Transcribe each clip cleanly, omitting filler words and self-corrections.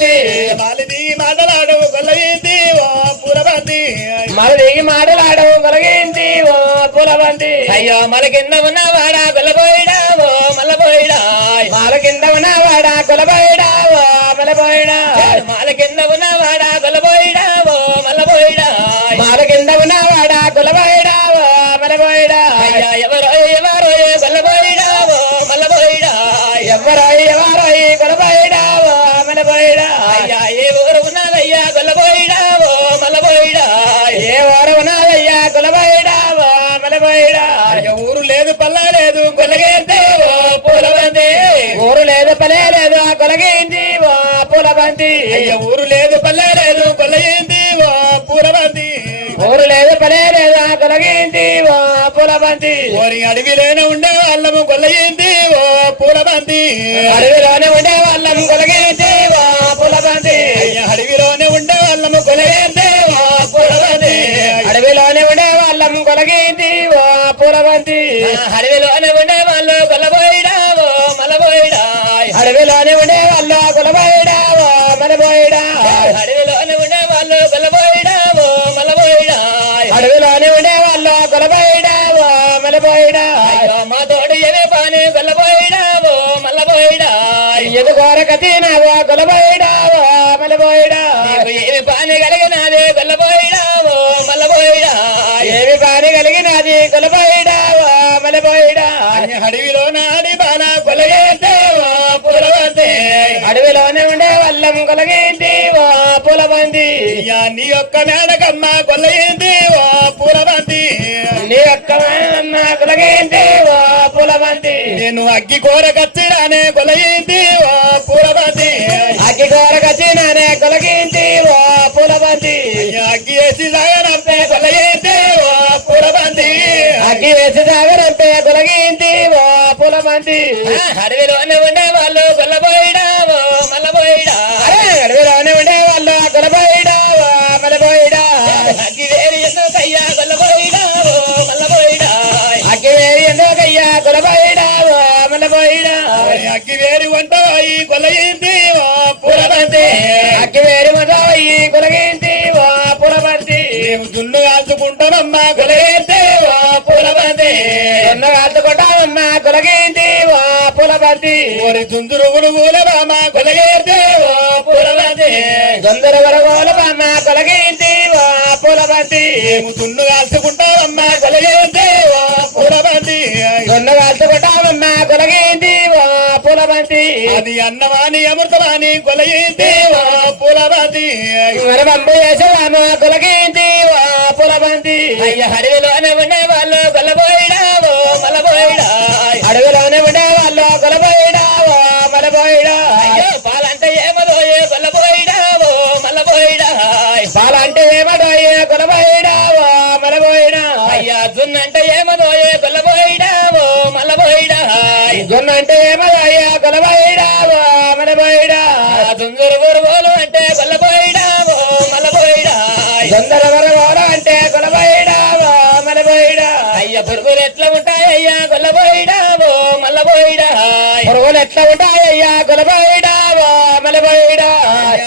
పూలబంతి మాలిది మాటలాడవు కొల్లయింది ఓ పూలబంతి మరదిగి మాటలాడవు కలిగింది ఓ పూలబంతి అయ్యో మల కింద ఉన్నవాడా గొల్లబోయిడా ఓ మల్లబోయిడా మాల కింద ఉన్నవాడా కొలబోయిడా ఓ మలబోయిడా మాల కింద ఉన్నవాడా గొల్లబోయిడా ఓ మల్లబోయిడా మాల కింద ఉన్నవాడా కొలబోయిడా ఓ మలబోయిడా అయ్యా ఎవరో ఎవరో గొల్లబోయిడా ఓ మల్లబోయిడా ఎవరో ఎవరో కొలబోయిడా ఓ మలబోయిడా అయ్యా ఏ ఊరు ఉన్నదయ్యా గొల్లబోయిడా ఓ మల్లబోయిడా ఏ ఊరు ఉన్నదయ్యా కొలబోయిడా ఓ మలబోయిడా అయ్య ఊరు లేదు పల్లా లేదు కొలగేందే ఓ పూలబంతి ఊరు లేదు పలే లేదు కొలగింది ఓ పూలబంతి అయ్య ఊరు లేదు పల్లె లేదు కొల్లయింది ఓ పూలబంతి ఊరు లేదు పలే లేదు కొలగింది ఓ పూలబంతి ఓరి అడవిలోనే ఉండే వాళ్ళము కొల్లయింది ఓ పూలబంతి అడవిలోనే ఉండే వాళ్ళం కొలగింది ఓ పూలబంతి అయ్య అడవిలోనే ఉండే వాళ్ళము కొల్లయింది ఓ పూలబంతి అడవిలోనే ఉండే వాళ్ళం కొలగింది ఓ పూలబంతి అడవిలోనే ఉండే వాళ్ళు గొల్లబోయిడా ఓ మల్లబోయిడా అడవిలోనే ఉండే వాళ్ళు కొలబోయిడా ఓ మలబోయిడా అడవిలోనే ఉండే వాళ్ళు గొల్లబోయిడా ఓ మల్లబోయిడా అడవిలోనే ఉండే వాళ్ళు కొలబోయిడా ఓ మలబోయిడా అయ్యో మా తోడు ఏమే పాని గొల్లబోయిడా ఓ మల్లబోయిడా ఎదుగోర కతీనా ఓ కొలబోయిడా ఓ మలబోయిడా నీకు ఏమి పాని కలిగినదే గొల్లబోయిడా ఓ మల్లబోయిడా ఏమి పాని కలిగినది కొలబోయిడా ఓ మలబోయిడా అడవిలో నాడి బాల కొల్లయింది ఓ పూలబంతి అడవిలోనే ఉండే వాళ్ళం కొలగింది ఓ పూలబంతి అయ్యా నీ యొక్క మేడకమ్మ కొల్లయింది ఓ పూలబంతి నీ యొక్క అన్న కొలగింది ఓ పూలబంతి నేను అగ్గి కూర కచ్చిడానే కొల్లయింది ఓ పూలబంతి అగ్గి గోర కచ్చినానే కొలగింది ఓ పూలబంతి అయ్యా అగ్గి వేసి సాగనంపే కొల్లయింది ఓ పూలబంతి అగ్గి వేసి సాగరంపే కొలగింది ఓ పూలబంతి అడవిలోనే ఉండే వాళ్ళు గొల్లబోయిడా ఓ మల్లబోయిడా అడవిలోనే ఉండే వాళ్ళు కొలబోయిడా ఓ మలబోయిడా అగ్గి వేరు ఎందుకయ్యా గొల్లబోయిడా ఓ మల్లబోయిడా అగ్గి వేరి ఎందుకయ్యా కొలబోయిడా ఓ మలబోయిడా అగ్గి వేరి వంట అయి కొల్లయింది ఓ పూలబంతి అగ్గి వేరి మొదలయ్యి కొలగింది ఓ పూలబంతి మేము జున్ను కాల్చుకుంటామమ్మా కొల్లయింది ఓ పూలబంతి ఉన్న కాల్చుకుంటామన్నా కొలగింది ఓ పూలబంతి ఓరి దుందురు గులుగులమా కొల్లయింది ఓ పూలబంతి దొందర వరగోల బామ్మ కొలగింది ఓ పూలబంతి మేము జున్ను కాల్చుకుంటామమ్మా కొల్లయింది ఓ పూలబంతి దొన్న కాల్చుకుంటామన్నా కొలగింది ఓ పూలబంతి అది అన్నవాణి అమృతవాణి కొల్లయింది ఓ పూలబంతి వరబంబు చేసేవామ కొలగింది ఓ పూలబంతి అయ్య అడవిలోనే ఉండే వాళ్ళు గొల్లబోయిడా ఓ మల్లబోయిడా అడవిలోనే ఉండే వాళ్ళు కొలబోయిడా ఓ మలబోయిడా అయ్యో పాలంటే ఏమదో ఏ గొల్లబోయిడా ఓ మల్లబోయిడా పాలంటే ఏమడో ఏ కొలబోయిడా ఓ మలబోయిడా అయ్యా జున్నంటే ఏమదో ఏ గొల్లబోయిడా ఓ మల్లబోయిడా జొన్నంటే ఏమడో ఏ కొలబోయిడా ఓ మలబోయిడా దుందురు గురువులు అంటే గొల్లబోయిడా ఓ మల్లబోయిడా దొందర వరగోల అంటే కొలబోయిడా ఓ మలబోయిడా అయ్య పురుగులు ఎట్లా ఉంటాయ్యా గొల్లబోయిడా ఓ మల్లబోయిడా పురుగులు ఎట్లా ఉంటాయ్యా కొలబోయిడా ఓ మలబోయిడా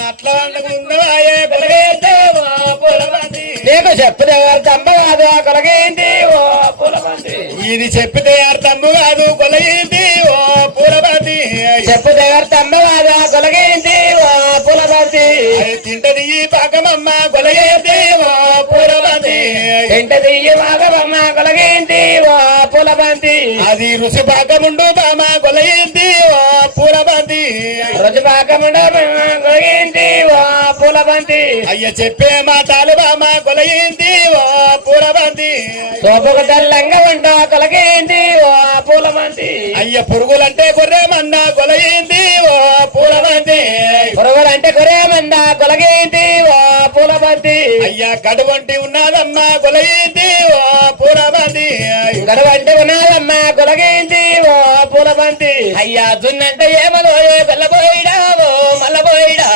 అట్లా వండుకున్నవాయే కొల్లయింది ఓ పూలబంతి నీకు చెప్పుదే అర్థం కాదు కొలగింది ఓ పూలబంతి ఇది చెప్పితే అర్థము కాదు కొల్లయింది ఓ పూలబంతి చెప్పుదే అర్థం కాదు కొలగింది ఓ పూలబంతి అది తింటది ఈ పాకమమ్మ కొల్లయింది ఓ పూలబంతి ఇంట దియ్యి మాగవమ్మ కొలగింది ఓ పూలబంతి అది రుచి పాకముండు బామ కొల్లయింది ఓ పూలబంతి రోజు పాకముండ కొలగింది ఓ పూలబంతి అయ్య చెప్పే మాటలు బామ కొల్లయింది ఓ పూలబంతి సోపుకు తెల్లంగా ఉంట కొలగింది ఓ పూలబంతి అయ్య పురుగులంటే గొర్రెమన్న కొల్లయింది ఓ పూలబంతి పురుగులంటే కొరేమంద కొలగింది ఓ పూలబంతి అయ్య కడువంటి ఉన్నదమ్మా కొల్లయింది ఓ పూలబంతి గడవంటి ఉన్నదమ్మ కొలగింది ఓ పూలబంతి అయ్యా జున్నంటే ఏమదో ఏ గొల్లబోయిడా ఓ మల్లబోయిడా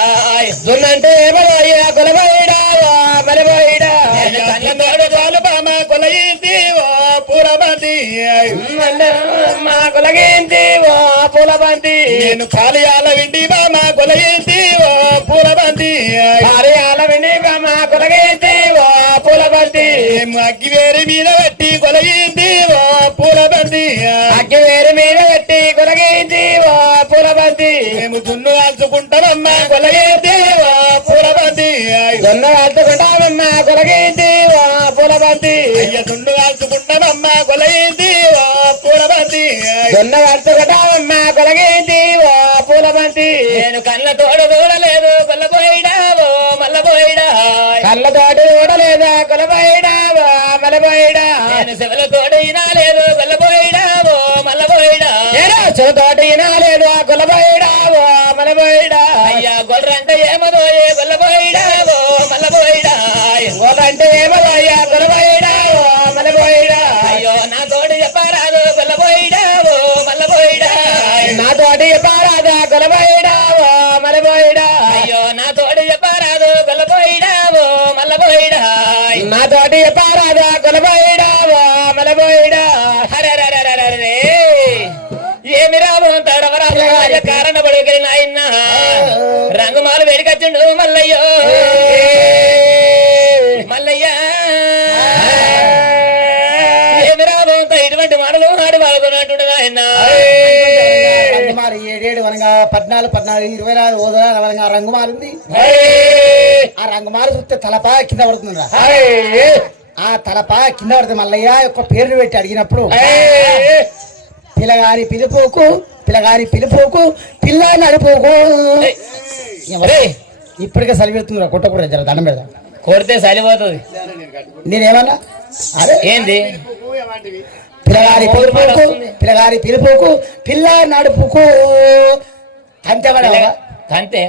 జొన్నంటే ఏమో ఏ కొలబోయిడా ఓ మలబోయిడా అయ్య కన్నోడు పాలు బామ కొల్లయింది ఓ పూలబంతి మా కొలగింది ఓ పూలబంతి నేను పాలియాల విండి బామ కొల్లయింది ఓ అగ్గి వేరి మీద పెట్టి కొలగింది ఓ పూల బంతి అగ్గి వేరు మీద పెట్టి కొలగింది ఓ పూల బంతి మేము దున్ను కాల్చుకుంటామమ్మా కొలగింది ఓ పూల బంతి జొన్న కాల్చుకుంటామమ్మా కొలగింది ఓ పూల బంతి అయ్య దున్ను కాల్చుకుంటామమ్మా కొలగింది ఓ పూల బంతి జొన్న కాల్చుకుంటామమ్మా కొలగింది ఓ పూల బంతి నేను కళ్ళ తోడు చూడలేదు కొల్లబోయిడావో మల్లబోయిడా కళ్ళతోటి చూడలేదా కొలబోయిడావో మలబోయిడా నేను శివల తోడు ఇనాలేదు కొల్లబోయిడావో మల్లబోయిడా నేను చెవుతోటి వినాలేదు కొలబోయిడావో మలబోయిడా అయ్యా గొర్రంటే ఏమదోయే కొల్లబోయిడావో మల్లబోయిడా గోలంటే ఏమయ్యా కొలబోయిడావో మలబోయిడా అయ్యో నా తోడు చెప్పరాదు కొల్లబోయిడావో మల్లబోయిడా నాతోటి పారాదా కొలబోయిడావో మలబోయిడా అయ్యో నా తోడు చెప్పరాదు కొల్లబోయిడావో మల్లబోయిడా నాతోటి పారాదా కొలబోయిడావో మలబోయిడా హరరరరరరే. ఏమి రాము తడవరాము కారణ పడుకరి నాయన్న రంగుమాలు వేడికొచ్చిండు మల్లయ్యో మల్లయ్య ఏమి రాము ఇటువంటి మాటలు ఆడి వాడుకున్నట్టు నాయన్న రంగుమారు 7 వనగా 14 24 24 వనగా రంగుమారుంది. ఆ రంగుమారు చూస్తే తలపా కింద పడుతుందిరా. ఆ తలపా కింద పడితే మల్లయ్య యొక్క పేరును పెట్టి అడిగినప్పుడు పిల్లగారి పిలిపోకు పిల్ల నడిపోకు ఇప్పటికే సలిపెడుతుందిరా. కొట్టకూడదు జర దండం పెడదాం. కొడితే సలిపోతుంది. నేనేమన్నా అరే ఏంది పిల్లగారి పిలిపోకు పిల్ల నడుపుకు తంతెవడవా తంతే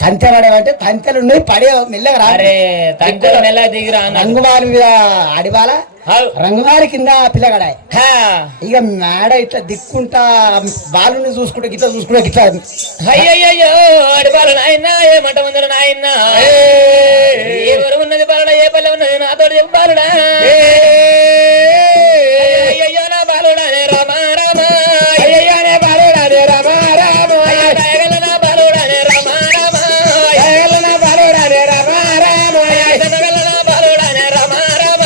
తంతెవడవంటే తంతెలు ఉన్నాయి పడే మెల్లగా రా. అరే తంతే మెల్ల దిగిరా అన్నాడు. రంగుమారి మీద అడివాల హౌ. రంగుమారి కింద పిల్లగడాయి. హా. ఇక మేడ ఇట్లా దిక్కుంటా బాలుని చూసుకుంటా గిట్లా చూసుకుంటా గిట్లా అయ్యయ్యో అడిపాలు నాయన ఏమంట ఉందరు నాయన ఏ ఊరు ఉన్నది బాలుడా ఏ పల్లె ఉన్నది నాతో చెప్పు బాలుడా అయ్యయ్యో నా బాలుడా రామ రామ అయ్యయ్యనే బాలుడానే రామ రామ దయగల నా బాలుడానే రామ రామ దయగల బాలుడానే రామ రామ దయగల నా బాలుడానే రామ రామ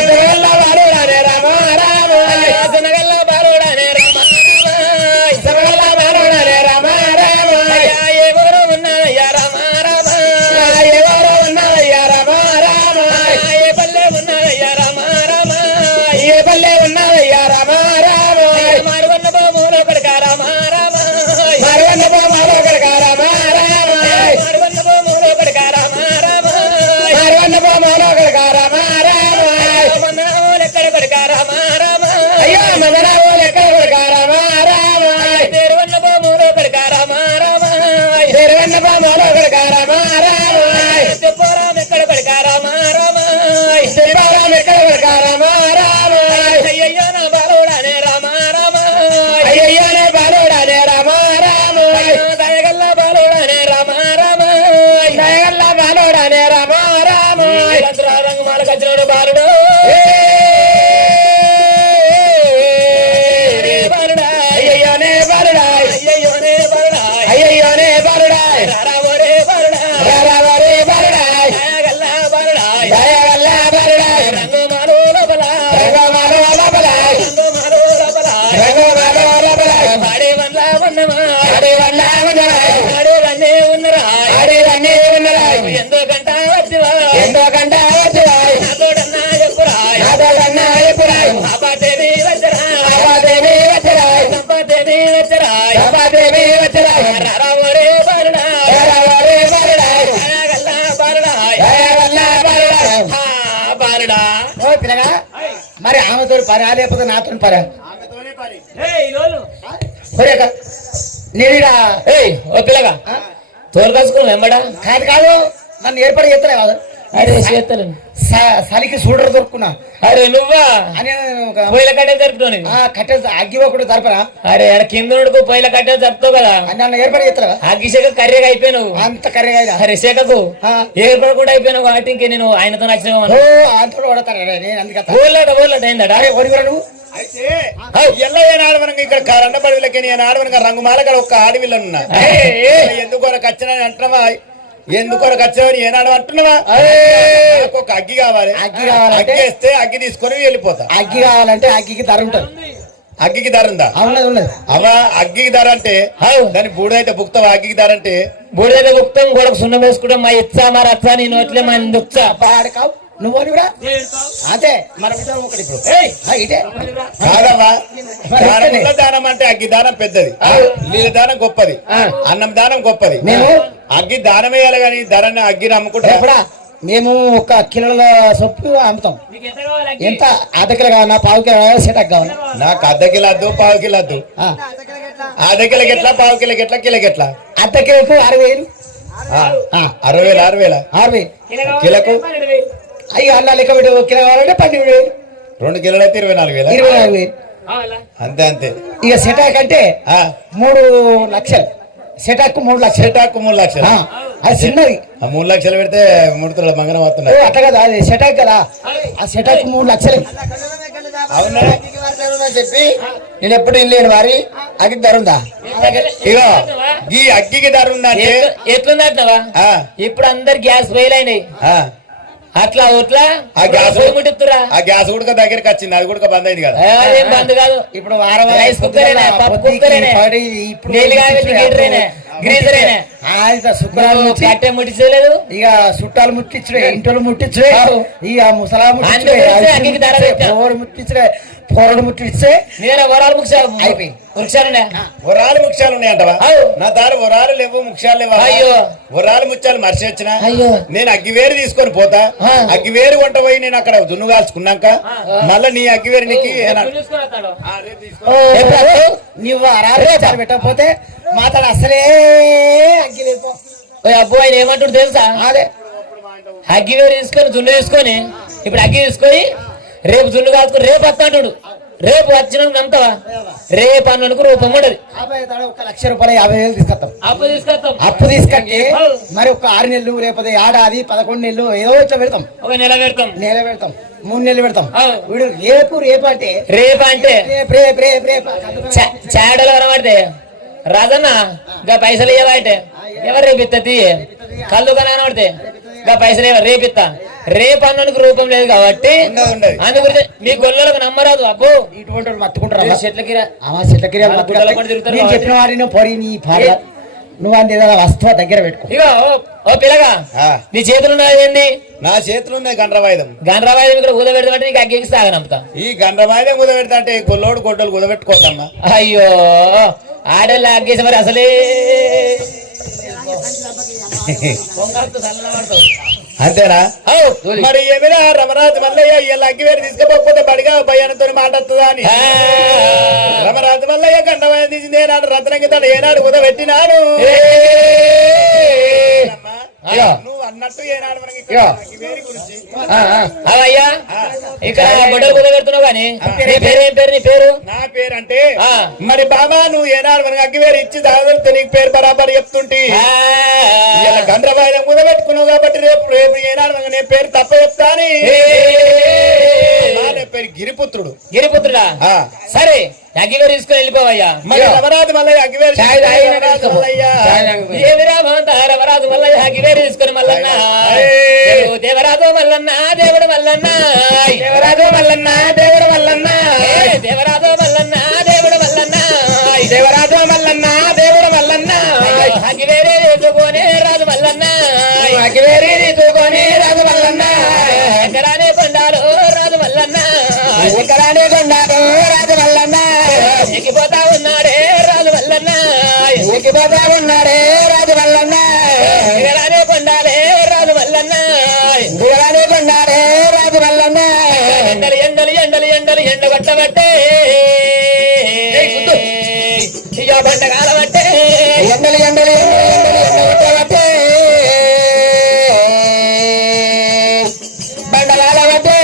దయగల బాలుడానే రామ రామ దయగల బాలుడానే రామ రామ దయగల బాలుడానే రామ రామ ఏ ఊరు ఉన్నదయ్యా రామ రామ ఎవరో ఉన్నారయ్యా రామ రామ ఏ పల్లె ఉన్నదయ్యా రామ రామ ఏ పల్లె ఉన్నారయ్యా రామ రామ మారువన్న భూములో కొడక రామ రామ మరవన్న బొమ్మలో కొడక రామ రామ మారువన్న భూములో కొడక రామ రామ మరవన్న బొమ్మలో కొడక రామ రామ వందనాలు ఎక్కడ కొడక రామ రామ అయ్యో మదనావు ఎక్కడ కొడక రామ రామ పేరువన్న భూములో కొడక రామ రామ తెరవన్న బొమ్మలో కొడక రామ రామ చెప్పరాం ఎక్కడ కొడక రామ రామ శివరామ ఎక్కడ కొడక రామ రామ అయ్యయ్యో నా బాలుడానే రామ రామ అయ్యయ్యనే బాలుడానే రామ రామ దయగల్ల బాలుడానే రామ రామ దయగల్ల బాలుడానే రామ రామ రంగు మాల కచ్చినోడు బాలుడు బాలుడా అయ్యయ్యనే బాలుడాయ్ అయ్యయ్యోనే బాలుడా అయ్యయ్యనే బాలుడాయ్ రారావోరే బాలుడా రారావరే బాలుడాయ్ దయగల్ల బాలుడా దయగల్ల బాలుడాయ్ రంగు మాలు లోపల రంగమాలో లోపలాయ్ రంగు మాలు లోపల రంగమాలో లోపలాయ్ పాడే వల్ల ఉన్నమా ఆడేవల్ల ఉన్నరాయ్ పాడే వన్నే ఉన్నరా ఆడేవన్నీ ఉన్నరాయ్ ఎందుకంట వచ్చివా ఎంతో కంట వచ్చాయ్ నాతోడన్నా చెప్పురా నాదోడన్నా ఎప్పుడాయ్ పాపాదేవి వచ్చరా సభాదేవి వచ్చరాయ్ సంపదేవి వచ్చరా సభాదేవి వచ్చరాయ్ రారావోరే బాలుడా రారావరే బాలుడాయ్ దయగల్ల బాలుడా దయగల్ల బాలుడాయ్ బాలుడా ఓ పిల్లగా మరి ఆమెతో పరా లేకపోతే నాతో పరా ఒరేక నేనుడా ఏయ్ ఓ పిల్లగా తోలు కాసుకుని వెంబడా కాదు కాదు నన్ను ఏర్పాటు చేస్తలే కాదు అరే చేస్తాను చలికి సూడరు దొరుకున్నా అరే నువ్వా అని ఒక పొయ్యిల కట్టెలు జరుపుతావు కట్టె అగ్గివ్వకుండా జరపరా అరే ఆడ కింద నుండి పొయ్యిల కట్టెలు జరుపుతావు కదా అని నన్ను ఏర్పాటు చేస్తారా అగ్గి శాఖ కర్రీగా అయిపోయినావు అంత కర్రీగా అరే శాఖకు ఆ. ఏర్పడకుండా అయిపోయినావు కాబట్టి ఇంక నేను ఆయనతో ఓ నచ్చినావు అంతలో పడతాను నేను అందుకే ఊర్లట అయిందట అరే ఒడివరా నువ్వు అయితే ఎల్ల ఏనాడవనంగా ఇక్కడ కరెంట పడవిలకి నేను ఆడవనగా రంగుమాల కాడ ఒక్క ఆడవిల్లనున్నా ఎందుకు వచ్చిన అంటున్నావా ఎందుకొరకు వచ్చావని ఏనాడు అంటున్నావా నాకు ఒక అగ్గి కావాలి. అగ్గి కావాలంటే? అగ్గి వేస్తే అగ్గి తీసుకొని వెళ్ళిపోతా. అగ్గి కావాలంటే అగ్గికి ధర ఉంటుంది. అగ్గికి ధర ఉందా? అవునది ఉన్నది. అవా అగ్గికి ధర అంటే దాని బూడైతే బుక్తావా? అగ్గికి ధర అంటే బూడిద గుప్తం గోడకు సున్నం వేసుకుంటాం. మా ఇచ్చా మా రచ్చా నీ నోట్లే మా దుచ్చా పాడకావు నువ్వు అని కూడా అంతే. మనం ఒకటి ఇప్పుడు ఇటే కాదమ్మా. దానముల దానం అంటే అగ్గి దానం పెద్దది, నీళ్ళ దానం గొప్పది, అన్నం దానం గొప్పది. మేము అగ్గి దానం వేయాలి కానీ ధరని అగ్గిని అమ్ముకుంటా. మేము ఒక కిలోల సొప్పు అమ్ముతాం. ఎంత అర్ధ కిలో కావాలన్నా, పావు కిలో కావాలా, సెటక్ కావాలా? నాకు అర్ధ కిలో వద్దు, పావు కిలో వద్దు. అర్ధ కిలోకి ఎట్లా, పావు కిలోకి ఎట్లా, కిలోకి ఎట్లా? అర్ధ కిలోకు 60,000. 60,000 6,000 60 కిలోకు. అయ్యి అల్లా లెక్క పెట్టి ఒక కిలో కావాలంటే 12,000. 2 కిలోలు అయితే 24,000. 24,000 అంతే అంతే. ఇక సెటాక్ అంటే 3 లక్షలు. సెటాక్ 3 లక్షలు. సెటాక్ 3 లక్షలు. అది చిన్నది. 3 లక్షలు పెడితే 3 తుల మంగళం అవుతున్నాయి. అట్లా కదా, అది సెటాక్ కదా. ఆ సెటాక్ 3 లక్షలు. అవునా చెప్పి నేను ఎప్పుడు వెళ్ళలేను వారి అగ్గి ధర ఉందా? ఇగో ఈ అగ్గికి ధర ఉందా అంటే ఎట్లుందంటావా? ఇప్పుడు అందరు గ్యాస్ ఫెయిల్ అయినాయి. అట్లా అట్లా ఆ గ్యాస్ ముట్టిస్తురా. ఆ గ్యాస్ ఉడక దగ్గరికి వచ్చింది, అది కూడా బంద్ అయింది కదా. ఏం బంద్ కాదు. ఇప్పుడు వారం రైస్ కుక్కరేనే, పప్పు కుక్కరేనే, నీళ్ళు కాగబెట్టి గీటరేనే, గ్రీజరేనే. శుక్రాలు కట్టే ముట్టించలేదు. ఇక చుట్టాలు ముట్టించుడే, ఇంట్లో ముట్టించుడే, ఇక ముసలా ముట్టించుడే, ముట్టించుడే, పొరడు ముట్టిస్తే నేనే వరాలు ముఖ్యాలు అయిపోయింది. వృక్షాలునే వరాలు ముఖ్యాలు ఉన్నాయంటవా? నా దారి వరాలు లేవు, ముఖ్యాలు లేవు. అయ్యో వరాలు ముత్యాలు మర్చి వచ్చిన అయ్యో నేను అగ్గివేరు తీసుకొని పోతా. అగ్గివేరు వంట పోయి నేను అక్కడ దున్ను కాల్చుకున్నాక మళ్ళా నీ అగ్గివేరు నీకు నువ్వు అరాలు పెట్టకపోతే మాట్లాడు అసలే అగ్గి లేదు. అబ్బో ఆయన ఏమంటాడు తెలుసా? అదే అగ్గి వేరు తీసుకొని జున్ను తీసుకొని ఇప్పుడు అగ్గి తీసుకొని రేపు జున్ను కాల్చుకొని రేపు వస్తాడు. రేపు వచ్చిన నమ్ముతావా? రేపు అన్నకు రూపం ఉండదు. 1 లక్ష రూపాయలు 50,000 తీసుకొస్తాం. అప్పు తీసుకొచ్చి మరి ఒక 6 నెలలు లేకపోతే ఏడాది 11 నెలలు ఏదో ఇట్లా పెడతాం. ఒక నెల పెడతాం, 3 నెలలు పెడతాం. వీడు రేపు అంటే చాడలు కనబడితే రాజన్న గా పైసలు ఇవ్వంటే ఎవరు రేపిత్త కళ్ళు కనబడితే గా పైసలు ఇవ్వ రేపిత్తా. రేపు అన్నకు రూపం లేదు కాబట్టి అందుగురించి మీ గొల్లలకు నమ్మరాదు. అబ్బో ఇటువంటి మత్తుకుంటారు చెట్లకి చెప్పిన వాడిని పొరి నీ పాడ నువ్వు అంతే వస్తువు దగ్గర పెట్టుకో. ఇగో ఓ పిల్లగా నీ చేతులు ఉన్నది? నా చేతులు ఉన్నాయి గండ్రవాయుధం. గండ్రవాయుధం ఇక్కడ ఊదబెడతామంటే నీకు అగ్గి సాగనంపుతా. ఈ గండ్రవాయుధం ఊదబెడతా అంటే గొల్లోడు గొడ్డలు ఊదబెట్టుకోద్దమ్మా. అయ్యో ఆడోళ్ళు అగ్గేసి మరి అసలే అంతేనా? మరి ఏమైనా రమరాజు మల్లయ్య ఇలా అగ్గివేరు తీసుకుపోకపోతే బడిగా భయానితో మాట్లాడుతుందా అని రమరాజు మల్లయ్య గండవాయ తీసింది ఏనాడు రత్నంగితాడు ఏనాడు ఉదబెట్టినాడు. నువ్వు అన్నట్టు ఏనాడు అవయ్యా ఇక్కడ గొడ్డలు కుదబెడుతున్నావు కానీ నీ పేరేం పేరు? నీ పేరు? నా పేరు అంటే మరి బాబా నువ్వు ఏనాడు మనకి అగ్గివేరు ఇచ్చి దాదాపు నీకు పేరు బరాబర్ చెప్తుంటే గండ్రవాయిదం కుదబెట్టుకున్నావు కాబట్టి రేపు రేపు ఏనాడు నేను పేరు తప్ప చెప్తాని. పేరు గిరిపుత్రుడు. గిరిపుత్రుడా? సరే అగ్గివేరు తీసుకుని వెళ్ళిపోవయ్యా. మరి రమరాజు మల్లయ్య అగ్గివేరు రమరాజు మల్లయ్య అగ్గివేరు తీసుకుని మల్లన్న దేవరాజు మల్లన్న దేవుడు మల్లన్న దేవరాజు మల్లన్న దేవుడు మల్లన్న దేవరాజు మల్లన్న దేవుడు మల్లన్న దేవరాజు మల్లన్న దేవుడు మల్లన్న అగ్గివేరే తీసుకొని రాజు మల్లన్న అగ్గివేరి తీసుకొని రాజు మల్లన్న ఎక్కడానే కొండాలు రాజు మల్లన్న ఎక్కడానే కొండాలు రాజు మల్లన్న ఎక్కిపోతా ఉన్నాడే రాజు మల్లన్న ఎక్కిపోతా ఉన్నాడే రాజు మల్లన్న ఎక్కడానే కొండాలే రాజు మల్లన్న ఎక్కడానే కొండాలే రాజు మల్లన్న ఎండలు ఎండలు ఎండలు ఎండలు ఎండ కొట్టబట్టే ఇయ్యో బండగాల బట్టే ఎండలు ఎండలు ఎండ కొట్టబట్టే బండగాల బట్టే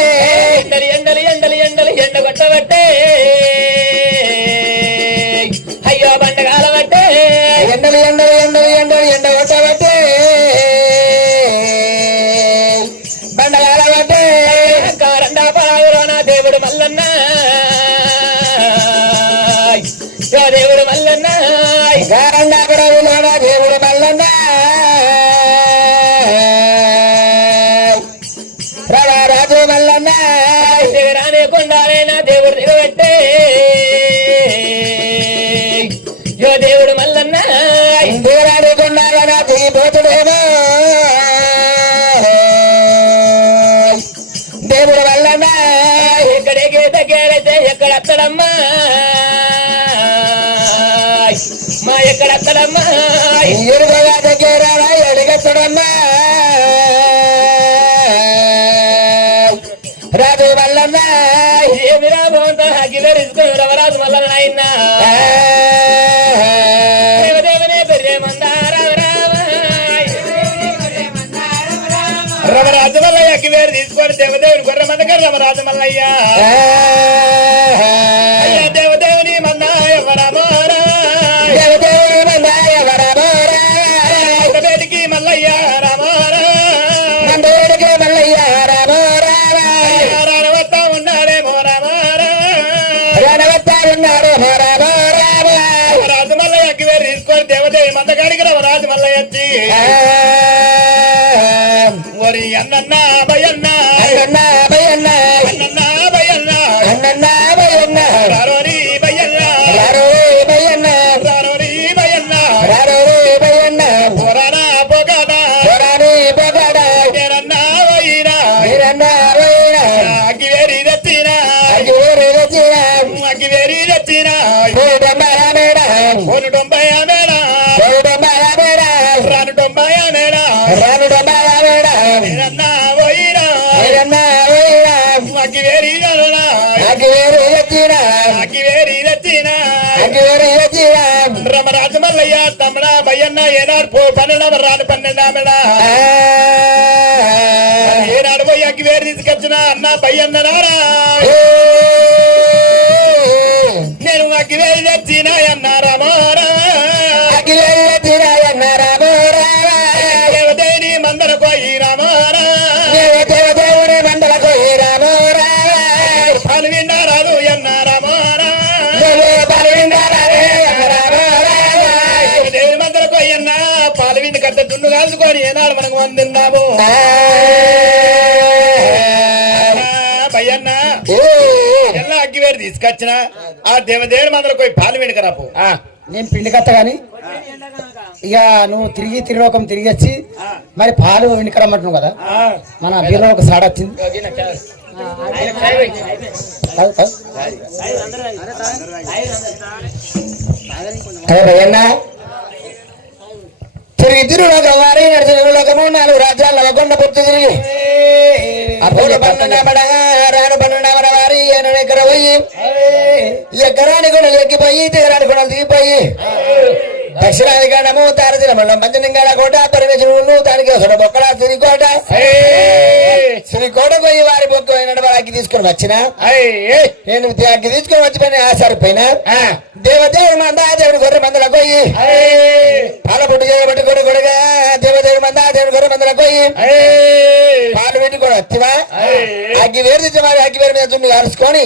ఎండలు ఎండలు ఎండలు ఎండలు ఎండ కొట్టబట్టే అయ్యో బండగాల బట్టే ఎండలు ఎండలు ఎండలు ఎండలు ఎండ కొట్టబట్టే బండగాల బట్టే కారండా పావులోన దేవుడు మల్లన్న దేవుడు మల్లన్న దేవుడు దిగబట్టే యో దేవుడు మల్లన్న దిగరాడుకున్నారా దిగిపోతుడేమో దేవుడు వల్లన ఎక్కడికి దగ్గరైతే ఎక్కడ అత్తడమ్మా మా ఎక్కడ అత్తడమ్మా ఎరుగగా దగ్గర ఎడగత్తడమ్మా రాజు వల్లన ఏమి రాబోతా గివెరుసుకుని రవరాజు మల్లన్న ఆయన దేవదేవనే పెరిగే మందారా రమరాజు మల్లయ్య అగ్గివేరు తీసుకొని దేవదేవుని గొర్రె మందకర రమరాజు మల్లయ్య అయ్యా దేవదేవుని మందాయ వరమోరా దేవదేవుని మందాయ వరమోరా బేటికి మల్లయ్య రామోరా మందేడికి మల్లయ్య రామోరా రానవత్తా ఉన్నాడేమో రామోరా రణవత్తా ఉన్నాడు రామోరా రాజు మల్లయ్య అగ్గివేరు తీసుకొని దేవదేవి మందగాడికి రమరాజు మల్లయ్య వచ్చి ఓరి అన్నన్న భయన్న అన్న భయన్న అన్నన్న భయన్న అన్న భయన్న రారోరి భయన్న రారో భయన్న రారోరి భయన్న రారో భయన్న పోరానా పోగాడా పొరాని పొగడ నేనన్న వైరా వీరన్న వీర అగ్గివేరి తెచ్చినా అగివేరు రచిన అగ్గివేరి తెచ్చినా కోటంబయ మేడ ఓను డొంబయ మేడ కోటంబయ మేడ రాను డొంబయ మేడ రానుడంబయ మేడ నేనన్న వైరా వీరన్న వీర అగ్గివేరి తెచ్చినా అగివేరు రచిన అగ్గివేరి తెచ్చినా అగివేరు రచిన రమరాజు మల్లయ్య తమ్ముడ భయన్న ఏనాడు పన్నెండు రాను 12 మేడ ఏనాడు పోయి అగ్గివేరి తీసుకొచ్చిన అన్న భయన్న నారా నేను అగ్గివేరి తెచ్చిన అన్న రమోరా అగివేరు రచిన అన్న రామోరా దేవదేని మందర పోయి రమోరా దేవదేవుని మండలకు రామోరా పాలు విన్నారాదు అన్న రమోరా దేవి మందర పోయి అన్న పాలు విండి కట్ట దున్ను కాల్చుకొని ఏనాడు మనకు వందిన్నాము భయన్న ఎలా అగ్గివేరు తీసుకొచ్చిన ఆ దేవదేవుని మందర పోయి పాలు విండి రాపు నేను పిండి కత్త గాని ఇక నువ్వు తిరిలోకం తిరిగి వచ్చి మరి పాలు వెనుకరమ్మంటున్నావు కదా మన బీరో ఒక సాడ వచ్చింది కాదు, కాదు. భయన్నా తిరిగి తిరులోకం వారి నడిచిన లోకము 4 రాజ్యాల నవకొండ పొత్తు తిరిగి అప్పుడు పన్నెండబడగా రాను పన్నెండబడ వారి ఎక్కడ పోయి ఎక్కరాని కొనలు ఎక్కిపోయి తీరాని కొనలు దిగిపోయి దక్షిణాది గణము తారదిన మండలం పంచలింగాల కోట పరమేశ్వరుడు దానికి ఒకటి బొక్కల శ్రీకోట శ్రీకోట పోయి వారి బొక్క నడవడానికి తీసుకొని వచ్చిన నేను అగ్గి తీసుకొని వచ్చిపోయిన ఆశారిపోయినా దేవదేవుడు మంద దేవుడి గొర్రె మందల పోయి పాల పుట్టు చేయబట్టి కొడు కొడుగా దేవదేవుడు మంద దేవుడి గొర్రె మందల పోయి పాలు పెట్టి కూడా వస్తావా అగ్గి వేరు తెచ్చి మరి అగ్గి వేరు మీద చుండి కాల్చుకొని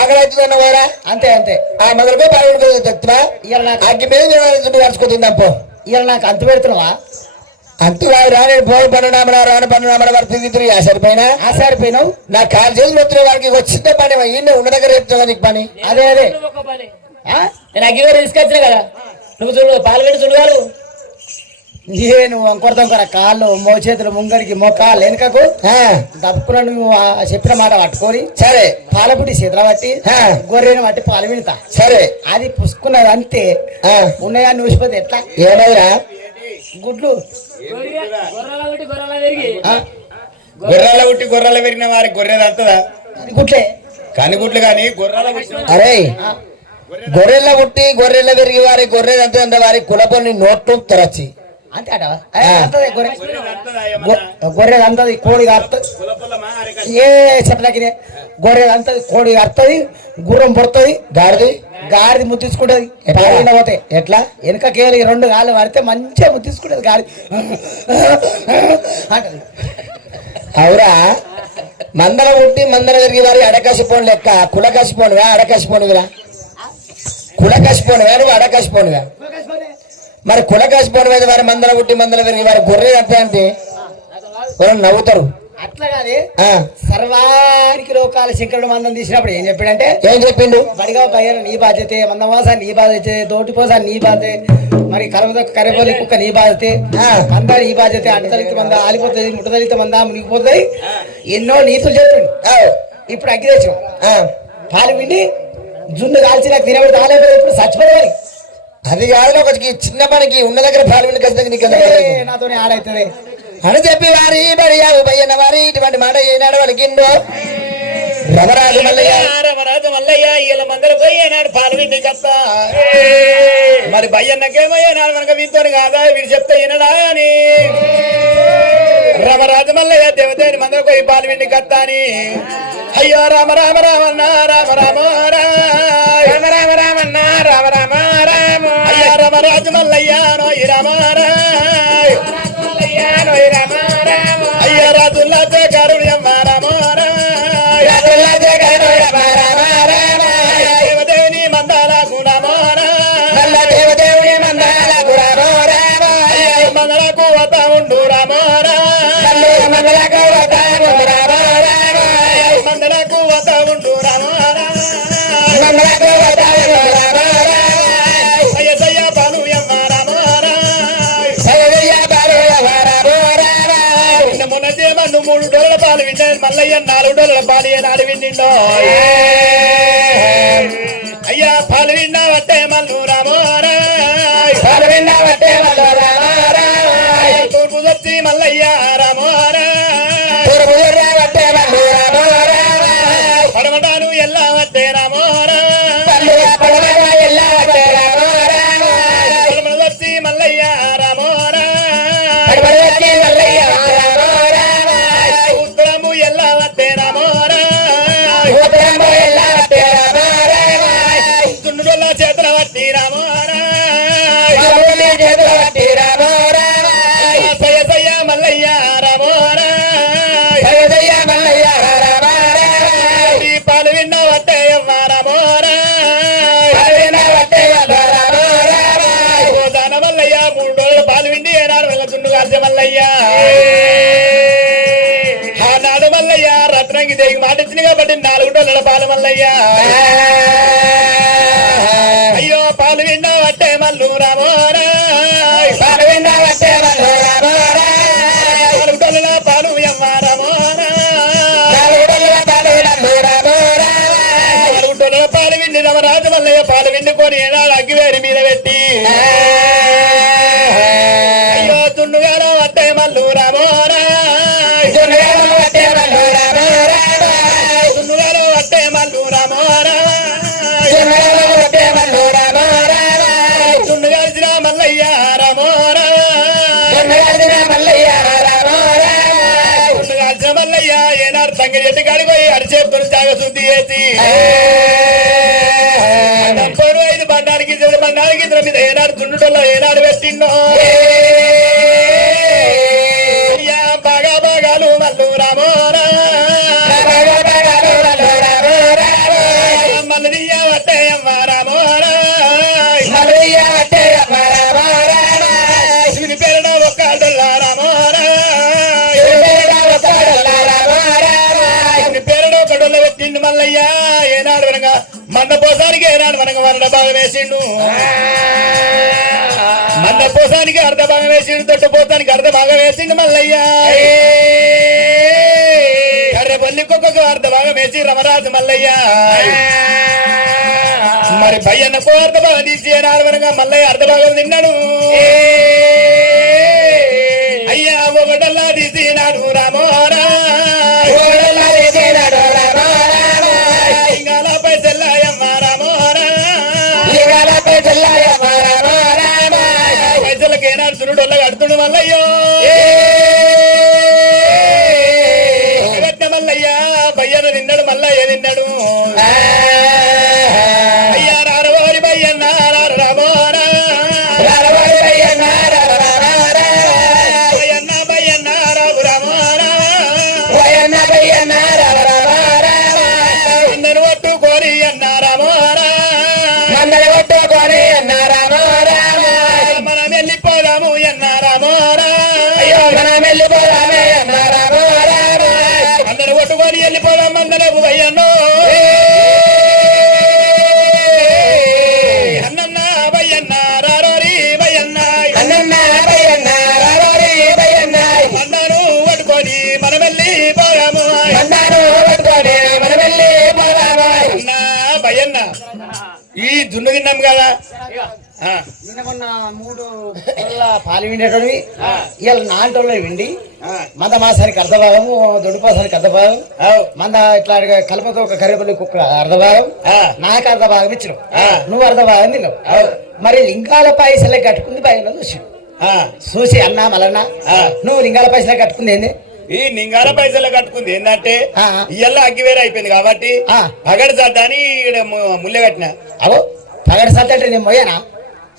ఆకలి అవుతుందన్న పోరా అంతే అంతే ఆ మొదలుపై పాలు తెచ్చువా అగ్గి మీద చుండి కాల్చుకుంటుందప్పో ఇవాళ నాకు అంతు పెడుతున్నావా అంతుగా రాని పోడు పన్నెండు రాను 12 వరకు తిరిగి సరిపోయినా ఆశారిపోయినావు నా కాలు చేతులు వచ్చిన వారికి వచ్చిన పని ఈయన ఉన్న దగ్గర చెప్తున్నా నీకు పని అదే అదే నేను అగ్గివేరు తీసుకొచ్చిన కదా నువ్వు చూడు పాలు పెట్టి చూడగారు నేను వంకొరదొంకర కాళ్ళు మోచేతులు ముంగడికి మొక్కాలు వెనుకకు దప్పుకున్న నువ్వు చెప్పిన మాట పట్టుకొని సరే పాలపుటి చేతుల పట్టి గొర్రెను పట్టి పాలు విడతా సరే అది పుసుకున్నది అంతే ఉన్నాయా నూసిపోతే ఎట్లా ఏమైనా గుడ్లు గొర్రెల ఉట్టి గొర్రెల పెరిగిన వారికి గొర్రె తడుతుందా గుడ్లే కనిగుట్లు కానీ గొర్రెల అరే గొర్రెల పుట్టి గొర్రెల పెరిగి వారి గొర్రె అంత వారి కులపల్ని నోట్లు తెరచి అంతే అట గొర్రె అంతది కోడి కడుతుంది ఏ చెప్పలకి గొర్రె అంతది కోడి కడుతుంది గుర్రం పొడుతుంది గాడిది ముద్దించుకుంటది ఎట్లా పోతే ఎట్లా వెనకకేలి 2 కాళ్ళు పడితే మంచిగా ముద్దించుకుంటది గాడిది అంటది అవురా మందల పుట్టి మందల పెరిగి వారి అడకసిపోను లెక్క కులకసిపోనుగా అడకసిపోనుగా కులకసిపోనుగా నువ్వు అడకసిపోనుగా మరి కులకసిపోను మీద వారి మందల పుట్టి మందల పెరిగి వారి గొర్రె అంతే అంటే నవ్వుతారు అట్లా కాదే ఆ, సర్వానికి లోకాల శంకరుడు మందం తీసినప్పుడు ఏం చెప్పాడంటే ఏం చెప్పిండు? బడిగా పయ్యాను నీ బాధ్యతే మందవాస నీ బాధ్యతే తోటిపోస నీ బాధ్యతే మరి కరపోలి కుక్క నీ బాధ్యతే మంద నీ బాధ్యతే అడ్డతలిత మంద ఆలిపోతుంది ముట్టదలిత మంద మునిగిపోతుంది ఎన్నో నీతులు చెప్పిండు. ఇప్పుడు అగ్గి తెచ్చాం పాలు పిండి జున్ను కాల్చి నాకు తినబడి తాలేకపోతే ఇప్పుడు చచ్చిపోవాలి. అది కాదు, ఒక చిన్న పనికి ఉన్న దగ్గర పాల్గొని ఖచ్చితంగా నీకు నాతోనే ఆడైతుంది అని చెప్పి వారి బడియావు పయ్యన్న వారి ఇటువంటి మాట ఏనాడు వాళ్ళకిందో రమరాజు మల్లయ్య రమరాజు మల్లయ్య వీళ్ళ మందరు పోయి ఏనాడు పాలు విండి చెప్తా మరి భయ్యన్నకేమో ఏనాడు మనకు వీంతోని కాదా వీడు చెప్తే వినడా అని రమరాజు మల్లయ్య దేవదేని మందరు పోయి పాలు విండి కత్తా అని అయ్యో రామ రామ రామన్న రామ రామ రామ రామ రామన్న రామ రామ రామ అయ్యా రమరాజు మల్లయ్య నోయి రామ అయ్యా రాజుల్లా కరుణ్య రామ దేవదేవుని మందాల దేవదేవుని మందాల మందలకు వత ఉండు రామ మందలకు మందలకు వత ఉండు రామ అయ్య సయ్య పాలు ఎమ్మ రామ మొన్నదే మన్ను 3 డోళ్ళ పాలు విన్నాను మల్లయ్య 4 డోళ్ళ పాలు ఏనాడు విన్నిండో అయ్యా పాలు విన్నా వట్టే మల్లు రామోరాయ్ తూర్పు వచ్చి మల్లయ్య రామోరాయ్ పడమటాను ఎల్లా వట్టే రామోరాయ్ పడమట వచ్చి మల్లయ్య రామోరాయ్ ఉత్తరము ఎల్లా వట్టే రామోరాయ్ దున్నుడోళ్ళ చేతుల వట్టి రామోరాయ్ సయ్య సయ్య మల్లయ్య రామోరాయ్ ఈ పాలు విన్న వట్టే ఎవ్వ రామోరాయ్ దాన మల్లయ్య 3 డోళ్ళ పాలు విండి ఏనాడు వెళ్ళ దున్ను కాల్చే మల్లయ్య ఆనాడు మల్లయ్య రత్నంగి దేగి మాట ఇచ్చిన కాబట్టి 4 డోళ్ళ పాలు మల్లయ్య అయ్యో పాలు విన్నా వట్టే మల్లు రామోరాయ్ 4 డోళ్ళ పాలు ఎవ్వ రామోరాయ్ 4 డోళ్ళ పాలు విండి రమరాజు మల్లయ్య పాలు విండుకొని ఏనాడు అగ్గివేరి మీద పెట్టి అయ్యో తున్నుగాల వట్టే మల్లు రామోరాయ్ తున్నుగాల వట్టే మల్లు రామోరాయ్ తున్ను కాల్చిన మల్లయ్య రామోరాయ్ తున్ను కాల్చిన మల్లయ్య ఏనాడు తంగడి ఎట్టి కాడిపోయి అరిచేపుతున్న జాగ శుద్ధి చేసి 5 బండానికి ఇద్దరు మీద ఏనాడు తుండుటల్లో ఏనాడు పెట్టిండో అయ్యా బాగా బాగాలు మల్లు రామోరాయ్ మల్లయ్య వట్టే అమ్మ రామోరాయ్ శివుని పేరున ఒక్క డొల్లా రామోరాయ్ శివుని పేరున ఒక డొల్ల పెట్టిండు మల్లయ్య ఏనాడు వనగా మందపోసానికి ఏనాడు వనగా వరడ బాగా వేసిండు మందపోసానికి అర్ధ భాగం వేసిండు తొట్టుపోతానికి అర్ధ భాగం వేసిండు మల్లయ్య కర్రె బొల్లికొక్క అర్ధ భాగం వేసి రమరాజు మల్లయ్య మరి భయ్యన్నకు అర్ధ భాగం తీసి ఏనాడు వనగా మల్లయ్య అర్ధ భాగం తిన్నాడు అయ్యా ఒకటల్లా తీసి నాడు రామోరాయ్ ఇంగాల పైసల్లాయమ్మ రామోరాయ్ పైసలకి ఏనాడు తురుడొల్ల కడుతుడు మల్లయ్యో మల్లయ్య భయ్యను తిన్నాడు మల్లయ్య తిన్నాడు అయ్యా రారవారి భయ్యన్న భయ్యన్న భయ్యన్న రావు రామోరాయ్ అందరు ఒట్టు కోరి అన్న రామోరాయ్ మనం వెళ్ళిపోదాము అన్న రామోరాయ్ కదా ఆ, నిన్న మొన్న 3 పొల్ల పాలు విండేటోడివి ఇవాళ నాంటోళ్ళు విండి మంద మాసానికి అర్ధభాగము దొడ్డుపాసానికి అర్ధభాగం అవు. మంద ఇట్లా కలపతో ఒక కరిపల్లి కుక్క అర్ధభాగం ఆ. నాకు అర్ధభాగం ఇచ్చినావు ఆ. నువ్వు అర్ధభాగం తిన్నావు మరి లింగాల పైసలే కట్టుకుంది బయలు చూసి ఆ. చూసి అన్నా మలన్నా ఆ. నువ్వు లింగాల పైసలే కట్టుకుంది ఏంది ఈ నింగాల పైసలు కట్టుకుంది ఏంటంటే ఆ. ఇయ్యల్ల అగ్గి వేరే అయిపోయింది కాబట్టి ఆ. పగడి సర్దాని ఈడ ముల్లె కట్టిన అవో పగడి సత్తంటే నేను పోయానా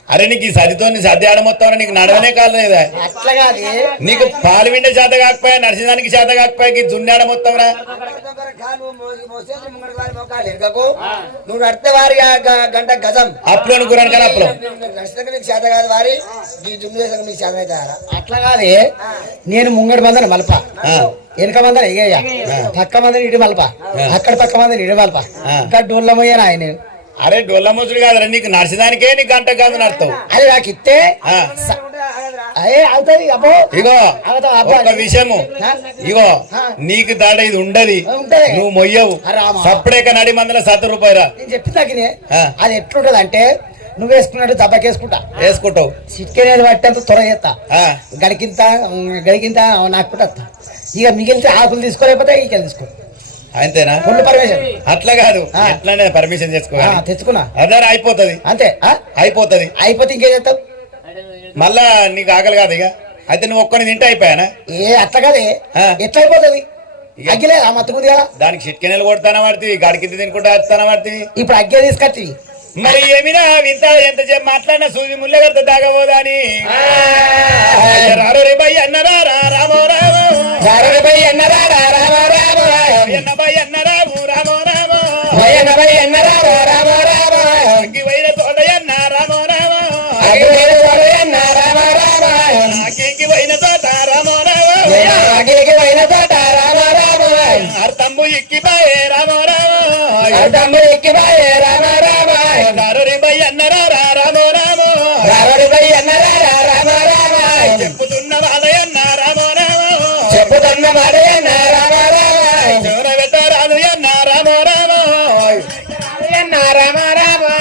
అరే నీకు ఈ సదితో సర్ది ఆడ మొత్తం నీకు నడవనే కాలేదా అట్లా కాదు నీకు పాలు విండే చేత కాకపోయా నడిచేదానికి చేత కాకపోయా ఈ జున్నాడ మొత్తం రా నువ్వు నడితే వారి గంట గజం అప్పుడు అనుకున్నాను కానీ అప్పుడు నడిచినాక నీకు చేత కాదు వారి ఈ దుమ్ము చేసాక నీకు చేత అవుతారా అట్లా కాదే నేను ముంగడి మందని మలప వెనక మందన ఎగయ్య పక్క మందని ఇటు మలప అక్కడ పక్క మందని ఇటు మలప ఇంకా డోళ్ళమయ్యాను ఆయన అరే డొల్ల ముసుడు కాదురా నీకు నడిచేదానికే నీకు గంట కాదు నడతావు అది నాకు ఇస్తే ఆ. అయ్యే అవుతుంది అబ్బో ఇగో అవుతావు అబ్బా. ఒక్క విషయము ఆ? ఇగో ఆ. నీకు దాడ ఇది ఉండది ఉంటది. నువ్వు మొయ్యవు అరే రామా. సప్పుడేక నడి మందల ₹70 నేను చెప్పి తగ్గినే ఆ. అది ఎట్లుంటది అంటే నువ్వు వేసుకున్నట్టు దెబ్బకేసుకుంటా వేసుకుంటావు చిట్కేనేది పట్టేంత త్వర చేస్తా ఆ. గడికింత నాకు కూడా ఇక మిగిలితే ఆకులు తీసుకోలేకపోతే ఈకలు తీసుకో అంతేనా ఫుల్ పర్మిషన్ అట్లా కాదు ఆ. ఎట్లానే పర్మిషన్ చేసుకోవాలి తెచ్చుకున్నా అదే అయిపోతది అంతే అయిపోతది అయిపోతే ఇంకేం చేస్తావు మళ్ళా నీకు ఆకలి కాదు ఇక అయితే నువ్వు ఒక్కని తింటే అయిపోయానా ఏ అట్లా కదే ఆ. ఎట్లా అయిపోతుంది అగ్గిలే ఆ మత్తుకుంది కదా దానికి చిట్కెనెలు కొడతానా పడుతుంది గాడికి తినుకుంటా వస్తానా పడుతుంది ఇప్పుడు అగ్గే తీసుకొచ్చి మరి ఏమినా వింత ఎంత చెప్పి మాట్లాడినా సూది ముల్లె కడితే తాగబోదా అని రారో రే బయ్య అన్నరా రామో రామో ఎన్న బయ్య అన్న రాము రామో అగ్గి వైన తోట అన్న రామో రామో నాకేకి వైన తోట రామో రామో అర్థంబు ఇక్కిపాయే రామో రామో రారో రే బయ్య అన్నరా రామో రామో చెప్పుతున్న వాడయన్న రామో రామో చెవున పెట్టరాదు అన్న రామో రామో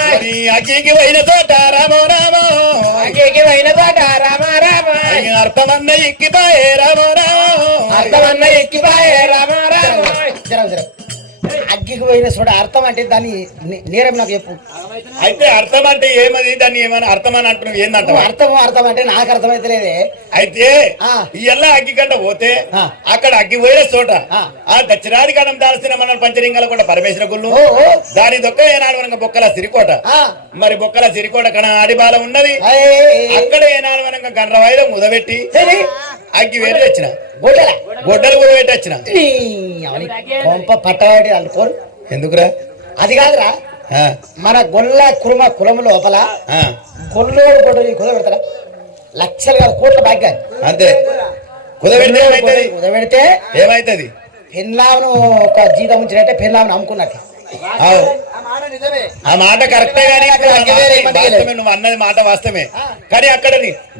మరి అగ్గికి పోయిన తోట రామో రామో అర్థమన్న ఇక్కిపాయే రామో రామో అగ్గికి పోయిన చూడ అర్థం అంటే దాని నేరం నాకు చెప్పు అయితే అర్థం అంటే ఏమది దాన్ని ఏమని అర్థం అని అంటున్నావు ఏందంటావు అర్థం అంటే నాకు అర్థమైతే లేదే అయితే ఆ. ఈ ఎల్లా అగ్గి కంట పోతే ఆ. అక్కడ అగ్గి పోయిన చోట ఆ. ఆ దక్షిణాది కణం దాల్సిన మన పంచలింగాల కూడా పరమేశ్వర గుళ్ళు ఓ, ఓ. దాని దొక్క ఏనాడు వనంగా బొక్కల సిరికోట ఆ. మరి బొక్కల సిరికోట కణ ఆడిబాల ఉన్నది అక్కడ ఏనాడు వనంగా గండ్రవాయిలో ముదబెట్టి అగ్గి వేరు తెచ్చిన గొడ్డల గొడ్డలు కుదబెట్టి వచ్చిన కొంప పట్టవాడి అనుకోరు ఎందుకురా అది కాదురా ఆ, మన గొల్ల కురుమ కులం లోపల ఆ, గొల్లోడు గొడ్డలి కుదబెడతారా లక్షలు కాదు కోట్ల భాగ్యాలు అంతే కుదబెడితే ఏమైతుంది కుదబెడితే ఏమైతుంది పెన్లామును ఒక జీతం ఉంచినట్టే పెన్లామును అమ్ముకున్నట్టు అవు ఆ మాట నిజమే ఆ మాట కరెక్టే కానీ అక్కడ అగ్గి వేరే ఇబ్బంది లేదు. వాస్తవమే నువ్వు అన్నది మాట వాస్తవమే కానీ అక్కడ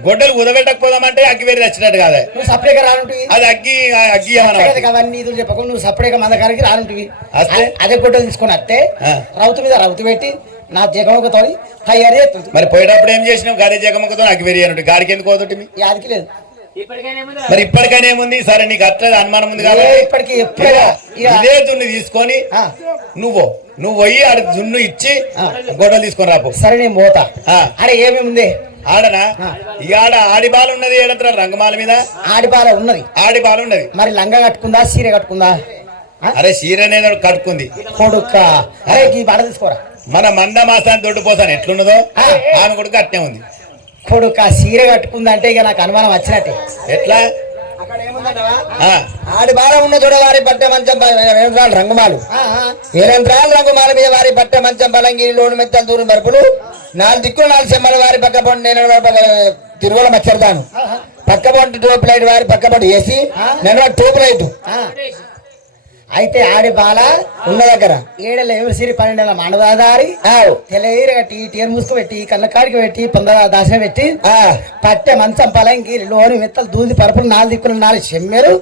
గొడ్డలు కుదబెట్టకపోదామంటే అగ్గి వేరే తెచ్చినట్టు కాదా నువ్వు సపరేట్గా రానుంటివి అది అగ్గి ఏమన్నా అవన్నీ ఇదులు చెప్పకుండా నువ్వు సపరేట్గా మందకానికి రానుంటివి వస్తే? అదే గొడ్డలు తీసుకొని వస్తే ఆ. రౌతు మీద రౌతు పెట్టి నా జగమొకతో తయారు చేస్తుంది మరి పోయేటప్పుడు ఏం చేసినావు గాడి జగమ్మతో అగ్గి వేరే అన్నట్టు గాడికి ఎందుకు పోతుంటే యాదికి లేదు మరి ఇప్పటికైనా ఏముంది సరే నీకు అట్లా అనుమానం ఉంది కాబట్టి ఇప్పటికి ఎప్పుడైనా ఇక ఇదే దున్ని తీసుకొని ఆ. నువ్వు పోయి ఆడ జున్ను ఇచ్చి గొడవలు తీసుకొని రాపో సరే నేను పోతా ఆ. అరే ఏమేమి ఉంది ఆడనా ఈ ఆడ ఆడిబాలు ఉన్నది ఏడంటారా రంగమాల మీద ఆడిపాల ఉన్నది ఆడిబాలు ఉన్నది మరి లంగా కట్టుకుందా చీర కట్టుకుందా ఆ? అరే చీర అనేది కట్టుకుంది కొడుక అరే ఈ బడ తీసుకోరా మన మంద మాసాన్ని దొడ్డుపోసాను ఎట్లున్నదో ఆమె కూడా అట్నే ఉంది కొడుక చీర కట్టుకుందా అంటే ఇక నాకు అనుమానం వచ్చినట్టే ఎట్లా అక్కడ ఏముందంటవా ఆ, ఆడి బాల ఉన్న చూడ వారి పట్ట మంచం యంత్రాలు రంగుమాలు ఆ, ఆ. ఏ యంత్రాలు రంగుమాల మీద వారి పట్ట మంచం బలంగిరి లోను మెత్తలు దూరం మరుపులు 4 దిక్కులు 4 సెమ్మల వారి పక్క పొంటి నేను తిరుగుల మచ్చరుతాను పక్క పొంటి ట్యూబ్ లైట్ వారి పక్క పొంటి వేసి నేను ట్యూబ్ లైట్ ఆ. అయితే ఆడి బాల ఉన్న దగ్గర 7 ఎవరి సిరి 12 మండదారి తెల్లయ్య కట్టి టీర్ ముసుకు పెట్టి కళ్ళకాడికి పెట్టి పొందర దాసిన పెట్టి పట్టె మంచం పలంకి లోని మెత్తలు దూది పరుపులు 4 దిక్కులు 4 చెమ్మెరు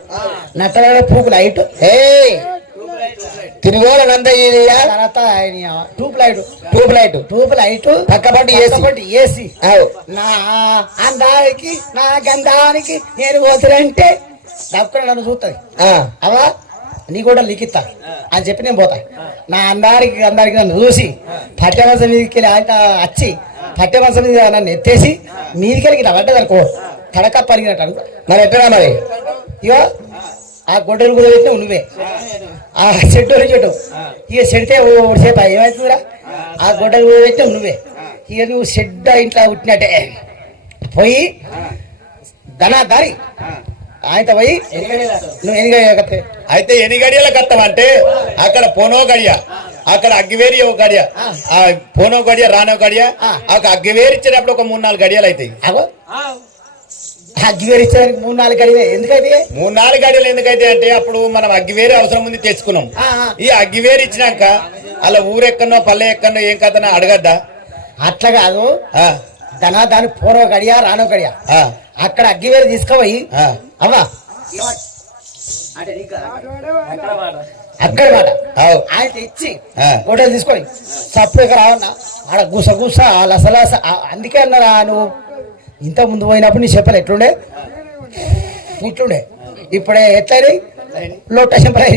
నట్టల పూకు లైట్ తిరుగునంత తర్వాత ఆయన ట్యూబ్ లైట్ పక్కపంటి ఏసీ నా అందానికి నా గంధానికి నేను పోతురంటే దక్కున నన్ను చూస్తుంది అవా నీ కూడా లిఖిస్తా అని చెప్పి నేను పోతా నా అందరికి నన్ను చూసి పట్టెమంచం మీదకి వెళ్ళి ఆయన వచ్చి పట్టెమంచం మీద నన్ను ఎత్తేసి మీదికెళ్ళి ఇలా పడ్డదనుకో కడక పరిగినట్టు అనుకో మరి ఎట్టరా మరి ఇగో ఆ గొడ్డలు కూడా పెట్టినావు నువ్వే ఆ చెట్టు ఇక చెడితే సేపు ఏమవుతుందిరా ఆ గొడ్డలు కూడా పెట్టినావు నువ్వే ఇక నువ్వు షెడ్ ఇంట్లో పుట్టినట్టే పోయి దారి ఆయన పోయి నువ్వు ఎన్ని అయితే ఎన్ని గడియల కట్టమంటే అక్కడ పోనో గడియ అక్కడ అగ్గివేరి ఒక గడియ ఆ పోనో గడియ రానో గడియ అక్కడ అగ్గివేరి ఇచ్చేటప్పుడు ఒక 3-4 గడియలు అవుతాయి అగ్గివేరి ఇచ్చేదానికి 3-4 గడియలు ఎందుకైతే 3-4 గడియలు ఎందుకైతే అంటే అప్పుడు మనం అగ్గివేరి అవసరం ఉంది తెచ్చుకున్నాం ఈ అగ్గివేరి ఇచ్చినాక అలా ఊరెక్కనో పల్లె ఎక్కనో ఏం కథనో అడగద్దా అట్లా కాదు దాని పోనో గడియ రానో గడియ అక్కడ అగ్గివేరి తీసుకుపోయి అవ్వా అక్కడ మాట ఆయన తెచ్చి గొడ్డలు తీసుకొని సప్పుడు రావన్నా ఆడ గుస లసలాస అందుకే అన్నారా నువ్వు ఇంత ముందు పోయినప్పుడు నీ చెప్పాలి ఎట్లుండే ఇప్పుడే ఎట్లయి లోట చెంపలై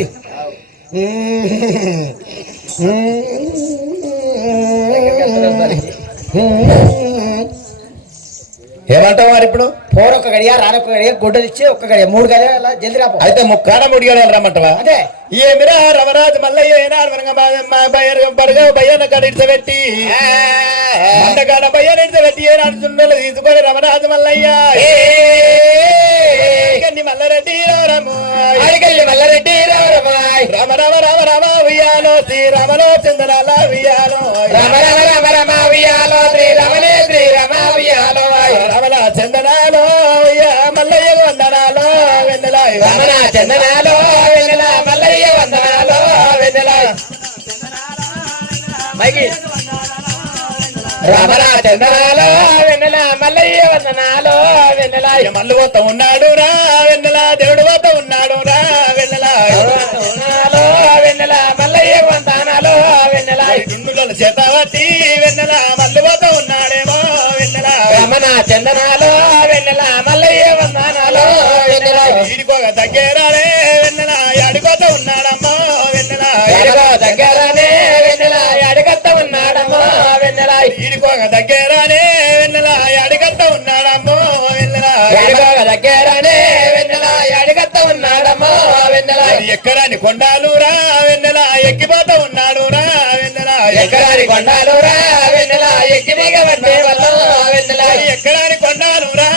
ఏమంటావు మరి ఇప్పుడు పోరొక్క గడియ రానొక్క గడియ గొడ్డలు ఇచ్చి ఒక్క గడియ 3 గడియ జల్ది రాపో అయితే 3 గడియలు రమ్మంటావా అదే ఏమిరా రమరాజు మల్లయ్య ఏనాడు బయ్యన కడిపెట్టి మండగాడ బయ్యన పెట్టి ఏనాడు చుండలు తీసుకొని రమరాజు మల్లయ్య మల్లారెడ్డి రామ రామ రామ రామ ఉయ్యాలో శ్రీరామలో చందనాల ఉయ్యాలో రమణ చందనాలో మల్లయ్య వందనాలో వెన్నెల రమణ చందనాలో వెన్నెల మల్లయ్య వందనాలో వెన్నెల రమణ చందనాలో వెన్నెల మల్లయ్య వందనాలో వెన్నెల మల్లు పోత ఉన్నాడు రా వెన్నెల దేవుడు పోత ఉన్నాడు రా వెన్నెల వెన్నెల మల్లయ్య వందనాలో వెన్నెల గిందుల చేతవట్టి వెన్నెల మల్లు పోత ఉన్నాడేమో వెన్నెల రమణ చందనాలో వెన్నెల మల్లయ్య వందనాలో వెన్నెల ఈడికోగ దగ్గరానే వెన్నెల అడుగోత ఉన్నాడమ్మో వెన్నెల దగ్గరానే వెన్నెల అడుగత్త ఉన్నాడమ్మో వెన్నెల ఈడికోగ దగ్గరానే వెన్నెల అడుగత్త ఉన్నాడమ్మో వెన్నెల దగ్గరానే వెన్నెల అడుగత్త ఉన్నాడమ్మో వెన్నెల ఎక్కడాని కొండాలు రా వెన్నెల ఎక్కిపోతా ఉన్నాడు రా వెన్నెల ఎక్కడాని కొండాలు రా వెన్నెల ఎక్కిపోగబట్టే వల్ల వెన్నెల ఎక్కడాని కొండాలు రా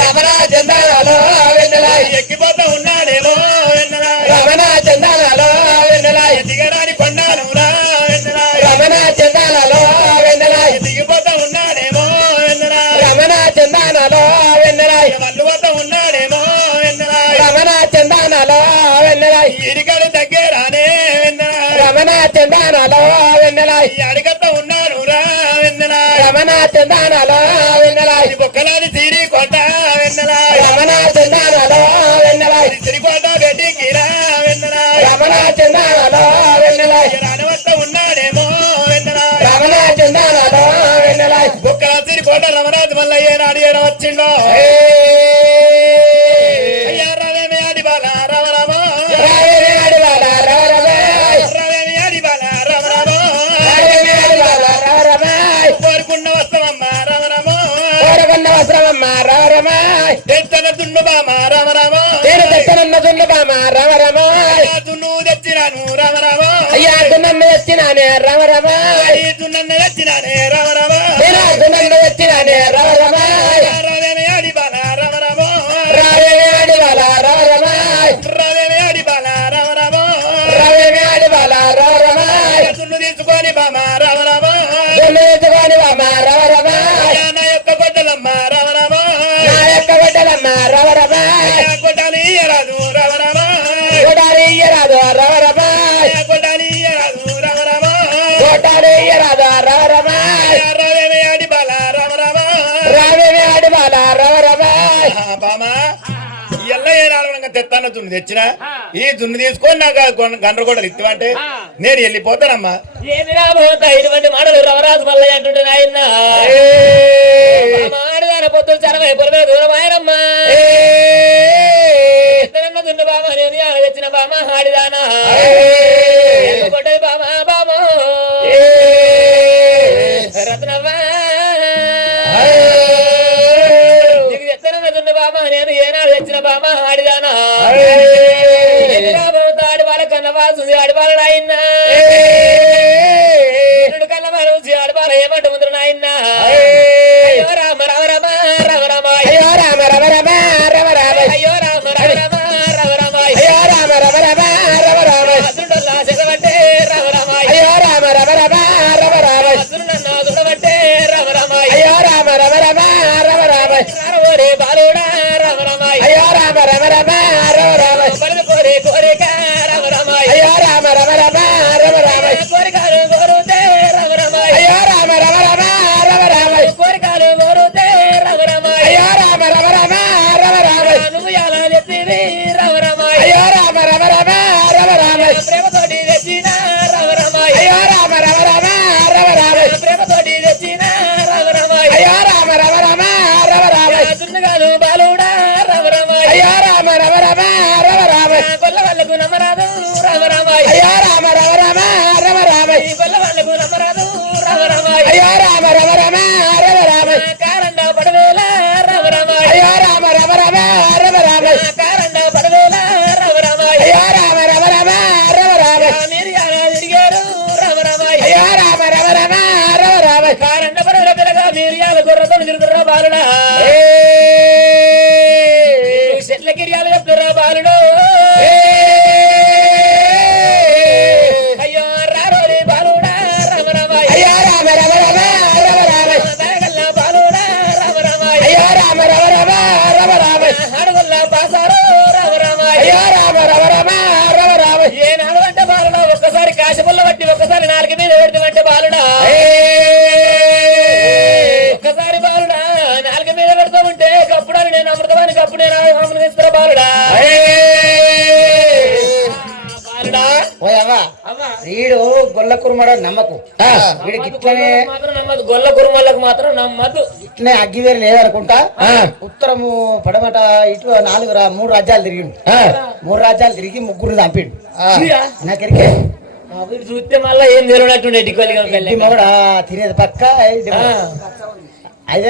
రమణ చందాలలో వెన్నెల ఎక్కిపోతా ఉన్నాడేమో వెన్నెల రమణ చందాలలో వెన్నెల దిగడాని కొండాలు రా వెన్నెల రమణ చందాలలో వెన్నెల దిగిపోతా ఉన్నాడేమో వెన్నెల రమణ చందాలలో వెన్నెల మల్లుపోతా ఉన్నాడేమో వెన్నెల రమణ చందాలలో వెన్నెల ఇడికడు దగ్గరానే వెన్నెల రమణ చందాలలో వెన్నెల అడిగత్త ఉన్నాడు రా వెన్నెల రమణ చందాలలో వెన్నెల బొక్కలాది సిరి కోట వెన్నెల రమణ చందాలలో వెన్నెల సిరికోట బెట్టికి రా వెన్నెల రమణ చందాలలో వెన్నెల రానవత్త ఉన్నాడేమో వెన్నెల రమణ చందాలలో వెన్నెల బొక్కల సిరికోట రమరాజు మల్లయ్య నాడు ఏడ వచ్చిండో అయ్యా దున్నమ్మ తెచ్చినానే రామరామా దున్నమ్మ తెచ్చినానే రామరామా దున్నమ్మ తెచ్చినానే రామరామా రావేమే ఆడి బాల రామరామా రావేమే ఆడి బాల రామరామా రావేమే ఆడి బాల రామరామా రావేమే ఆడి బాల రామరామా దున్ను తీసుకొని బామ రామరామా దున్ను తీసుకొని బామ రామరామా నా యొక్క గొడ్డలమ్మ రామరామా నా యొక్క గొడ్డలమ్మ రామరామా గొడ్డలి రాదు రామరామా గొడ్డలి రాదు రామరామా ఎల్ల ఏనాడు తెత్తాన దున్ను తెచ్చిన ఈ దున్ను తీసుకొని నాకు గండ్రగొడలు ఇత్తివంటే నేను వెళ్ళిపోతానమ్మా. ఏమి రాబోతా ఇటువంటి మాటలు రవరాజు మల్లయ్య అంటుంటే నాయన ఆడదాన పొద్దులు చరవై పొలమే దూరం ఆయనమ్మా దున్ను బామ నేను తెచ్చిన బామ ఆడిదానా కొట్టది బామ బామ రత్నవ్వా నీకు తెచ్చన దున్ను బామ నేను ఏనాడు తెచ్చిన బామ ఆడిదానా ఆడి వాళ్ళ కన్నవాల్సింది ఆడివాళ్ళ నాయన కన్నవాళ్ళు ఆడివాళ్ళ ఏమంట ముందు నాయన అయ్యో రామ రామ రామ రామ రామ అయ్యో రామ రామ రామ రామ రామ అయ్యో రామ రామ రామ రామ రామ అయ్యో రామ రామ రామ రామ రామ అసురుడల్లా చెగబట్టే రామ రామ అయ్యో రామ రామ రామ రామ రామ అసురుడన్నా చూడబట్టే రామ రామ అయ్యో రామ రామ రామ రామ రామ ఓరే బాలుడా రామ రామ అయ్యో రామ రామ రామ రామ రామ బలిని కోరే కోరిక రామ రామ అయ్యో రామ రామ రామ రామ రామ కోరికలు కోరుతే రామ రామ అయ్యో రామ రామ రామ రామ రామ కోరికలు కోరుతే రామ రామ అయ్యో రామ రామ రామ రామ రామ నువ్వు ఎలా చెప్పివి రామ రామ అయ్యో రామ రామ రామ రామ రామ ప్రేమతోటి తెచ్చిన రామ రామ అయ్యో రామ రామ రామ రామ రామ ప్రేమతోటి తెచ్చిన రామ రామ అయ్యో రామ రామ రామ రామ రామ దున్నగాలు బాలుడా రామ రామ అయ్యో రామ రామ రామ రామ రామ కొల్ల వాళ్ళకు నమ్మరాదు రామ రామ అయ్యో రామ రామ రామ రామ రామ కొల్ల వాళ్ళకు నమ్మరాదు రామ రామ అయ్యో రామ రామ రామ రామ రామ కారండ పడవేల రామ రామ అయ్యో రామ రామ రామ రామ రామ కారండ పడవేల రామ రామ అయ్యో రామ రామ రామ రామ రామ మీరు ఎలా తిరిగారు రామ రామ అయ్యో రామ రామ రామ రామ రామ కారండ పడవేల పిల్లగా మీరు యాల గుర్రతో తిరుగుతున్నా బాలుడా చెట్ల గిరియాలు చెప్తున్నా బాలుడు అయ్యో రారోరి బాలుడా రామ రామ అయ్యో రామ రామ రామ రామ రామ తరగల్ల బాలుడా రామ రామ అయ్యో రామ రామ రామ రామ రామ అడుగుల్ల పాసారు రామ రామ అయ్యో రామ రామ రామ రామ రామ ఏనాడు అంటే బాలుడా ఒక్కసారి కాశపుల్ల బట్టి ఒక్కసారి నాలుగు మీద పెడితే బాలుడా ఒక్కసారి బాలుడా నాలుగు మీద పెడతా ఉంటే కప్పుడు నేను అమృతమానికి అప్పుడు నేను అమృతిస్తా బాలుడా బాలుడా వీడు గొల్ల కురుమడు నమ్మకు వీడికి ఇట్లనే మాత్రం నమ్మదు గొల్ల కురుమలకు మాత్రం నమ్మదు ఇట్లనే అగ్గివేరు లేదనుకుంటా ఉత్తరము పడమట ఇటు మూడు రాజ్యాలు తిరిగిండు మూడు రాజ్యాలు తిరిగి ముగ్గురు చంపిండు నాకెరికే వీడు చూస్తే మళ్ళా ఏం తెలియనట్టుండే టికోలి మొగడా తినేది పక్క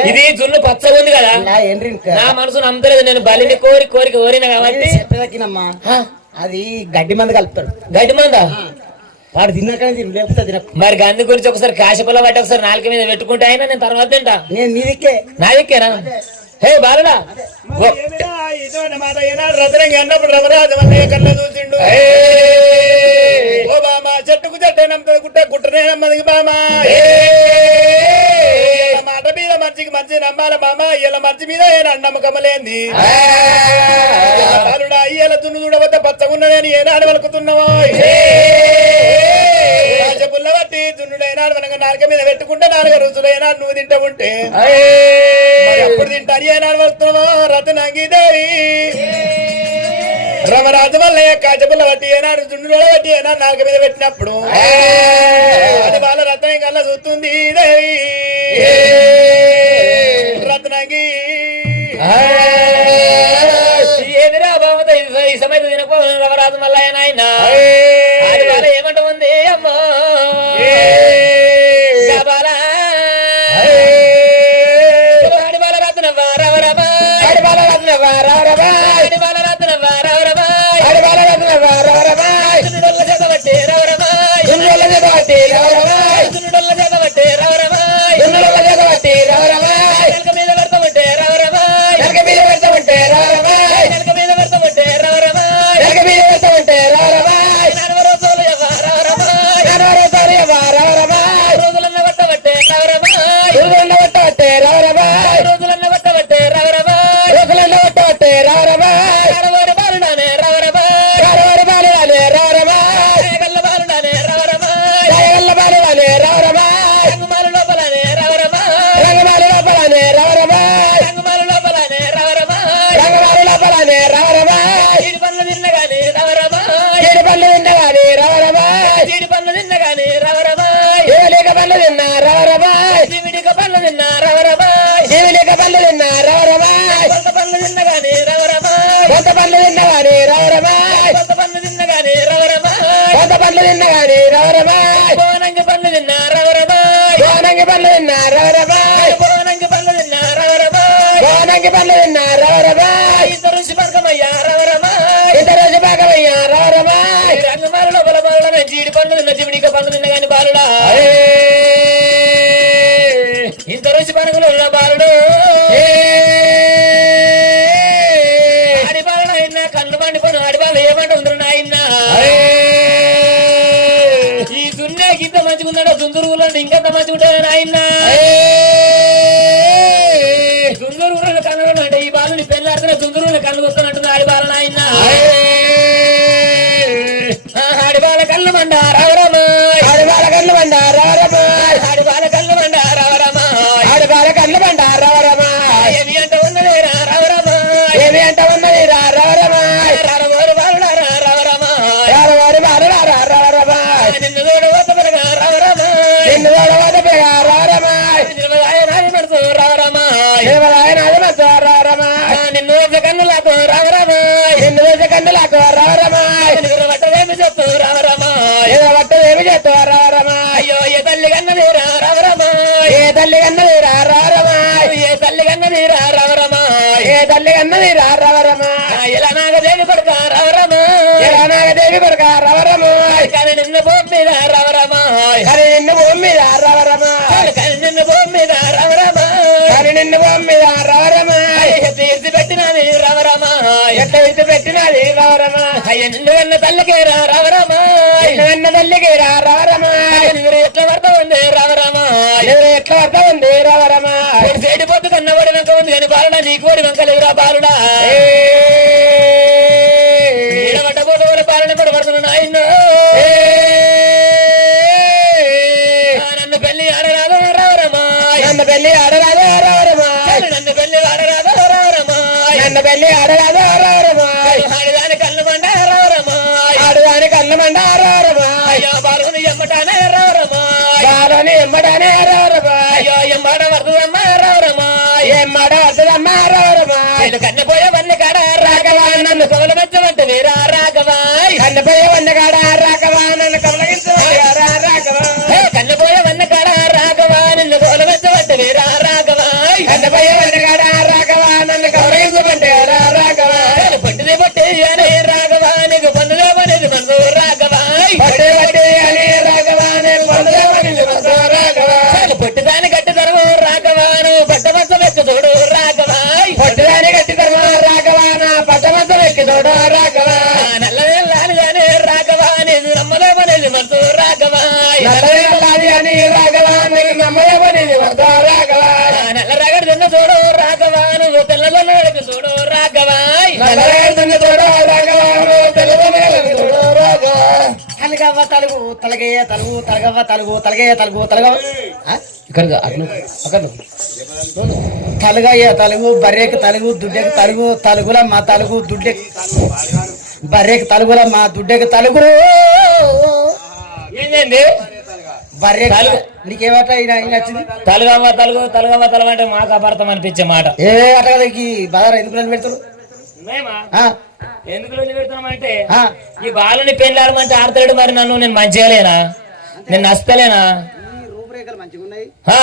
ఇది జున్ను పచ్చగా ఉంది కదా నా మనసు నమ్మలేదు నేను బలిని కోరిక కోరిన కాబట్టి చెప్పదక్కినమ్మా అది గడ్డి మంది కలుపుతాడు గడ్డి మందా వాడు తిన్నాకనే తిను లేకపోతే తినకు మరి గంది గురించి ఒకసారి కాశపుల్ల బట్టి ఒకసారి నాలుక మీద పెట్టుకుంటే అయినా నేను తర్వాత తింటా నేను నీదిక్కే నా దిక్కేనా హే బాలుడా మాట ఏనాడు రతనంగా అన్నప్పుడు రమరాజు మల్లయ్య కళ్ళ చూసిండు ఓ బామా చెట్టుకు చెట్టే నమ్మది గుట్టనే నమ్మది బామా మాట మీద మంచికి మంచి నమ్మాల బామా ఇలా మంచి మీద నమ్మకమలేంది బాలుడా ఇయ్యాల దున్ను చూడవద్ద పచ్చగున్నదని ఏనాడు వలుకుతున్నావో పుల్ల బట్టి దున్నుడైనాడు మనకు నాలుక మీద పెట్టుకుంటే 4 రోజులైనాడు నువ్వు తింటా ఉంటే అప్పుడు తింటారు ఏనాడు వస్తున్నావో రతనంగి దేవి రమరాజు మల్లయ్య కాచపుల్ల బట్టి ఏనాడు దున్నులో బట్టి ఏనాడు నాలుక మీద పెట్టినప్పుడు అది వాళ్ళ రత్నం కల్లా చూస్తుంది దేవి రత్నంగి ఏదిరా బాగుంది ఈ సమయం తినకో రమరాజు మల్లయ్య నాయన ఏమంట ఉంది అమ్మో రంగమాల లోపలనే రవరమా జీడి పండ్లు తిన్నగాని రవరమాయ్ జీడి పండ్లు తిన్నగాని రవరమా జీడి పండ్లు తిన్నగాని రవరమాయ్ జీవలిక పండ్లు తిన్నా రవరమా జీవిడిక పండ్లు తిన్న రవరమాయ్ జీవలిక పండ్లు తిన్నా రవరమా కొత్త పండ్లు తిన్నగాని రవరమాయ్ కొత్త పండ్లు తిన్నగాని రవరమా కొత్త పండ్లు తిన్నగాని రవరమాయ్ కొత్త పండ్లు తిన్నగాని రవరమా బోనంగి పండ్లు తిన్న రవరమాయ్ గోనంగి పండ్లు తిన్నా రవరమా బోనంగి పండ్లు తిన్న రవరమాయ్ గోనంగి పండ్లు తిన్నా రవరమా ఇద్దరు శుభర్గమయ్యా రవరమాయ్ ఇద్దరు శుభాగమయ్యా రవరమా రంగమాల లోపల బాలుడ జీడి పండ్లు తిన్న జీవిడిక పండ్లు తిన్న గాని బాలుడా ఇంత రుచి పనుగులు ఉన్న బాలుడు ఆడిబాల నాయన కళ్ళు మండిపోను ఆడిబాల ఏమంట ఉందరు నాయన ఈ దున్యాకి ఇంత మంచిగున్నాడో దుందురుగులో ఇంకెంత మంచిగుంటాడు నాయన దుందురుగుల కళ్ళు అంటే ఈ బాలుని పెళ్ళాడుతున్న దుందురుగుల కళ్ళు వస్తున్నట్టుంది ఆడిబాల నాయన ఆడిబాల కళ్ళు మండ రావరమాయ్ ఆడవాళ్ళ కళ్ళు బండ రవరమా ఆడిబాల కళ్ళు మండ రావరమాయ్ ఆడవాళ్ళ కళ్ళు బండ రవరమా ఏమి అంట ఉన్నదేరా రావరమాయ్ ఏమి అంట ఉన్నది రవరమా రారవోరు బాలుడారా రావరమాయ్ రారవారి బాలరారా రవరమా నిన్ను తోడు వద్దపరగా రావరమాయ్ నిన్ను వాడవదగా రవరమా నిర్మలాయనాది మనసు రావరమాయ్ దేవరాయనాది మధ్య రవరమా నిన్ను వేసే కన్నులకు రావరమాయ్ నిన్ను వేసే కందులకు రవరమా నిన్ను పట్టదేమి చెప్తూ రావరమాయ్ ఏదో పట్టదేమి చేస్తూ రవరమా అయ్యో ఏ తల్లి కన్నదీరా రావరమాయ్ ఏ తల్లి కన్నది రవరమా ఏ తల్లి కన్నదీరా రావరమాయ్ ఏ తల్లి కన్నది రవరమా ఎలా నాగదేవి కొడుక రావరమాయ్ నాగదేవి కొడుక రవరమా కానీ నిన్ను భూమి మీద రావరమాయ్ హరి నిన్ను భూమి మీద రవరమా కానీ నిన్ను భూమి మీద రావరమాయ్ హరి నిన్ను భూమి మీద రవరమా తీర్చి పెట్టినది రావరమాయ్ ఎట్ల విడిచి పెట్టినది రవరమా అయ్య నిన్ను కన్న తల్లికి రావరమాయ్ నిన్న తల్లికి రవరమా మీరు ఎట్లా పడతా ఉంది రావరమాయ్ ఎవరు ఎట్లా అర్థ ఉంది రవరమా సేడి పొద్దు కన్న ఒడి వెంక ఉంది కానీ బాలుడా నీకు ఒడి వెంక లేదురా బాలుడా పట్టబోతు కూడా బాలుని పడబడుతున్నా నాయన నన్ను పెళ్లి ఆడరాదు రావరమాయ్ నన్ను పెళ్లి ఆడరాదు రవరమా నన్ను పెళ్లి ఆడరాదు రావరమాయ్ నన్ను పెళ్లి ఆడరాదు రవరమా ఆడిదాని కళ్ళు మండ రావరమాయ్ ఆడుదాని కళ్ళు మండ రవరమా అయ్యో బాలుని ఎమ్మటానే రావరమాయ్ బాలని ఎమ్మడానే రవరమా అయ్యో ఎమ్మడ వరదమ్మ రావరమాయ్ ఎమ్మడ వద్దదమ్మా రవరమా నేను కన్నెపోయే వన్ని కాడ రాఘవా నన్ను కవలు మెచ్చమంటే వీరా రాఘవాయ్ కన్నపోయే వందగాడ రాకవా నన్ను కమలగించవా రాకవా కన్నెపోయే వన్ని కాడ రాఘవా నిన్ను కవలు మెచ్చమంటే వీరా రాఘవాయ్ కన్నపోయే వందగాడ రాకవా నన్ను కమలగించమంటే రాకవా పట్టిది పట్టి అనే రాఘవా నీకు పొందుదేమనేది మనసు రాఘవాయ్ పట్టే పట్టే అని రాకవా నేను పొందలేమని రాకవా పొట్టిదాని గట్టి తరము రాఘవా నువ్వు పట్టమచ్చ వెచ్చు చూడు రాఘవాయ్ పట్టుదాని గట్టి ధర్మ రాకవా నా పట్టమంత వెక్కి తోడు రాకవా నల్లదే లాలిగానే రాఘవా నీకు నమ్మలేమనేది మనసు రాఘవాయ్ నల్లది అని రాకవా నీకు నమ్మలేమని రాకవా నల్ల రగడి తిన్న చూడు రాఘవా నువ్వు తెల్లదొన్నడికి చూడు రాఘవాయ్ నల్లది తోడు రాకవా తెలుగు తోడు రాకవా తలగవ్వ తలుగు తలగయ్య తలుగు తలగవ్వ తలుగు తలగయ్య తలుగు తలగవ్వ ఇక్కడ అక్కడ తలగయ్య తలుగు బర్రెకి తలుగు దుడ్డెకి తలుగు తలుగుల మా తలుగు దుడ్డె బర్రెకి తలుగుల మా దుడ్డెకి తలుగురు ఏంటండి బర్రె తలుగు. నీకేమట నచ్చింది తలుగమ్మ తలుగు అంటే మాకు అపార్థం అనిపించే మాట ఏ అట కదా ఈ బాధ ఎందుకు పెడతారు మేమా ఆ, ఎందుకు లొల్లి పెడుతున్నామంటే ఆ. ఈ బాలుని పెళ్ళాడమంటే ఆడతాడు మరి నన్ను నేను మంచిగా లేనా నేను నచ్చలేనా రూపురేఖలు మంచిగా ఉన్నాయి ఆ,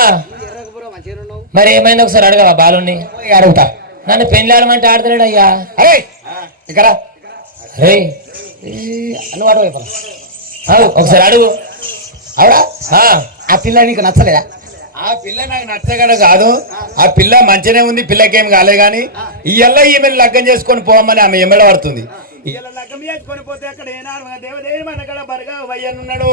మంచిగా ఉన్నావు మరి ఏమైంది ఒకసారి అడగవా బాలుని అడుగుతా నన్ను పెళ్ళాడమంటే ఆడతాడు అయ్యా అరే ఇక్కడ రే నువ్వు అటు వైపు ఒకసారి అడుగు అవుడా ఆ, ఆ పిల్ల నీకు నచ్చలేదా ఆ పిల్ల నాకు నచ్చగడ కాదు ఆ పిల్ల మంచిగానే ఉంది పిల్లకేం కాలేదు కానీ ఇయ్యల్ల ఈమెను లగ్గం చేసుకొని పోమని ఆమె ఎమ్మడ పడుతుంది లగ్గం చేసుకొని పోతే అక్కడ ఏనాడు దేవదేవి మనకడ బరగా వయ్యనున్నాడు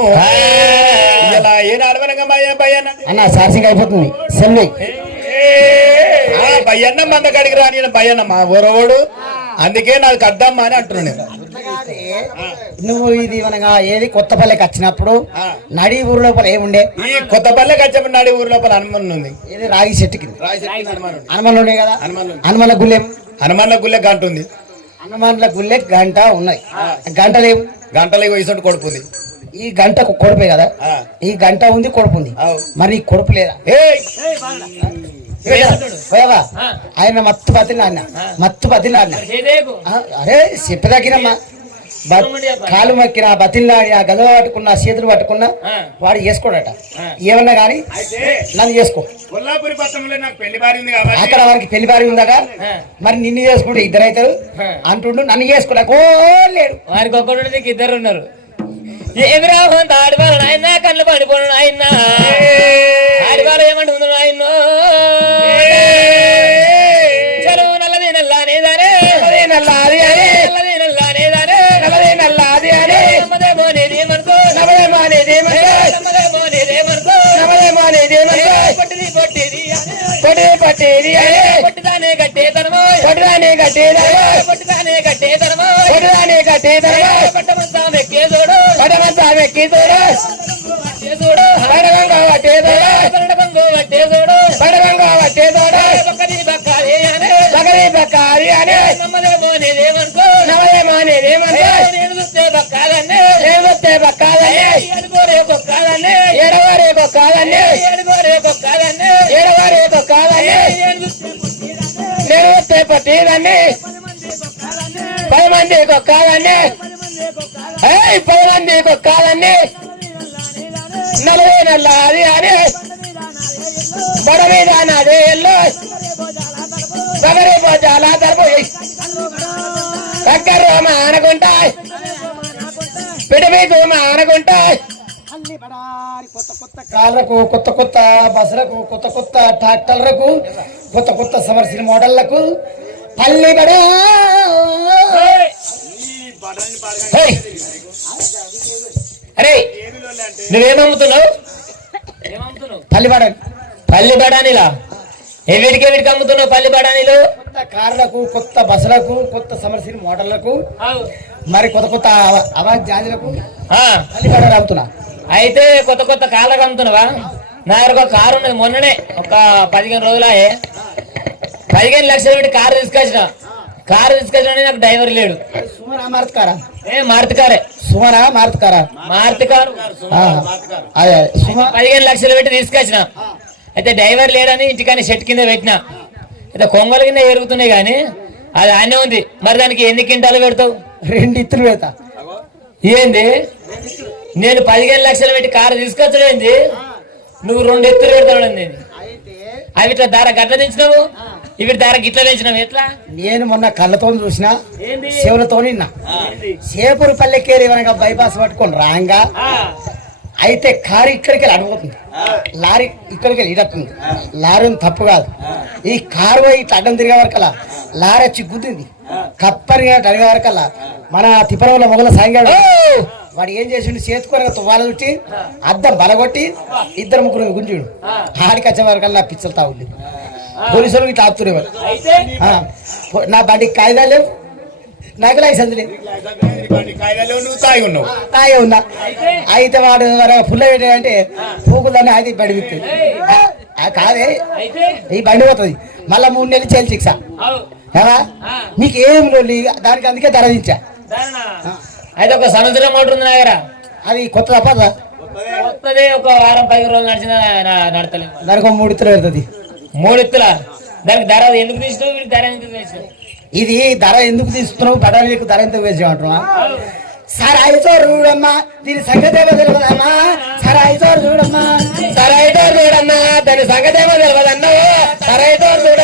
ఇలా ఏనాడు మనగా భయ్యన్న అన్న ఛార్జింగ్ అయిపోతుంది సెల్వి భయ్యన్న మంద కడిగి రాని భయ్యన్న మా ఊరవాడు అందుకే నాకు అద్దమ్మా అని అంటున్నాను నేను. నువ్వు ఇది మనగా ఏది కొత్తపల్లికి వచ్చినప్పుడు నడి ఊరు లోపల ఏముండే ఈ కొత్తపల్లెకి వచ్చే నాడి ఊరు లోపల హనుమాన్ ఉంది ఏది రాగి చెట్టు కింద హనుమాన్ ఉంది. హనుమన్లు ఉన్నాయి కదా హనుమాన్లు ఉంది. హనుమల గుళ్ళేం హనుమాన్ల గుళ్ళే గంట ఉంది, హనుమాన్ల గుళ్ళే గంట ఉన్నాయి. గంట లేవు, గంటలే వయసు కొడుకుంది. ఈ గంటకు కొడుపే కదా, ఈ గంట ఉంది కొడుపు ఉంది, మరి ఈ కొడుపు లేదా? పోయావా? ఆయన మత్తు బతిని అన్న, మత్తు బతిని అన్న. అరే చెప్పదగినమ్మా, కాలు మక్కిన బతిల్లాడి ఆ గద పట్టుకున్నా చేతులు పట్టుకున్నా వాడు చేసుకోడట. ఏమన్నా గాని నన్ను చేసుకో. అక్కడ వారికి పెళ్లి భార్య ఉందగా, మరి నిన్ను చేసుకుంటే ఇద్దరైతారు అంటుండు. నన్ను చేసుకోలేకో లేడు. వారికి ఒక్కడు నీకు ఇద్దరు ఉన్నారు. ఏమి రాహుంత ఆడివారు నాయన కళ్ళు పడిపోను నాయన, ఆడివారు ఏమంటుంది నాయన, చెరువు నల్లది నల్లానేదానే, నల్లది నల్లానేదానే, నల్లది అనే నమ్మదేమోనేది మనకు, నమ్మదేమోనేది పట్టిది పట్టిది పట్టిది పట్టిదానే కట్టేతనమో, పట్టిదానే కట్టేతనమో, పట్టిదానే కట్టేతనమో, పట్టిదానే కట్టేతనమో, పట్టమంతా మెక్కే చూడు, పట్టమంతా మెక్కి చూడు, చూడు పడగంగా వట్టే చూడు, పడగంగో వట్టే చూడు, పడగంగా వట్టే చూడు, బక్కది బక్కాది అనే, బక్కది బక్కాది అనే నమ్మదేమోనేదేమనుకో, నమ్మదేమోనేదేమనుకో, నేను చూస్తే బక్కాలన్నే, నేను చూస్తే బక్కాలన్నే, ఎడుగోరే బొక్కాలన్నే, ఎడవరే బొక్కాలన్నే, ఎడుగోరే బొక్కాలన్నే, ఎడవరే బొక్కాలన్నే, నేను చూస్తే పట్టిదన్నే, 10 మంది కొక్కాలన్నే, 10 మంది కొక్కాలన్నే, నలభై నల్లాది అనే బడ మీద నాదే ఎల్లో సగరి పోజాల తరపు చక్కర మానకుంటాయి, పిడిపి మానకుంటాయి. కొత్త కొత్త కార్లకు, కొత్త కొత్త బస్సులకు, కొత్త కొత్త ట్రాక్టర్లకు, కొత్త కొత్త సమర్సిన మోడళ్లకు పల్లి బడా. అరే నువ్వేమమ్ముతున్నావు? పల్లి బడా, పల్లి బఠానీలా? ఎవరికి అమ్ముతున్నావు పల్లి బఠానీలు? కొత్త కార్లకు, కొత్త బస్సులకు, కొత్త సమర్సిన మోడళ్లకు, మరి కొత్త కొత్త అవాజ్ జాజులకు పల్లి బడా అమ్ముతున్నా. అయితే కొత్త కొత్త కార్లకు అమ్ముతున్నావా? నా దగ్గర ఒక కారు ఉన్నది, మొన్ననే ఒక 15 రోజులాయే 15 లక్షలు పెట్టి కారు తీసుకొచ్చిన. నాకు డ్రైవర్ లేడు. సుమరా మారుతుకారా? మారుతి కారే. సుమరా మారుతుకారా? మారుతి కారు 15 లక్షలు పెట్టి తీసుకొచ్చిన. అయితే డ్రైవర్ లేడని ఇంటికాని షెట్ కింద పెట్టిన. అయితే కొంగల కింద ఎరుగుతున్నాయి కానీ అది ఆయనే ఉంది. మరి దానికి ఎన్ని కింటాలు పెడతావు? 2 ఇత్తులు పెడతా. ఏంది? నేను 15 లక్షలు పెట్టి కారు తీసుకొచ్చలేంది, నువ్వు 2 ఎత్తులు పెడతావు. అవి ఇట్లా ధర గట్ల పెంచినావు, ఇవి ధర గిట్ల పెంచినావు. ఎట్లా? నేను మొన్న కళ్ళతో చూసిన, చెవులతో నిన్నా. చేపూరు పల్లెకేరి వనగా బైపాస్ పట్టుకొని రాంగా అయితే కారు ఇక్కడికి వెళ్ళి అడిపోతుంది, లారీ ఇక్కడికి వెళ్ళి ఇడతుంది. లారీ తప్పు కాదు, ఈ కారు పోయి ఇట్లా అడ్డం తిరిగే వరకల్లా లారీ వచ్చి గుద్దింది. కప్పని అడిగే వరకల్లా మన తిప్పరంలో మొగల సాంగాడు. వాడు ఏం చేసిండు, చేతుకొని తువ్వాల చుట్టి అద్దం బలగొట్టి 2-3 గుంజుడు. ఆడికి వచ్చే వరకల్లా పిచ్చలు తాగుంది. పోలీసులు ఇట్లా ఆపుతురేవారు. నా బండికి కాయిదాలు లేవు, నాకు లైసెన్స్ లేదు, తాగే ఉన్నా. అయితే వాడు ఫుల్ అంటే పూకులని అది బండి విప్పింది. కాదే ఈ బండి పోతుంది, మళ్ళా 3 నెలలు జైలు శిక్ష. నీకు ఏం దానికి అందుకే ధర దించా. అయితే ఒక సంవత్సరం మోటార్ ఉంది నా దగ్గర, అది కొత్త తప్పదా? కొత్తదే ఒక వారం 10 రోజులు నడిచిన నడతలేదు. దానికి 3 ఇత్తులు పెడుతుంది. 3 ఇత్తులా? దానికి ధర ఎందుకు తీసినావు? వీడికి ధర ఎందుకు తీసినావు? ఇది ధర ఎందుకు తీస్తున్నావు? బఠానీలకు ధర ఎందుకు వేసామంటున్నా? సరాయి చూడమ్మా, దీని సంగతేమో తెలియదమ్మా. సరాయి చూడమ్మా, సరాయి చూడన్నా, దాని సంగతేమో తెలియదన్నా. సరాయి చూడన్నా,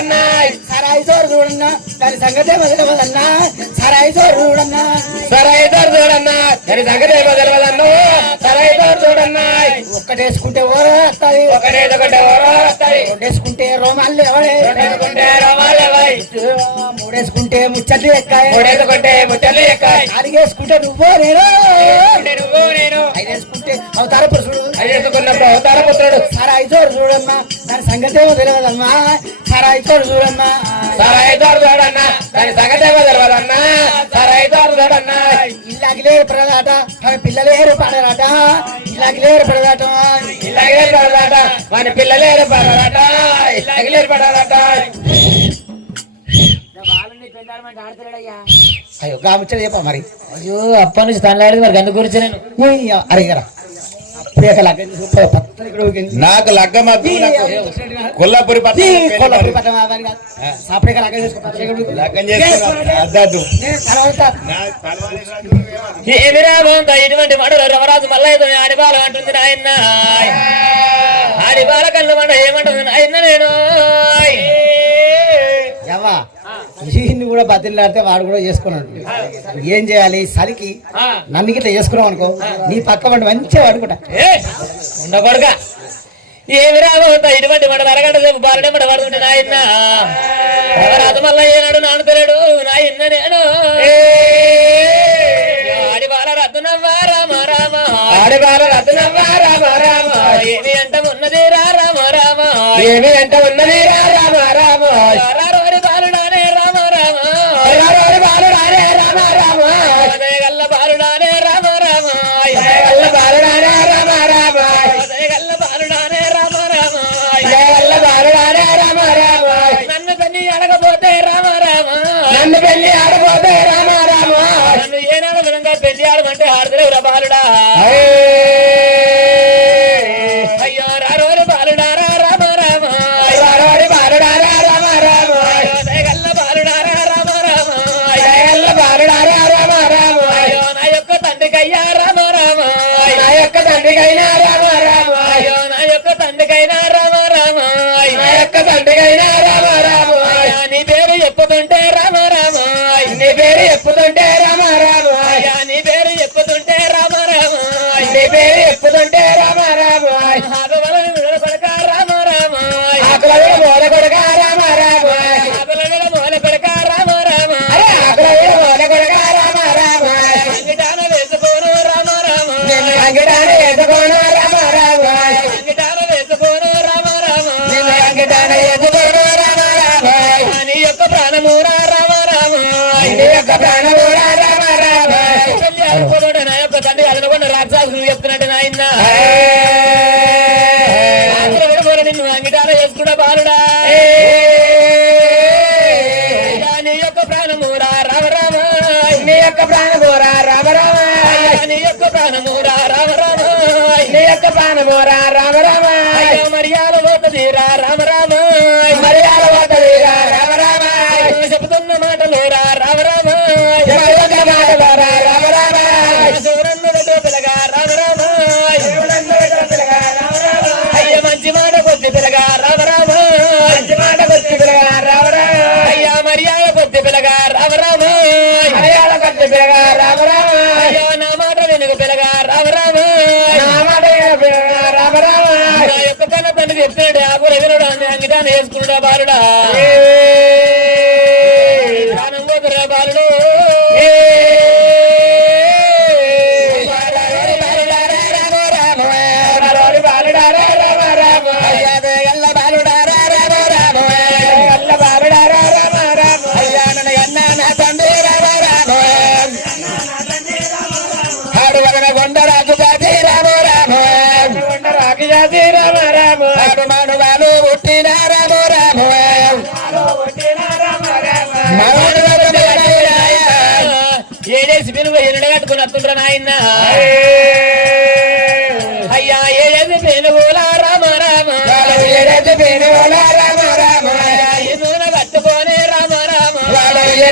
సరాయి చూడన్నా, దాని సంగతేమో తెలియదన్నా. సరాయి చూడన్నా, సరాయి చూడన్నా, దాని సంగతేమో తెలియదన్నా. సరాయి చూడన్నా. ఒక్కటేసుకుంటే ఓరో వస్తాయి, ఒకటే ఓరో వస్తాయి. రెండేసుకుంటే రోమాలు ఎవరే, రోమాలు ఎవరి, 3 ముచ్చట్లు ఎక్కాయి, 3 ముచ్చట్లు ఎక్కాయి. 4 నువ్వు నేను, 5 అవతార పురుషుడు, 5 అవతార పుత్రుడు. సరాయి చూడమ్మా, దాని సంగతేమో తెలియదమ్మా. సరాయి చూడమ్మా, సరాయి చూడన్నా, దాని సంగతేమో తెలియదన్నా. సరాయి చూడన్నా. ఇల్లాకి లేరు పడదాట, మన పిల్లలేరు పడరాట. ఇల్లాకి లేరు పడదాట, ఇల్లాకి లేరు పడదాట, మన పిల్లలేరు పడరాట. ఇల్లాకి లేరు పడరాట. అయ్యో గా ముచ్చట చెప్పా మరి అయ్యో అప్పటి నుంచి తనలాడేది మరి గందు గురించి నేను అడిగారా నాకు లగ్గం వద్దు, నాకు కొల్లాపురి లగ్గం చేస్తున్నా. ఏమిరా బాగుందా ఇటువంటి మడలు రమరాజు మల్లయ్యతో ఆడిబాల అంటుంది నాయన ఆడిబాల కళ్ళు మండ ఏమంటుంది నాయన నేను ఎవ్వా ఈయన్ని కూడా బతిలాడితే వాడు కూడా చేసుకున్నాడు. ఏం చేయాలి సరికి నన్ను గిట్లా చేసుకున్నావు అనుకో నీ పక్క వండి మంచిగా వాడుకుంటా ఉండకూడక ఏమి రాబోతా ఇటువంటి మంట అరగంట సేపు బాలడేమట పడుతుంటే నాయన రమరాజు మల్లయ్య నాడు నాన్న తెలియడు నాయన నేను ఆడిబాల రత్నవ్వా రామ రామ ఆడిబాల రత్నవ్వా రామ రామ ఏమి అంట ఉన్నది రా రామ రామ ఏమి అంట ఉన్నది రా రామ రామ బాలుడానే రామ రామ బాలుడానే రామ రామ గల్ల బాలుడానే రామ రామ గల్ల బాలుడానే రామ రామ గల్ల బాలుడానే రామ రామ గల్ల బాలుడానే రామ రామ నన్ను పెళ్లి అడగపోతే రామ రామ నన్ను పెళ్లి ఆడపోతే రామ రామ నన్ను ఏనాడు విధంగా పెళ్లి ఆడమంటే ఆడలేవురా బాలుడా అయ్యో రారోరి బాలుడా రామ రామ రారోరి బాలుడా రామ రామ గల్ల బాలుడా రామ రామ గల్ల బాలుడా రామ రామ అయ్యో నా యొక్క తండ్రికయ్యా రామ రామ నా యొక్క తండ్రికైనా రామ రామ అయ్యో నా యొక్క తండ్రికైనా రామ రామ నా యొక్క తండ్రికైనా రామ రామ నీ పేరు చెప్పుతుంటే రామ రామ నీ పేరు చెప్పుతుంటే రామ రామ నీ పేరు చెప్పుతుంటే రామ రామ నీ పేరు చెప్పుతుంటే రామ రామ ఆకులని మొదలుకొడక రామ రామ ఆకులని మొదలుకొడక రామ రామ ఆకులని మొదలుకొడక రామ రామ ఆకులని మొదలుకొడక రామ రామ అంగిటాన వేసుకోను రామ రామ అంగిటాన వేసుకోను రామ రామ అంగిటాన వేసుకోను రామ రామ అంగిటాన వేసుకోను రామ రామ నీ యొక్క ప్రాణమూరా రామ రామ నీ యొక్క ప్రాణమూరా రామ రామ నా యొక్క తండ్రి అదనకుండా రాక్షసు చెప్తున్నట్టు నాయన నిన్ను అంగిటాల వేసుకుంటా బాలుడా నీ యొక్క ప్రాణమూరా రామ రామ నీ యొక్క ప్రాణమూరా రామ రామ నీ యొక్క ప్రాణమూరా రామ రామ నీ యొక్క ప్రాణమూరా రామ రామ మర్యాద పోతదీరా రామ రామ మర్యాద పోతదీరా రామ రామ చెబుతున్న మాటలోరా రామ రామ చెబుతున్న మాటలోరా రామ రామ శివరన్నుడితో పిలగా రామ రామ శివరన్నుడితో పిలగా రామ రామ అయ్య మంచి మాట కొద్ది పిలగా రామ రామ మంచి మాట కొద్ది పిలగా రామ రామ అయ్యా మర్యాద కొద్ది పిలగా రామ రామ మర్యాద కొద్ది పిలగా రామ రామ అయ్యో నా మాట వెనుక పిలగా రామ రామ నా మాట వెనుక పిలగా రామ రామ నా యొక్క కన్న తండ్రి చెప్తున్నాడు ఆ కూడా వినడు అంగిటాన్ని వేసుకున్నాడా బాలుడా ప్రాణం పోతురా బాలుడు కొండరాజు గాది రామ రామ కొండరాజు గాది రామ రామ మానవాలు పుట్టిన రామ రామ ఏడేసి పిలువ ఎరుడు కట్టుకుని వస్తుండ్రా నాయన అయ్యా ఏడేసి పిలువులా రామ రామ ఏడేసి పిలువులా రామ రామ నూనె కట్టుకొని రామ రామ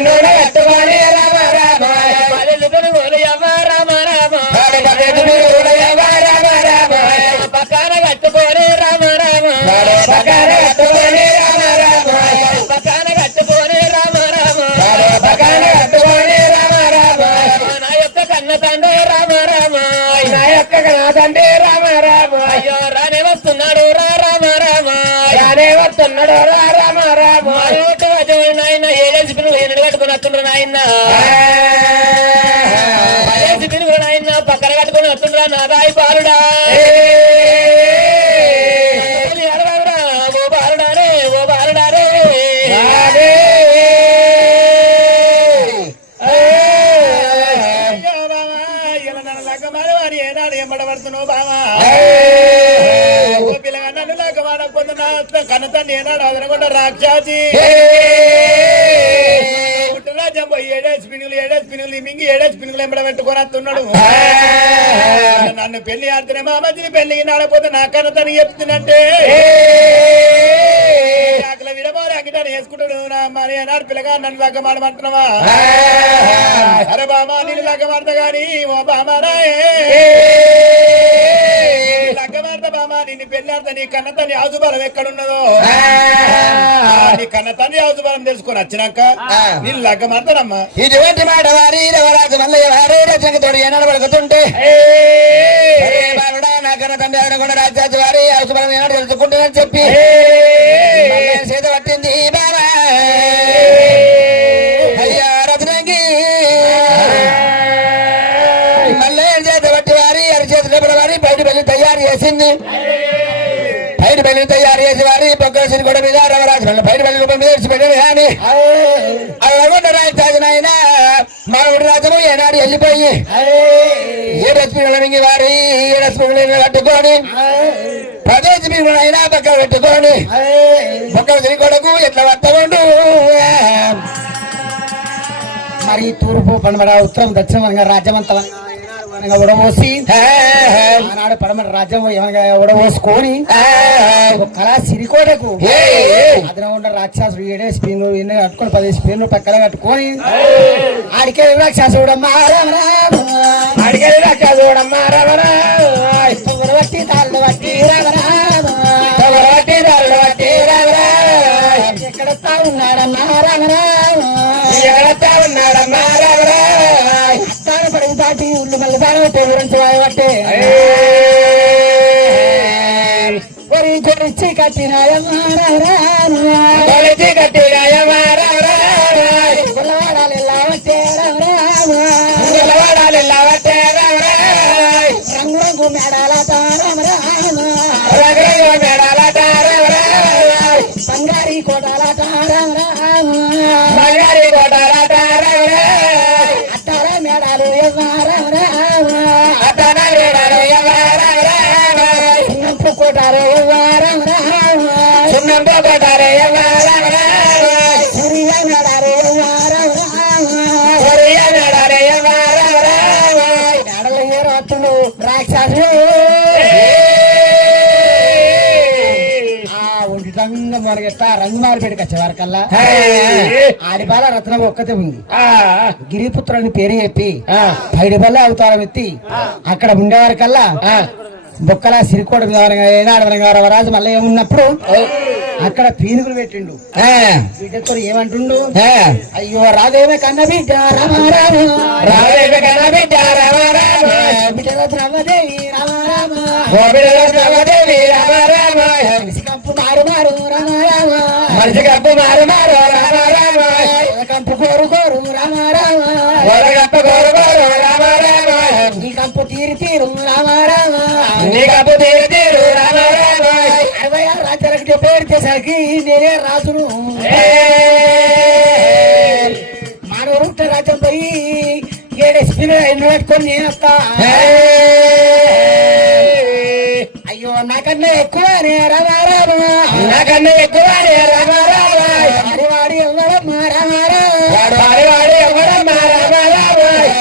నూనె కట్టుకొని రామ రామ పల్లెలు పిలువులు ఎవ్వ రామ రామ పిలువులు ఎవ్వ రామ రామ పక్కన కట్టుకొని రామ రామ పక్కన కట్టుకొని రామ రామ పక్కన కట్టుకొని రామ రామ పక్కన కట్టుకొని రామ రామ నా యొక్క కన్న తండ్రి రామ రామ నా యొక్క కన్న తండ్రి రామ రామ అయ్యో రానే వస్తున్నాడు రా రామ రామ రానే వస్తున్నాడు రా రామ రామ నాయన ఏడేసి పిల్లలు ఎన్నడు కట్టుకుని వస్తుండ్రు నాయన ఏడేసి పిల్లలు నాయన పక్కన కట్టుకుని వస్తుండ్రా నా రాయి బాలుడా ఓ బాలుడారే ఓ బాలుడారే ఏనాడు ఎంబడబడుతున్నావు బావా పిల్లగా నన్ను లేకపోతున్నా కన్నతండి ఏనాడు అదనకుండా రాక్షసి పుట్టిన ఏడేసి పినుగులు మింగి ఏడేసి పినుగులు ఎంబడ పెట్టుకొని వస్తున్నాడు. నన్ను పెళ్లి ఆడుతున్నా మా మధ్యని పెళ్లి నాడపోతే నా కన్న తను చెప్తున్నట్టే అక్కడ విడబారి అంగిటాన్ని వేసుకుంటాడు. నా మరి అన్నాడు పిల్లగా నన్ను లగ్గమాడమంటున్నావా? అరే బామా నేను లగ్గమాడతా గాని ఓ బామారా లగ్గమాడతా బామా నిన్ను పెళ్లి ఆడతా. నీ కన్న తల్లి ఆజుబలం ఎక్కడున్నదో నీ కన్న తల్లి ఆజుబలం తెలుసుకొని వచ్చినాక నేను లగ్గమాడతానమ్మా. ఇటువంటి మాట వారి రవరాజు మల్లయ్య వారే రచనతోడు ఏనాడు పడుకుతుంటే నా కన్న తండ్రి కూడా రాజాజు వారి ఆజుబలం ఏనాడు తెలుసుకుంటుందని చెప్పి చేత పట్టింది బాబా. అయ్యా రత్నంగి మల్లయ్య చేత పట్టి వారి అరిచేతుల వారి బయట వెళ్ళి తయారు చేసింది. బయట వెళ్ళి తయారు చేసి వారి పొక్కసిన కూడా మీద రవరాజు బయట వెళ్ళి రూపం మీద పెట్టాడు. కానీ అవి రాజాజునైన మానవుడి రాజము ఏనాడు వెళ్ళిపోయి ఏడస్పిగుల మింగి వారి ఏడస్పిగులు కట్టుకొని 10 స్పిగులైనా పక్కన పెట్టుకొని పక్కన తిరిగి కొడుకు ఎట్లా వస్తాడు. మరి తూర్పు పడమర ఉత్తరం దక్షిణ రాజ్యమంతా ఉడబోసి ఆనాడు పడమర రాజ్యం ఉడబోసుకొని కళా సిరికోటకు అదన ఉన్న రాక్షసుడు 7 స్పీన్లు ఎన్ని కట్టుకొని 10 స్పీన్లు పక్కన కట్టుకొని ఆడికే రాక్షసుడమ్మా ఆడికే రాక్షసుడమ్మా బట్టి తాళ్ళు బట్టి బట్టి తాళ్ళు బట్టి ఎక్కడతా ఉన్నాడమ్మా ఎక్కడతా ఉన్నాడమ్మా పడికి దాటి ఉల్లు మళ్ళీ దాని గురించి బట్టే కొరిచి కట్టినాయమారాచి కట్టినాయమారావాడాలి లావట్టే రంగు రంగు మేడాలట రంగు మేడాలట బంగారీ కోటాలట బంగారీ కోటాలట అట్టార మేడాలు అట్టార మేడాలు సున్నంపు కోటారు సున్నంపు కోటారు సూర్య మేడారు సూర్య మేడారు మేడల ఏరోతులు రాక్షసులు మనకి రంగుమారిపేటకి వచ్చేవారికల్లా ఆడిపాల రత్నం ఒక్కతే ఉంది. గిరిపుత్రుని పేరు చెప్పి పైడిపల్ల అవతారం ఎత్తి అక్కడ ఉండేవారికల్లా బొక్కల సిరికోట రాజు మళ్ళీ ఏమున్నప్పుడు అక్కడ పీనుగులు పెట్టిండు. బిడ్డతో ఏమంటుండు? అయ్యో రాదేమే కన్న బిడ్డ రామారామ రాదేమే కన్న బిడ్డ రామారామ బిడ్డల ద్రవదేవి రామారామ ద్రవదేవి రామారామ మనిషి కంపు మారు మారు రామారామ మనిషి కంపు మారు మారు రామారామ కంపు కోరు కోరు రామారామ కంపు కోరు కోరు రామారామ నీ కంపు తీరు తీరు రామారామ నీ కంపు తీరు తీరు రామారామ 66 రాజ్యాలకు పేరు చేసరికి నేనే రాజును మానవ రాజ్యం పోయి 7 స్పీన్లు పెట్టుకొని నేను వస్తా. అయ్యో నాకన్నా ఎక్కువనే రామారామ నాకన్నా ఎక్కువనే రామారామ వాడి ఎవడమ్మా రామారామ వాడి ఎవడమ్మా రామారామ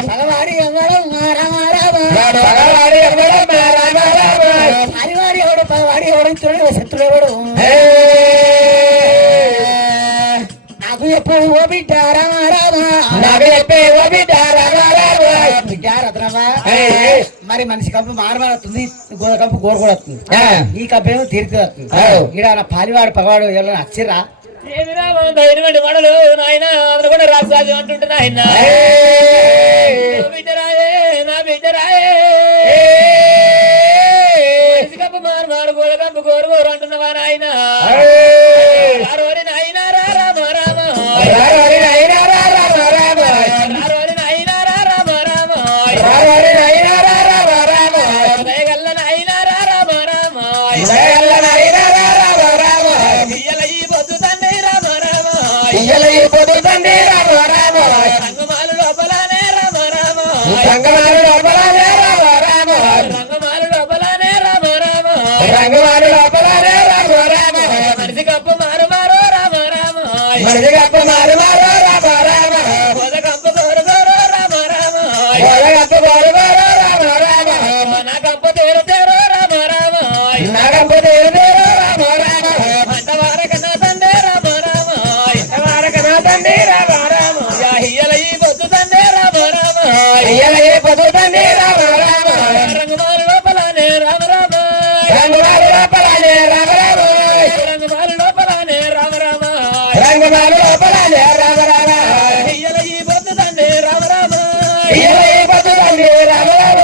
పగవాడి ఎవడమ్మా రామారామ పగవాడి ఎవడమ్మా రామారామ వాడి ఎవడు పగవాడి ఎవడు శత్రుడు ఎవడు నాకు ఎప్పుడు ఓ బిడ్డ రామారామ నాకు చెప్పే ఓ బిడ్డ రామారామ బిడ్డ రత్నమా మరి మనిషి కప్పు మారమారుతుంది గోద కప్పు గోరు కూడా వస్తుంది. ఈ కప్పు ఏమో తీరికి వస్తుంది. ఈడ పాలివాడు పగవాడు ఎవరైనా వచ్చిర్రా మడలు నాయన అతను కూడా రాజు అంటుంటే నాయన బిడ్డరాయే నా బిడ్డరాయే కప్పు మారు మారు గోడ కప్పు గోరు గోరు అంటున్నావా నాయన నాయన రామ రామ రంగమాలు లోపలనే రామ రామ రంగమాలు లోపలనే రామ రామ రంగమాలు లోపలనే రామ రామ రంగమాలు లోపలనే రామ రామ మనిషి కప్పు మారు మారు రామ రామ మనిషి కప్పు మారు మారు రామ రామ గోద కప్పు గోరు గోరు రామ రామ నా కంప తేరు తేరు రామ రామ నాగంప తేరు తేరు రామ రామ అంటవార కన్నా తండ్రి రామ రామ వారక నా తండ్రి రామ రామ హియ్యల ఈ బొద్దు తండ్రి రామ రామ అయ్యల ఏ పదు తండ్రి రామ రామ రంగుమారు లోపలనే రామ రామ రంగుమారు లోపలనే రామ రామ రంగుమారు లోపలనే రామ రామ రంగుమారు లోపలనే రామ రామ హియ్యల ఈ బొద్దు తండ్రి రామ రామ అయ్యల ఏ పదు తండ్రి రామ రామ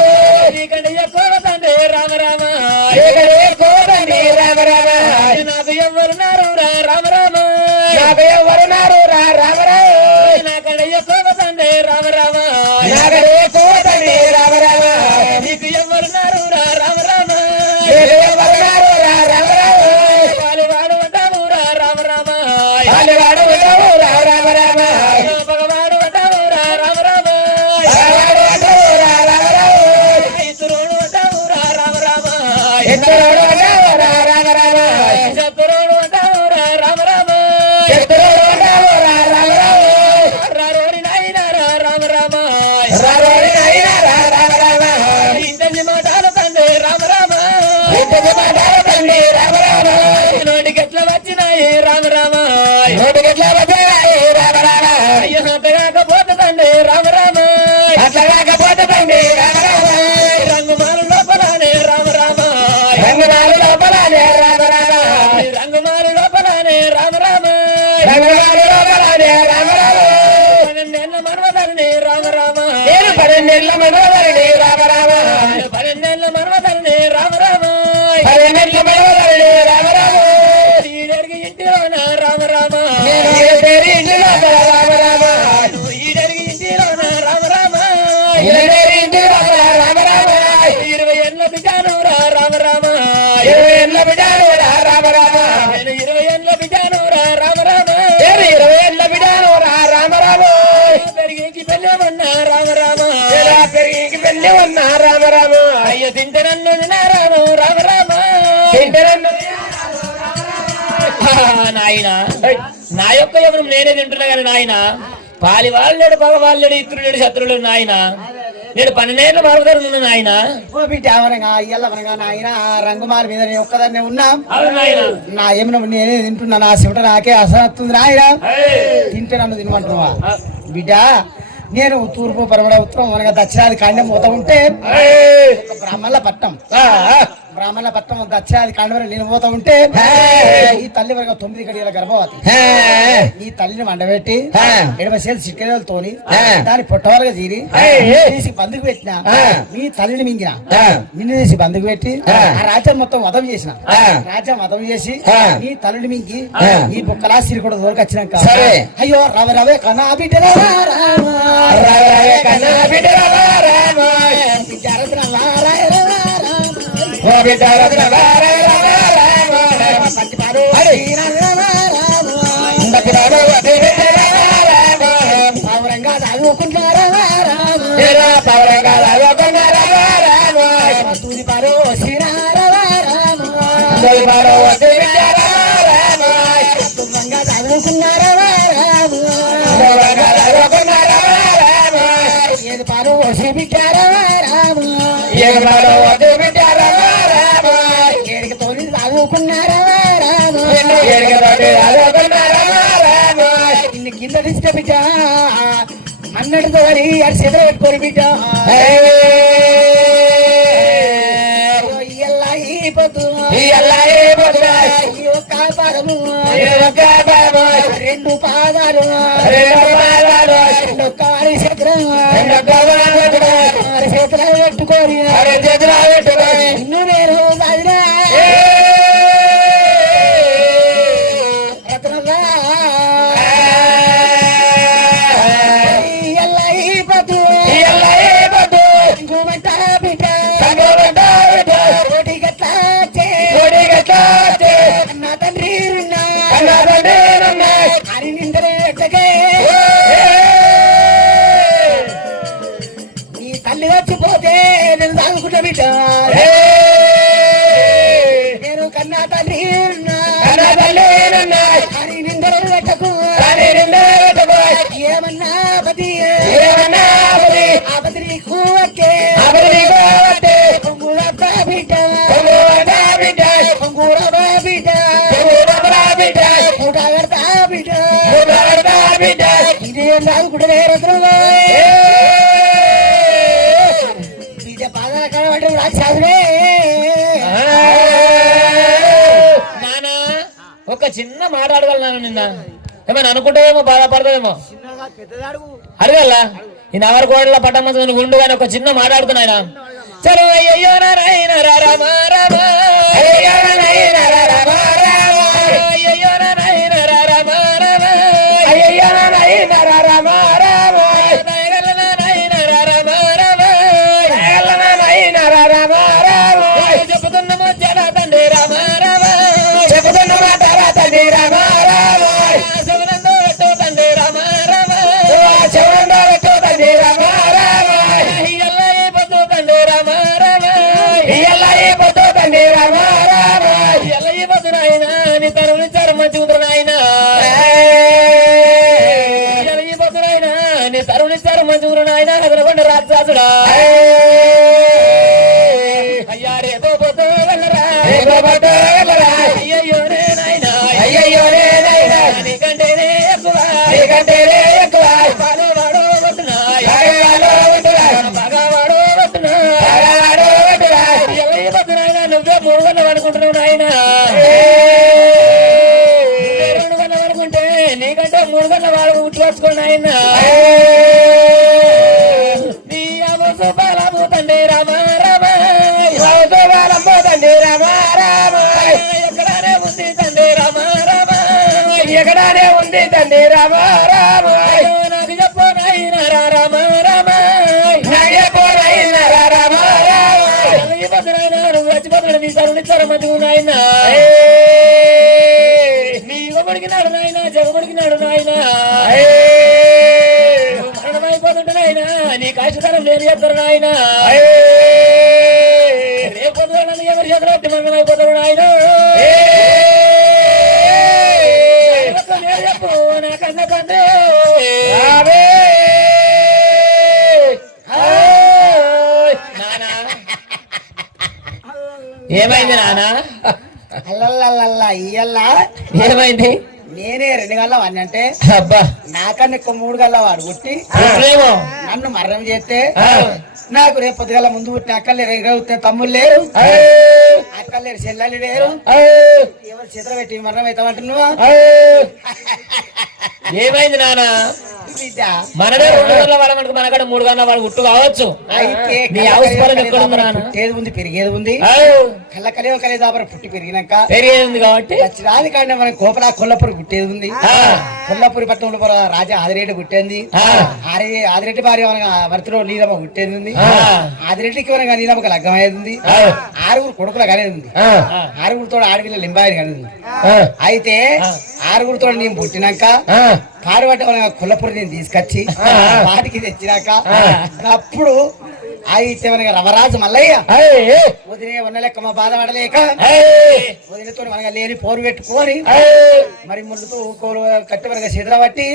నీకంటే ఎక్కువ తండ్రి రామ రామ ఏకడే కో తండ్రి రామ రామ నాకు ఎవరున్నారు రా రామ రామ నాకు ఎవరు నారు రా రామ రామ నాకంటే ఎక్కువ తండ్రి రామ రామ నాగడే కో తండ్రి రామ రామ నీకు ఎవరున్నారు రా రామ రామ నీకు ఎవరు నారు రా రామ రామ వాలివాడు అంటావు రా రామ రామ వాలివాడు ఉండవు రా రామ రామ పగవాడు అంటావు రా రామ రామ వాడు ఉండవు రా రామ రామ ఇతరుడు అంటావు రా రామ రామ ఇద్దరు ఉండవు రా రామ రామ శత్రుడు అంటావు రా రామ రామ ఇద్దరు ఉండవు రా రామ రామ రారోడి నాయన రా రామ రామ రారోడి నాయన రా రామ రామ ఇంతని మాటలు తండ్రి రామ రామ ఇంతకి మాట్లాడు తండ్రి రామ రామ నోటికి ఎట్లా వచ్చినాయి రామ రామ నోటికెట్లా వచ్చాయి రామ రామ అయ్యో అంతగాకపోతే తండ్రి రామ రామ అట్లా కాకపోతే తండ్రి రామ రామ రంగుమాల లోపలనే రామ రామ రంగుమారు లోపలనే రామ రామ రంగుమాల లోపలనే రామ రామ రంగుమారు లోపలనే రామ రామ 12 మర్వదల్ని రామ రామ నేను 12 మనవరిని రామ రామ 12 మర్వదల్ని రామ రామ 12 మనవరిని రామ రామ ఈడరికి ఇంటిలోన రామ రామ నేను ఏ పేరు ఇంటిలో రామ రామ ఈడరికి ఇంటిలోన రామ రామ ఏ పేరు ఇంటిలో రామ రామ 20 ఏళ్ళ బిడ్డను రా రామ రామ 20 ఏళ్ళ బిడ్డను రా రామ రామ నేను 20 ఏళ్ళ బిడ్డను రా రామ రామ నేను 20 ఏళ్ళ బిడ్డను రా రామ రామ పెరిగి పెళ్ళమన్నా రామ రామ ఎలా పెరిగి పెళ్ళి ఉన్నా రామ రామ అయ్యో తింటే నన్ను నారాను రామ రామ తింటారన్న నాయన నా యొక్క ఎవరు నేనే తింటున్నా కానీ నాయన పాలి వాళ్ళేడు పగవాళ్ళేడు ఇతరులేడు శత్రువులేడు నాయన నేను 12 మారుతాను నాయన ఓ బిడ్డ అవనగా ఇయ్యల్లవనగా నాయన ఆ రంగుమాల మీద నేను ఒక్కదాన్నే ఉన్నా అవును నాయన నా ఏమన్నా నేనే తింటున్నా నా చెమట నాకే అసహత్తుంది నాయన తింటే నన్ను తినమంటున్నావా బిడ్డ నేను తూర్పు పరమడ ఉత్తరం అనగా దక్షిణాది కాండం పోతా ఉంటే ఒక బ్రాహ్మణుల పట్టం బ్రాహ్మణుల పట్టం దక్షిణాది కాండం నేను పోతా ఉంటే ఈ తల్లి వరకు 9 గడియల గర్భవతి ఈ తల్లిని మండబెట్టి ఎడమ చేతి చిక్కలతోని దాని పొట్టవాలుగా తీరి తీసి బందుకు పెట్టిన మీ తల్లిని మింగిన నిన్ను తీసి బందుకు పెట్టి ఆ రాజ్యం మొత్తం వధం చేసిన రాజ్యం వధం చేసి నీ తల్లిని మింగి ఈ బుక్కలా సిరికొడ దొరకొచ్చినాక సరే. అయ్యో రవ రవే కన్నా బిడ్డ రావే కన్నా బిడ్డ రామ రామ ఓ బిడ్డ రత్న రామ రామ రామ బతిరాడు వది బిడ్డ రామ రామ పౌరంగా చదువుకుంటారా ఏరా పౌరంగా రావకున్న రామ రామ తూరిపారు దైవాడు వది బిడ్డ రామ రామ పౌరంగా చదువుకున్నారా పౌరంగా రావకున్న రామ రామ ఏది పారు ఓసి బిడ్డారా ఏగమాడు వది బిడ్డ రామ రామ ఏడికి తోలి చదువుకున్నారా ఏగమాడు రావకున్న రామ రామ ఇన్ని కింద డిస్ట బిడ్డ అన్నటితో అని అది చేతులు పెట్టుకోని బిడ్డ రెండు పాదాలు చేతులు పెట్టుకోని నిన్ను నేను సాగినా నీ తల్లి వచ్చిపోతే నేను సాగుకుంటా బిడ్డ నేను కన్నా తల్లి అని నిందలు పెట్టకు ఏమన్నా పతి ఆపతి నీకు వచ్చే ఏం రాదుకుంటే రత్నం బిడ్డ పాదాల కడబడి రాజు చదువే నానా ఒక చిన్న మాట అడగలను నిన్న ఏమైనా అనుకుంటావేమో బాధపడతావేమో అడగల్లా ఈ నవర కోడల పట్టమ్మ గుండు కానీ ఒక చిన్న మాట అడుగుతున్నాయన చలో అయ్యో నారాయణ రామ రామ అయ్యో నారాయణ రామ రామ అయ్యో నారాయణ రామ రామ అయ్యో నారాయణ రామ రామ నాయగల నారాయణ రామ రామ నాయగల నారాయణ రామ రామ చెప్పుతున్నమో జల తండ్రి రామ రామ చెప్పుతున్నమో జల తండ్రి రామ రామ శివనందో పెట్టు తండ్రి రామ రామ శివనందో పెట్టు తండ్రి రామ రామ ఇయ్యల్లాయి పొద్దు తండ్రి రామ రామ ఇయ్యల్లాయి పొద్దు తండ్రి రామ రామ ఇయ్యల్లాయి పొద్దు నాయన నీ తరువుని చర్మ చూద్రు నాయన ఇయ్యల్లాయి పొద్దు నాయన నీ తరువుని చర్మ చూద్రు నాయన హదరగొండ రాజాసుడా అయ్యా రేపో పొద్దు వెళ్ళరా రేపో పొద్దు వెళ్ళరా అయ్యయ్యో నే నాయన అయ్యయ్యో నే నాయన నీకంటేనే ఎక్కువ నీకంటేనే ఎక్కువ పాలవాడో వట్టునా పాలవాడో వట్టునా పగవాడో వట్టునా పగవాడో వట్టునా ఎల్లయ్య పొద్దు నాయన నువ్వే మూడు గంటలు అనుకుంటున్నావు నాయన రెండు గంటలు అనుకుంటే నీకంటే మూడు గంటల వాడు ఉట్టుకొచ్చుకోండి ఆయన నీ అమసు బాలము తండ్రి రామ రామ బాలము తండ్రి రామ రామ ఎక్కడానే ఉంది తండ్రి రామ రామ ఎక్కడానే ఉంది తండ్రి రామ రామ నాకు చెప్పు నాయన రామ రామ నాకు చెప్పు నాయన రామ రామ నువ్వు చచ్చిపోతున్నాడు నీ తరుణి చరమతి నాయన నీ ఇవ్వబడికినాడు నాయన జగబడికినాడు నాయన మరణమైపోతుంటే నాయన నీ కాశతరం నేను చెప్తారు నాయన రేపు నన్ను ఎవరి చేతులు మరణమైపోతాడు నాయన నేను చెప్పు నా కన్న తండ్రి నానా ఏమైంది నానా అల్లల్లల్లా ఇయ్యల్లా ఏమైంది నేనే 2 గల్ల వాడిని అంటే అబ్బా నాకన్నా ఎక్కువ 3 గల్ల వాడు పుట్టి ఏమో నన్ను మరణం చేస్తే నాకు రేపు పొద్దుగల ముందు పుట్టిన అక్కలు తమ్ముళ్ళు లేరు అక్కలు లేరు చెల్లెలు లేరు ఎవరు చేతులు పెట్టి మరణం అవుతామంటున్నావా ఏమైంది నానా బిడ్డ మనడే 2 గంటల వాడ మనకు మనకడ 3 గంటల వాడు గుట్టు కావచ్చు అయితే నీ అవసరం ఎక్కడ ఉంది నాన్న పుట్టేది ఉంది పెరిగేది ఉంది కళ్ళ కలిగే దాపర పుట్టి పెరిగినాక పెరిగేది ఉంది కాబట్టి రాది కానీ మన కోపల కొల్లపూరి పుట్టేది ఉంది కొల్లపూరి పట్టణంలో రాజా ఆదిరెడ్డి పుట్టేది ఆదిరెడ్డి భార్య భర్తలో నీలమ్మ పుట్టేది ఉంది ఆదిరెడ్డికి మనగా నీలమ్మకి లగ్గం అయ్యేది ఉంది 6 కొడుకులకు అనేది ఉంది 6 ఆడపిల్ల లింబాయని అనేది ఉంది అయితే 6 నేను పుట్టినాక పారుబట్ట కొల్లపూరి నేను తీసుకొచ్చి వాటికి తెచ్చినాక అప్పుడు అయితే మనకి రమరాజు మల్లయ్య వదిలే ఉన్న లెక్క మా బాధపడలేక వదిలితో మనగా లేని పోరు పెట్టుకొని మరి ముళ్ళుతో కట్టి మనగా శిద్ర పట్టి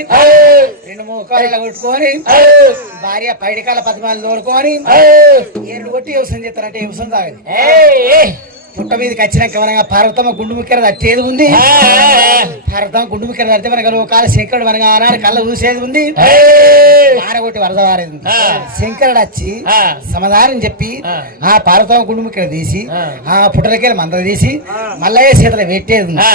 2 మోకాలు కొట్టుకొని భార్య పైడికాల పద్మాలు తోడుకొని 7 కొట్టి వ్యవసాయం చేస్తారంటే వ్యవసాయం తాగదు పుట్ట మీదకి వచ్చినాక మనగా పార్వతమ్మ గుండు ముక్కెర తట్టేది ఉంది పార్వతమ్మ గుండు ముక్కెర తడితే మనకు కాల శంకరుడు మనగా ఆనాడు కళ్ళ చూసేది ఉంది ఆరగొట్టి వరద వారేది ఉంది శంకరుడు వచ్చి సమాధానం చెప్పి ఆ పార్వతమ్మ గుండు ముక్కెర తీసి ఆ పుట్టలకెళ్ళి మంద తీసి మల్లయ్య చేతులు పెట్టేది ఉంది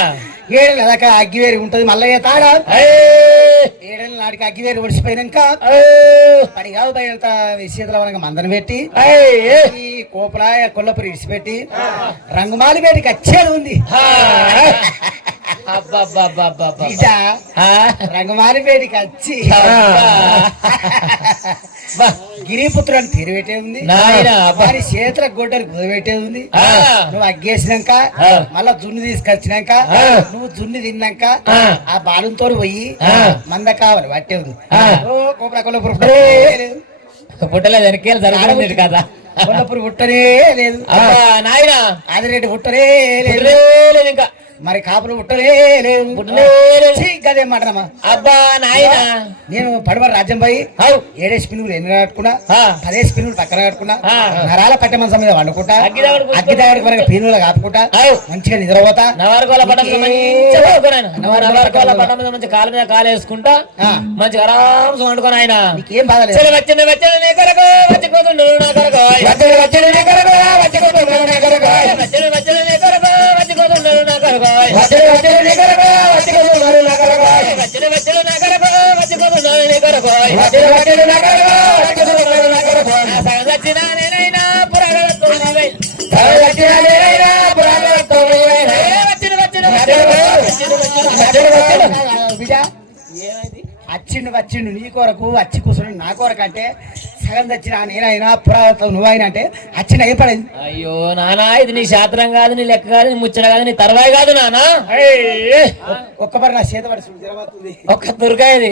7 దాకా అగ్గివేరి ఉంటది మల్లయ్య తాడా 7 నాటికి అగ్గివేరి ఒడిసిపోయినాక పడిగావు బయట చేతుల మనకు మందన పెట్టి ఈ కోపలాయ కొల్లపురి విడిచిపెట్టి రంగుమాలి బయటికి వచ్చేది ఉంది రంగుమాలి బయటికి వచ్చి గిరిపుత్రుడు అని పేరు పెట్టేది ఉంది వారి చేతుల గొడ్డలు కుదబెట్టేది ఉంది నువ్వు అగ్గేసినాక మళ్ళా జున్ను తీసుకొచ్చినాక నువ్వు జున్ను తిన్నాక ఆ బాలంతో పోయి మంద కావాలి పట్టే ఉంది కోపల కొల్లపురి పుట్టలే జరుగుతుంది కదా కొల్లపురి పుట్టనే లేదు నాయన ఆదిరెడ్డి పుట్టనే లేదు ఇంకా మరి కాపులు పుట్టలే లేదు ఛీ, గదేం మాటనమ్మా అబ్బా నాయనా నేను పడమర రాజ్యం పోయి అవు 7 స్పిన్నులు ఎన్ని కట్టుకున్నా ఆ. 10 స్పిన్నులు పక్కన కట్టుకున్నా ఆ. నరాల పట్టె మంచం మీద వండుకుంటా అగ్గి దగ్గర అగ్గి దగ్గర పీనులు కాపుకుంటా అవు. మంచిగా నిద్రపోతా నవారుకోల పట్టం మీద మంచిగా పడుకోనాయన నవారుకోల పట్టం మీద మంచి కాలు మీద కాలు వేసుకుంటా ఆ. మంచిగా ఆరాంసం వండుకొని ఆయన నీకేం బాధ లేదు సరే వచ్చింది నీ కొరకు వచ్చిపోతుండు నా కొరకు వచ్చిన నీ కొరకు వచ్చిపోతున్నాడు నా కొరకు వచ్చిన నీ కొరకు వచ్చిపోతుండు నా కొరకు వచ్చిన నీ కొరకు వచ్చిపోతున్నాడు నా కొరకు వచ్చిన నా కొరకు వచ్చిపోతుండు నీ కొరకు వచ్చిన నా కొరకు వచ్చిపోతున్నాడు నా కొరకు సగం వచ్చిన నేనైనా పురాగలతో నీవై వచ్చిన నేనైనా పురాణంతో నీవైనా బిడ్డ ఏమైంది వచ్చిండు నీ కొరకు వచ్చి కూర్చుని నా కొరకు అంటే సగం తెచ్చిన నేనైనా పురావతం నువ్వైనా అంటే వచ్చిన ఏం పడేది అయ్యో నానా ఇది నీ శాస్త్రం కాదు నీ లెక్క కాదు నీ ముచ్చట కాదు నీ తర్వాయి కాదు నానా ఒక్కపరి నా చేత పడి చూడు జరగబోతుంది ఒక్క తురకాయది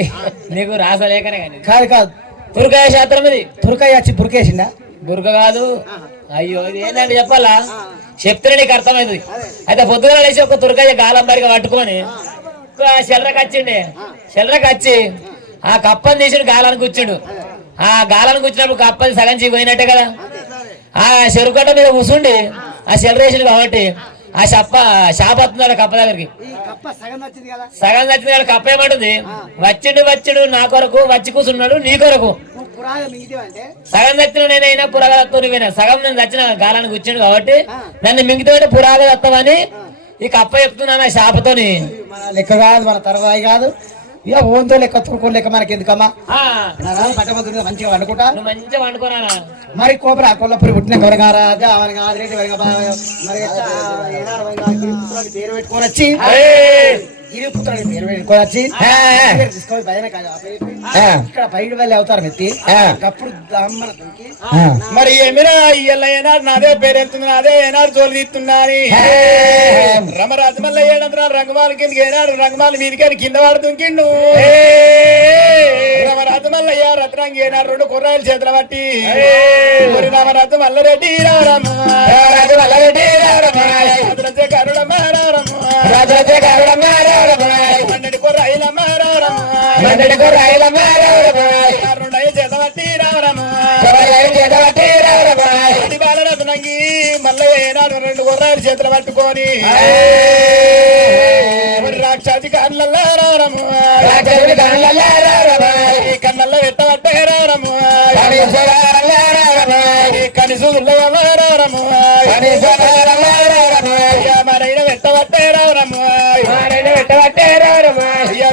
నీకు రాసలేకనే కానీ కాదు కాదు తురకాయ శాస్త్రం ఇది తురకాయ వచ్చి బురికేసిందా బురక కాదు అయ్యో ఇది ఏంటంటే చెప్పాలా చెప్తే నీకు అర్థమైంది అయితే పొద్దుగా లేచి ఒక తురకాయ గాలం బరిగా పట్టుకొని చెల్లరకు వచ్చిండే చెల్లరకు వచ్చి ఆ కప్పని తీసి గాలానికి కూర్చుండు ఆ గాలానికి కూర్చున్నప్పుడు కప్పని సగం పోయినట్టే కదా ఆ చెరుకట్ట మీద కూర్చుండి ఆ చెల్లరేసిండు కాబట్టి ఆ షాప్ వస్తున్నాడు కప్ప దగ్గరికి సగం వచ్చింది కదా సగం వచ్చింది కదా కప్ప ఏమంటుంది వచ్చిండు నా కొరకు వచ్చి కూర్చున్నాడు నీ కొరకు పురాగం ఇది అంటే సగం తెచ్చిన నేనైనా పురాగలతో నువ్వేనా సగం నేను తెచ్చిన గాలానికి కూర్చుండు కాబట్టి నన్ను మింగితే పురాగలత్తవని ఈ కప్ప చెప్తున్నా షాపుతోని మన లెక్క కాదు మన తర్వాయి కాదు ఇక ఓన్తో లెక్క తురుకో లెక్క మనకి ఎందుకమ్మా పట్టమంది మంచిగా వండుకుంటా నువ్వు మంచిగా వండుకోనా మరి కోపరా కొల్లపురి పుట్టిన గౌరగా రాజా అవనికి ఆదిరెడ్డి మరి ఎట్లా ఏనాడు పుత్రుడికి పేరు పెట్టుకొని వచ్చి ఇది పుత్రుడికి పేరు పెట్టుకొని వచ్చి తీసుకొని భజన కాదు ఇక్కడ బయట వెళ్ళి అవుతారు మెత్తి అప్పుడు బ్రాహ్మణ దుంకి మరి ఏమిరా ఇయ్యాల ఏనాడు నాదే పేరు వెళ్తుంది నాదే ఏనాడు జోలు తీస్తున్నా అని రమరాజు మల్ల ఏడంతా రంగమాల కిందకి ఏనాడు రంగమాల మీదికి కింద వాడు దుంకిండు రమరాజు మల్లయ్య రత్నాంగి ఏనాడు 2 కుర్రాయిలు చేతుల పట్టి రమరాజు మల్లారెడ్డి రారమ్మ కరుడమ్మ రారమ్మ మన్నడి కుర్రాయిలమ్మ రారమ్మ 2 చేత పట్టి రారమ్మ బాలరత్నంగి మల్లయ్య ఏనాడు 2 కుర్రాయిలు చేతులు పట్టుకొని రాక్షసి కళ్ళల్లా రారమ్మ కన్నల్ల పెట్టబట్టే రారమ్మ కనిసూదుల్లో రారమ్మ మరైన పెట్టబట్టే రారమ్మ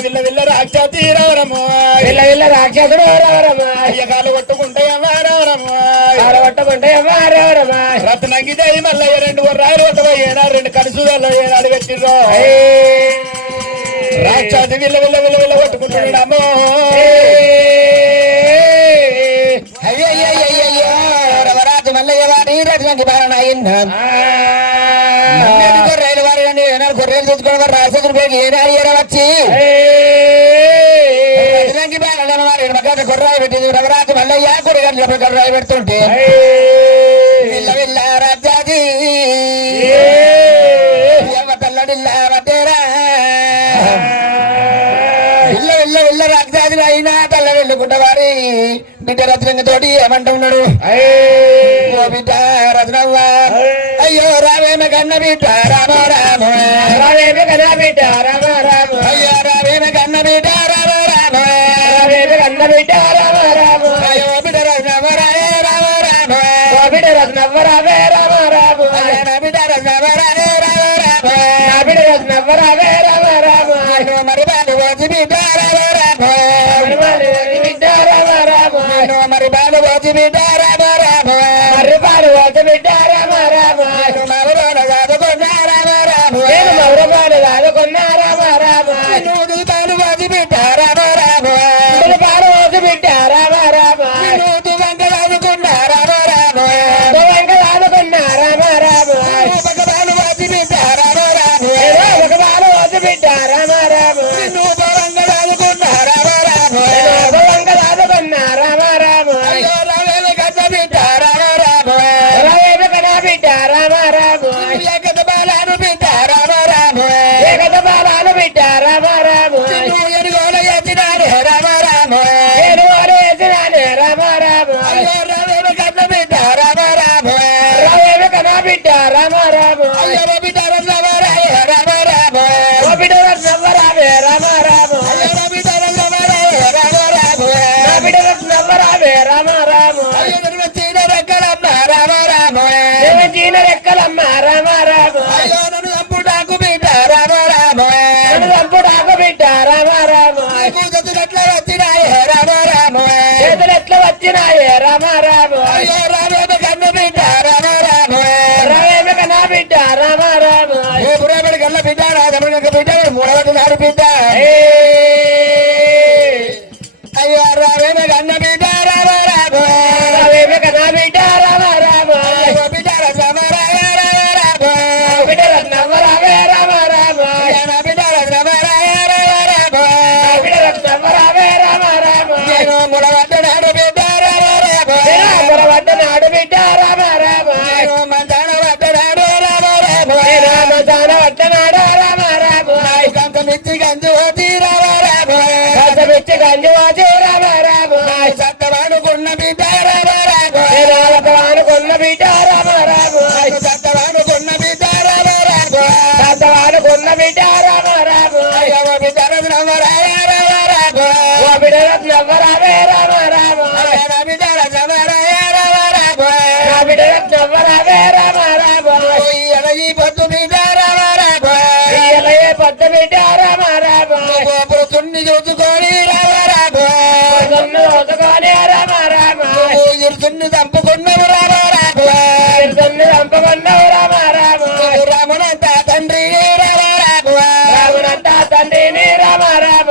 విల్ల విల్ల రాక్షసి రారమ్మ అయ్య కాలు కొట్టుకుంటే రత్నంగి జై మల్లయ్య 2 కుర్రాయిలు ఏనాడు 2 కనిసూదల్లో ఏనాడు పెట్టిర్రో రాక్షసి విల్ల విల్ల విల్ల విల్ల కొట్టుకుంటున్నాడు అమ్మో అయ్యయ్యో రవరాజు మల్లయ్య వారి రత్నంకి బారణ గొర్రెలు వారి గొర్రెలు చూసుకుని వారు రాసేతులు పోయి ఏనాడు వచ్చి రత్నంకి బారణ వారి మగ్గ గొర్రాయి పెట్టింది రవరాజు మల్లయ్య కొడి గంటల గొర్రాయి పెడుతుంటే విల్ల విల్ల రాజాజీ తల్లడిల్లా వడ్డేరా ఇల్ల ఇల్ల ఇల్ల రాజాజులు అయినా తల్ల వెళ్ళుకుంట వారి బిడ్డ రత్నంగ తోటి ఏమంటున్నాడు ఓ బిడ్డ రత్నవ్వ అయ్యో రావేమ కన్న బిడ్డ రామ రామ రావేమ కన్న బిడ్డ రామ రామ అయ్యో రావేమ కన్న బిడ్డ రామ రామ రావేమ కన్న బిడ్డ రామ రామ అయ్యో బిడ్డ రత్నవ్వ రావే రామ రామ ఓ బిడ్డ రత్నవ్వ రావే రామ రామ నా బిడ్డ రత్నవ్వ రావే రామ రామ నా బిడ్డ రత్నవ్వ రావే రామ రామ మరి బాలు వచ్చి బిడ్డ రామ రామ మరి బాలు వచ్చి బిడ్డ రామ రామ మరి బాలు వచ్చి బిడ్డ రామ రామ మౌరబాలు కాదుకున్నా రామ రామ నేను మౌరబాలు కాదుకున్నా రామ రామ నువ్వు బాలు వచ్చి బిడ్డ రామ రామ బాలు వచ్చి బిడ్డ రామ రామ నువ్వు వంక కాదుకున్నా రామ రామ వంక కాదుకున్నా రామ రామ ఒక బాలు వచ్చి బిడ్డ రామ రామ ఒక బాలు వచ్చి బిడ్డ రామ రామ నువ్వు వంక కాదుకున్నా రామ రామ వంక కాదుకున్నా రామ రామ అయ్యో రావేమ కన్న బిడ్డ రామ రామ రావేమ కన్న బిడ్డ రామ రామ ఎక్కద బాలను బిడ్డ రామ రామ అయ్యో రావేమ కన్న బిడ్డ రామ రామ రావేమ కన్నా బిడ్డ రామ రామ అయ్యో బిడ్డ రామ రాయ రామ రామ ఓ బిడ్డ నవ్వరావే రామ రామ అయ్యో బిడ్డ రామ రాయ రామ రామ నా బిడ్డ నవ్వరావే రామ రామ అయ్యో నిర్వచీన రెక్కలమ్మ రామ రామ దేవజీన రెక్కలమ్మ రామ రామ అయ్యో నన్ను చంపుటాకు బిడ్డ రామ రామ నన్ను చంపుడాకు బిడ్డ రామ రామ నీకు చదువునట్ల వచ్చినాయ రామ రామ చేతులు ఎట్లా వచ్చినాయే రామ రామ అయ్యో రావేమ కన్న బిడ్డ రామ రామ రావేమ కన్నా బిడ్డ రామ రామ ఏ బుర్రబడి కన్న బిడ్డ రాజమణ బిడ్డ మూడవట్టున్నాడు బిడ్డ అయ్యో రావేమ కన్న బిడ్డ రామ రామ రావేమ కన్నా బిడ్డ రామ రామ అయ్యో బిడ్డ రామ రాయ రామ రామ బిడ్డ నవ్వరావే రామ రామ నా బిడ్డ రామ రాయ రామ రామ బిడ్డ నవ్వరావే రామ రామ నేను మూడవట్టున్నాడు బిడ్డ రామ రామ పడ్డనాడు బిడ్డ రామ రామ నేను మందాన పట్టనాడు రామ రామ రామ జాన పడ్డనాడు రామ రామ కంకమిచ్చి గంజు పోతి రామ రామ కసమిచ్చి గంజి వాచి రామ రామ సత్తవాడుకున్న బిడ్డ రామ రామ అనుకున్న బిడ్డ రామ రామ సత్తవాడుకున్న బిడ్డ రామ రామ పెద్దవాడుకున్న బిడ్డ రామ రామ అయ్యవ బిడ్డ రామ రాయ రామ రామ ఓ బిడ్డ నవ్వరావే రామ రామ నా బిడ్డ రామ రాయ రామ రామ నా బిడ్డ నవ్వరావే రామ రామ ఈ పొద్దు బిడ్డ రామ రామ ఇయ్యలయే పెద్ద బిడ్డ రామ రామ గోపురు తున్ని చూసుకొని రామ రామ పొద్దున్న రోజుగానే రామ రామ ఇరుతున్ని చంపుకున్నావు రామ రామ పొద్దున్న చంపకున్నావు రామ రామ రామునంత తండ్రి రామ రామ రామునంతా తండ్రిని రామ రామ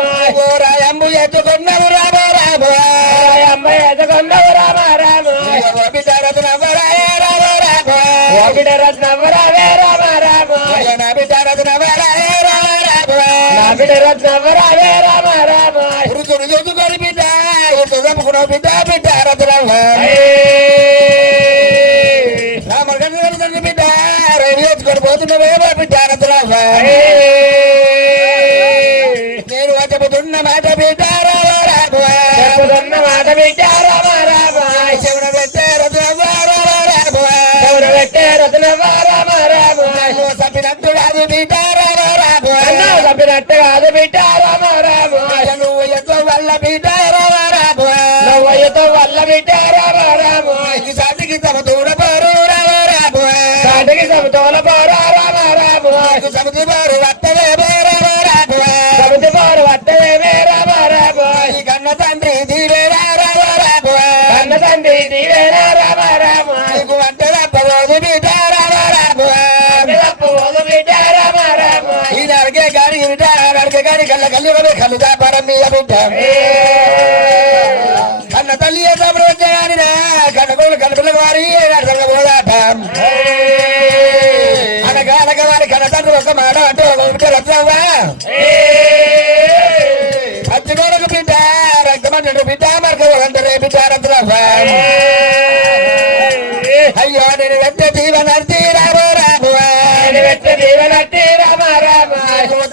రాయంబు ఎత్తుకున్నావు రామ రామ అమ్మ ఎదుకున్నావు రామ రామ బిడ్డ రామ రాయ రామ రామ ఓ బిడ్డ నవ్వరావే రామ రామ నా బిడ్డ రామ రాయ రామ రామ నా బిడ్డ నవ్వరావే రామ రామ ఇరుతుని చూసుకొని బిడ్డ ఇరుతు చంపుకున్నావు బిడ్డ బిడ్డ రథరామ రామగంధ బిడ్డ రైలు ఎత్తుకొని పోతున్నావే బిడ్డ రథరామ నేను చెబుతున్న మాట బిడ్డ రామ రామ చెప్పుతున్న మాట బిడ్డ రామ రామ శివున పెట్టే రథరామ రామ రామ ఎవరు పెట్టే రత్నవ్వ రామ రామ నువ్వు తప్పినట్టు కాదు బిడ్డ రామ రామ అన్నావు తప్పినట్టు కాదు బిడ్డ రామ రామ నువ్వు ఎంతో వల్ల బిడ్డ రామ రామ నువ్వయ్యతో వల్ల బిడ్డ రామ రామ ఈ సాటికి తమ దూరపారు రామ రామ కాటికి సమతోల పోరా రామ రామ సముద్ర పారు వత్తలే రామ రామ సమితి పోరు వద్దవేమే రామ రామ ఈ కన్న తండ్రి దీవేరా రామ రామ కన్న తండ్రి దీవేనా రామ రామ నీకు అంటే తప్పబోదు బిడ్డ రామ రామ తప్పబోదు బిడ్డ రామ రామ ఈ నరకే గాడి బిడ్డ నరకే గాడి కళ్ళ కళ్ళు కళ్ళు దాపారం మీ బిడ్డ కన్న తల్లి వచ్చాని కన్నగోళ్ళు కన్నపిల్ల వారి పోదాట అనగా అనగా వారి కన్న తండ్రి ఒక మాట అంటే ఒక బిడ్డ రచ్చవ్వా పచ్చిగోడకు బిడ్డ రక్తమంటే బిడ్డ మరకంటే బిడ్డ రచ్చవ్వా అయ్యో నేను వెంట జీవనర్తి రాబో రాబో పెట్టే దీవెనట్టి రామ రామ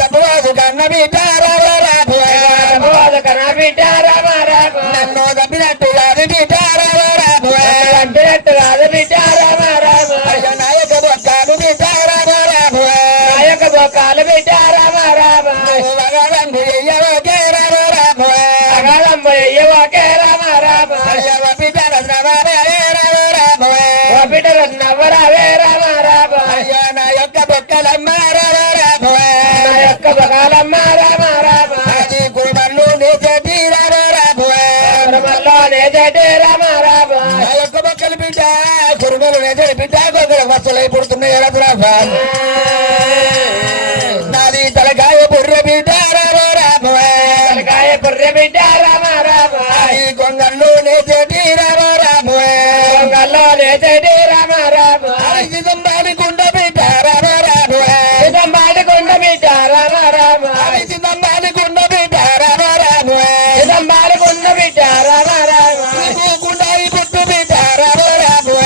తప్పవాసు కన్న బిడ్డ రాబో రాబో తప్పవాదు కన్నా బిడ్డ రామ రామ నన్ను తప్పినట్టు కాదు బిడ్డ రాబో రాబో తప్పినట్టు కాదు బిడ్డ రామ రామ అయ్యో నాయక బొక్కాలు బిడ్డ రాబో రాబో నా యొక్క బొక్కాలు బిడ్డ రామ రామ వగరంగు ఎయ్యవోకే రాబో రాబో అగాళమ్మ ఎయ్యవాకే రామ రామ అయ్యవ బిడ్డ రత్నవారే రాబో రాబో ఓ బిడ్డ నవ్వరావే రామ రామ అయ్యో నా యొక్క బొక్కలమ్మ రాబో రాబో నా యొక్క బొకాలమ్మ రామ రామ అది కుమర్లు నీ చెట్టి రాబో రాబో కుటుంబంలో నేజటి రామ రామ నా యొక్క బొక్కలు బిడ్డ కురుమలు నేజడి బిడ్డ గొంగళ వస్తులై పుడుతున్నాయి రత్నవా నాది తలకాయ బుర్రె బిడ్డ రాబో రాబో తలకాయ పుర్రె బిడ్డ రామ రామ ఈ గొంగళ్ళు నేజటి రాబో రాబో పొంగల్లో నేజటి రామ రామ సిదంబాలి గుండ బిడ్డ రాబో రాబో సిదంబాటి కొండ బిడ్డ రామ రామ సిదంబాలి గుండ బిడ్డ రాబో రాబో సిదంబాటి కొండ బిడ్డ రామ రామ గుండాయి పుట్టు బిడ్డ రాబో రాబో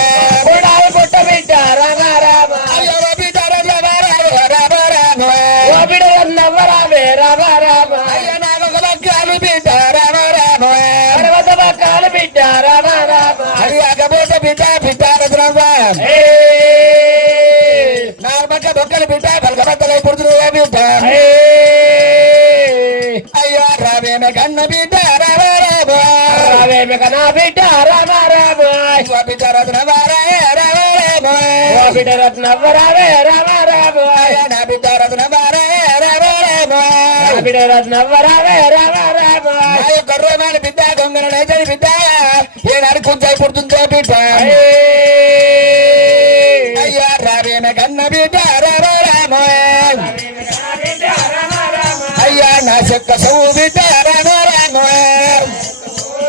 గుడాయి పుట్ట బిడ్డ రామ రామ అయ్యో బిడ్డ రాబో రాబో రాబో రాబో ఓ బిడ్డ నవ్వరావే రామ రామ అయ్యో నాకు బొక్కలు బిడ్డ రాబో రాబో పర్వత పక్కాలు బిడ్డ రామ రామ అది కాకపోతే బిడ్డ బిడ్డ రత్నవ్వ నార్మక్క బొక్కలు బిడ్డ పలకబద్దలై పుడుతున్నావా బిడ్డ అయ్యో రావేమ కన్న బిడ్డ రావా రాబా రావేమి కన్నా బిడ్డ రామ రామ బిడ్డ రత్నవ్వ రావా రాబా బిడ్డ రత్నవ్వ రావే రామ రామ నా బిడ్డ రత్నవ్వ రావా రాబా బిడ్డ రత్నవ్వ రావే రామ రామ నా యొక్క రోమాల బిడ్డ గొంగన నేతని బిడ్డ ఏనాడు కొంచెం పుడుతుందో బిడ్డ అయ్యా రావేమ కన్న బిడ్డ రావా రామ అయ్యా నా చెక్క సవు బిడ్డ రామ రామ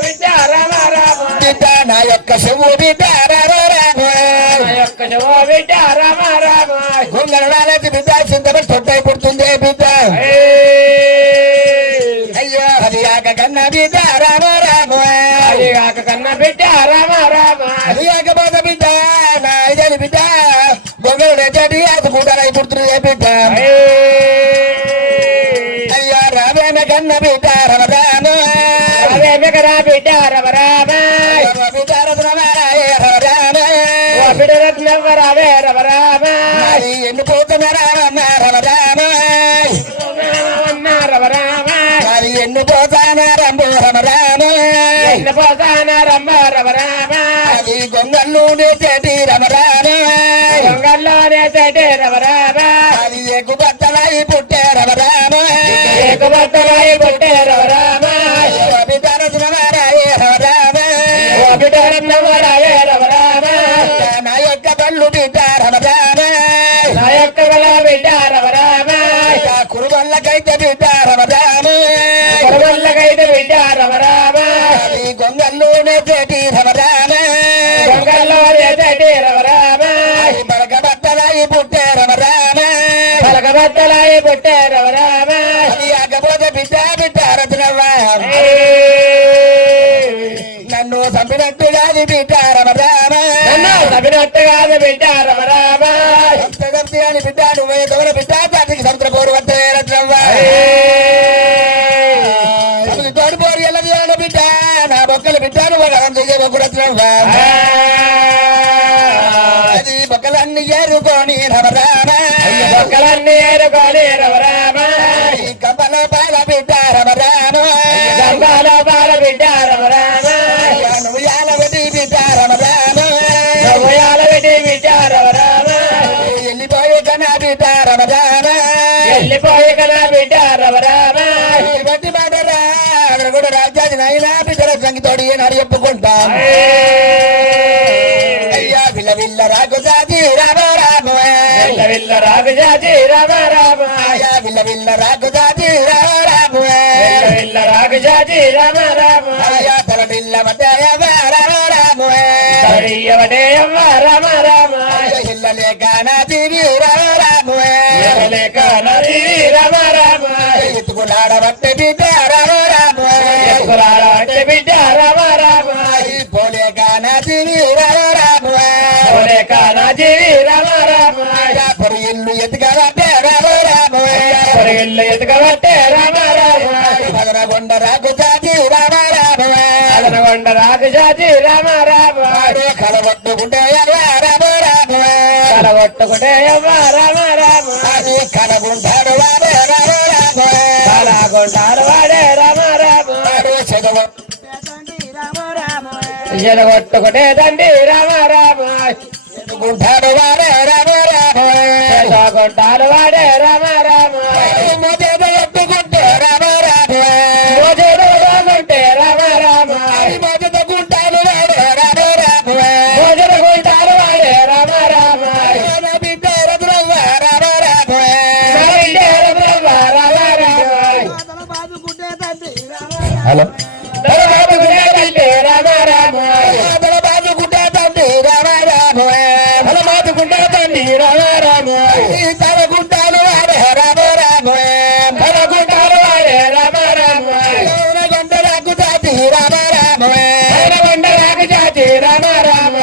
బిడ్డ రామ రామ బిడ్డ నా యొక్క సవు బిడ్డ రామ రామ యొక్క జవో బిడ్డ రామ రామ గొంగన నాలకి బిడ్డ చింతపడి తొట్టై పుడుతుంది బిడ్డ అయ్యో అది కాక కన్న బిడ్డ రామ రామ అది కాక కన్నా బిడ్డ రామ రామ అది కాకపోతే బిడ్డ నా ఇదని బిడ్డ గొంగలు నేచటి ఆదుకుంటారై పుడుతుంది బిడ్డ అయ్యో రామేమ కన్న బిడ్డ రమ రామ రావేమి కన్నా బిడ్డ రామ రామ బిడ్డ రత్నమారాయ రమ రామ బిడ్డ రత్నవ్వ రావే రామ రామ మరి ఎండిపోతున్నారా రమ రామ రామ రామ మరి ఎండిపోతానా రంబు రమ రామ ఎన్న పోతాన రమ్మ రామ రామ అది గొంగళ్ళు నేచటి రమ రామ దొంగల్లోనే చెట్టే రామ రామ అది ఎక్కువ బట్టలాయి పుట్టే రమ రామ ఏకబట్టలాయి పుట్టే రామ రామ బిడ్డ రత్నమారాయ రమ రామ బిడ్డ రత్నవ్వ రావే రామ రామ నా యొక్క బళ్ళు బిడ్డ రమ రామ నా యొక్క గల బిడ్డ రామ రామ కురువల్లకైతే బిడ్డ రమ రామ పొరవల్లకైతే బిడ్డ రామ రామ అది గొంగల్లోనే చేటి రమ రామ దొంగల్లోనే చెట్టే రామ రామ మరక బట్టలాయి పుట్టే రమ రామ పలకబట్టలాయి పుట్టే రామ రామ అది కాకపోతే బిడ్డ బిడ్డ రత్నవ్వ నన్ను చంపినట్టు కాదు బిడ్డ రమ రామ నన్ను తప్పినట్టు కాదు బిడ్డ రామ రామ సంప్తి అని బిడ్డ నువ్వే దొర బిడ్డ తండ్రికి సముద్ర పోరు వద్ద రత్నవ్వ తోడు పోరు ఎల్లది బిడ్డ నా బొక్కలు బిడ్డ నువ్వు గడం దిగే బొక్కు రత్నవ్వ అది బొక్కలన్నీ ఏరుకొని రమ రామ బొక్కలన్నీ ఏరుకొని రామ రామ కంపల పాల బిడ్డ రమ రామ గంగాల బాల బిడ్డ రామ రామ నువ్వు యాలవటి బిడ్డ రమ రామ నవ్వుయాల బిడ్డ బిడ్డ రామ రామ వెళ్ళిపోయే కన్నా బిడ్డ రమ రామ వెళ్ళిపోయి కదా బిడ్డ రామ రామ బట్టి మాటరా అక్కడ కూడా రాజ్యాది నాయనా బిడ్డల సంగతోడి ఏనాడు చెప్పుకుంటా అయ్యా విల్ల విల్ల రాకు జాతి రామ రామ విల్ల విల్ల రాగు జాతి రామ రామ అయ్యా విల్ల విల్ల రాకు జాతి రామ రామ విల్ల విల్ల రాగు జాతి రామ రామ అయ్యా తల విల్ల మధ్య రామ రామ సరియవడే అమ్మ రామ రామ ఇల్లలే కానా తీరి రామ రామ లేక నది రామ రామ ఎత్తుకులాడబట్టే బిడ్డ రామ రామ ఎత్తుకులాడే బిడ్డ రామ రామ పోలే కానా తీరి రామ రామ లేక నది రామ రామ పొరు ఇల్లు ఎత్తుకబట్టే రామ రామ ఇల్లు ఎత్తుకబట్టే రామ రామ పదనగొండ రాకు జాతి రామ రామ అదనగొండ రాగు జాతి రామ రామ కలగొట్టుకుంటే రామ రామ కలగొట్టుకుంటే అమ్మ రామ రామ అది కలగుంటాడు వాడే రామ రామ కలగొంటాడు వాడే రామ రామ చదువు జలగొట్టుకుంటే తండ్రి రామ రామ గుంటాడు వాడే రామ రామ జలగొంటాడు వాడే రామ రామ మోదేదో ఎత్తుకుంటే రామ రామ భోజనకుంటే రామ రామ మోదేదో గుంటాడు వాడే రామ రామ భోజనకుంటాడు వాడే రామ రామ బిడ్డ రత్నవ్వ రామ రామ రామ రామ హలో తండ్రి రామ రామ బాదుకుంటే తండ్రి రామ రామ మాతుకుంటే తండ్రి రామ రామ తలగుంటాను వాడే రామ రామ తలకుంటాడు వాడే రామ రామ గంట రాకు జాతి రామ రామ వండ రాక జాతి రామ రామ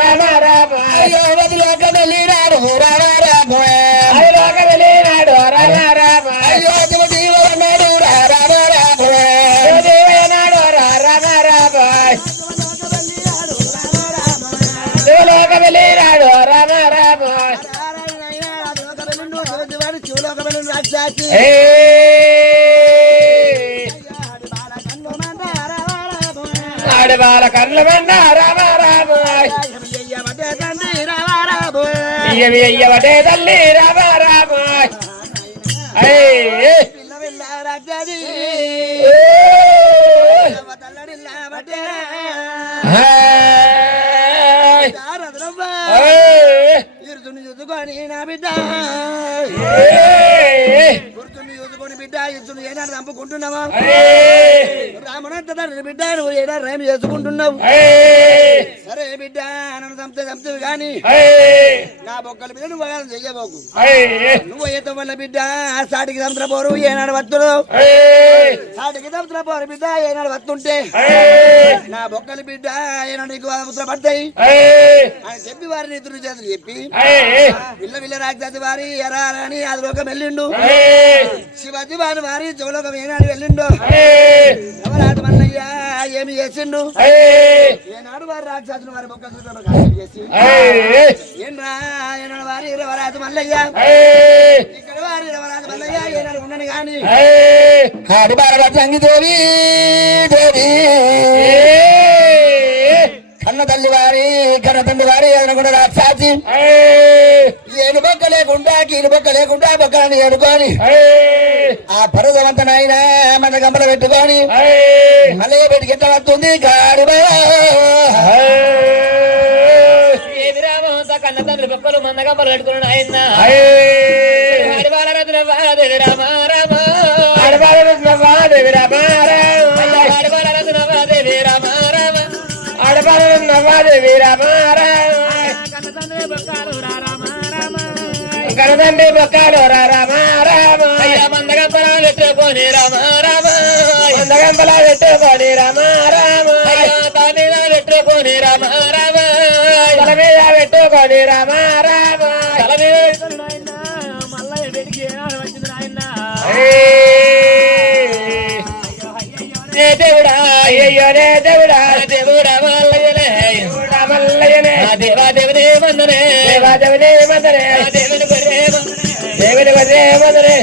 రామ రామ అయ్యో వదిలేక వెళ్ళినాడు రామ రామ అది లోక వెళ్ళినాడు రామ రామ అయ్యో జీవన్నాడు రామ రామ శివలోక వెళ్ళిరాడు రామ రామ ఆడవాళ్ళ కళ్ళు మన్న రామ రామ అయ్యవటే తల్లి రామ రామ చూసుకొని నా బిడ్డ గుర్తుని చూసుకొని బిడ్డ ఇచ్చుడు ఏనాడు చంపుకుంటున్నావా రామనంత తండ్రి బిడ్డ నువ్వు ఏనాడు రేం చేసుకుంటున్నావు సరే బిడ్డ నన్ను చంపుతావు కానీ నా బొక్కల మీద నువ్వు చెయ్యబోకు నువ్వు ఏతో వల్ల బిడ్డ సాటికి చంపుతున్న పోరు ఏనాడు వత్తుడు సాటికి చంపుతున్న పోరు బిడ్డ ఏనాడు వత్తుంటే నా బొక్కలు బిడ్డ ఏనాడు నీకు అవసరం పడతాయి అని చెప్పి వారి నీతులు చేతులు చెప్పి విల్ల విల్ల రాక్షసి వారి ఎరాలని అది లోకం వెళ్ళిండు శివాజీ వారి వారి చెవులోకం ఏనాడు వెళ్ళిండు ఎవరాడు మల్లయ్య ఏమి చేసిండు ఏనాడు వారి రాక్షసులు వారి బొక్క చేసి ఏనా ఏనాడు వారి ఎవరాజు మల్లయ్య ఇక్కడ వారి ఎవరాజు మల్లయ్య ఏనాడు ఉండని గాని ఆడి బాగా సంగీదేవి దేవి కన్న తల్లి వారి కన్న తండ్రి వారి అనుకున్న రాక్షసి ఏను బొక్క లేకుండా కీలు బొక్క లేకుండా బొక్కలని ఏనుకొని ఆ పరదవంత నాయన మన గంపలు పెట్టుకొని మళ్ళీ పెట్టి ఎట్లా వస్తుంది గాడి కన్న తండ్రి బొక్కలు మంద గంపలు పెట్టుకుని ఆయన ఆడవాళ్ళ రత్న దేవి రామ రామ ఆడవాళ్ళ రత్న దేవి రామ రామ ఆడవాళ్ళ రత్న దేవి రామ రామ ఆడవాళ్ళ నవ్వాదేవి రామ రామ కన్నతండ్రి బొక్కలు రా రామ రామ కన్నతండ్రి బొక్కలు రా రామ రామ మందగంపల పెట్టుకొని రామ రామ మందగంపల పెట్టుకొని రామ రామ తల మీద పెట్టుకొని రామ రామ తల మీద పెట్టుకొని రామ రామ తల మీద మళ్ళీ వెడికి వచ్చింది నాయన దేవుడా అయ్యో రే దేవుడా దేవుడా మల్లయ్యనే మల్లయ్యనే దేవా దేవుని వందనే దేవా దేవుని వందనే దేవుని గొర్రె వందనే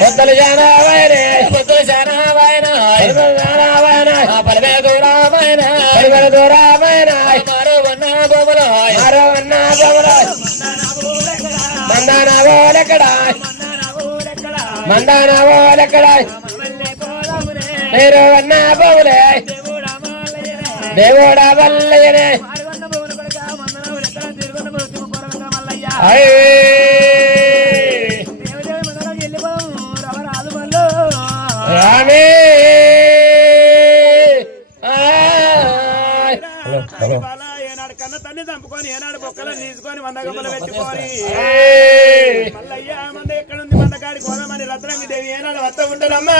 పొద్దులు జానావాయనే పొద్దులు జానావాయన పలివే దూరామాయన పలివే దూరామాయన మారో వన్న బొమ్మలో మందానావోలెక్కడా మందానావోలెక్కడా నేను అన్నా బాబులే దేవుడా మల్లయ్యనే రామే ఏనాడు కన్న తన్ని చంపుకొని ఏనాడు బొక్కలు తీసుకొని వంద గంపలు పెట్టుకొని మల్లయ్య మంద ఎక్కడుంది మంద కాడి కోదమని రత్నంగి దేవి ఏనాడు వస్త ఉంటానమ్మా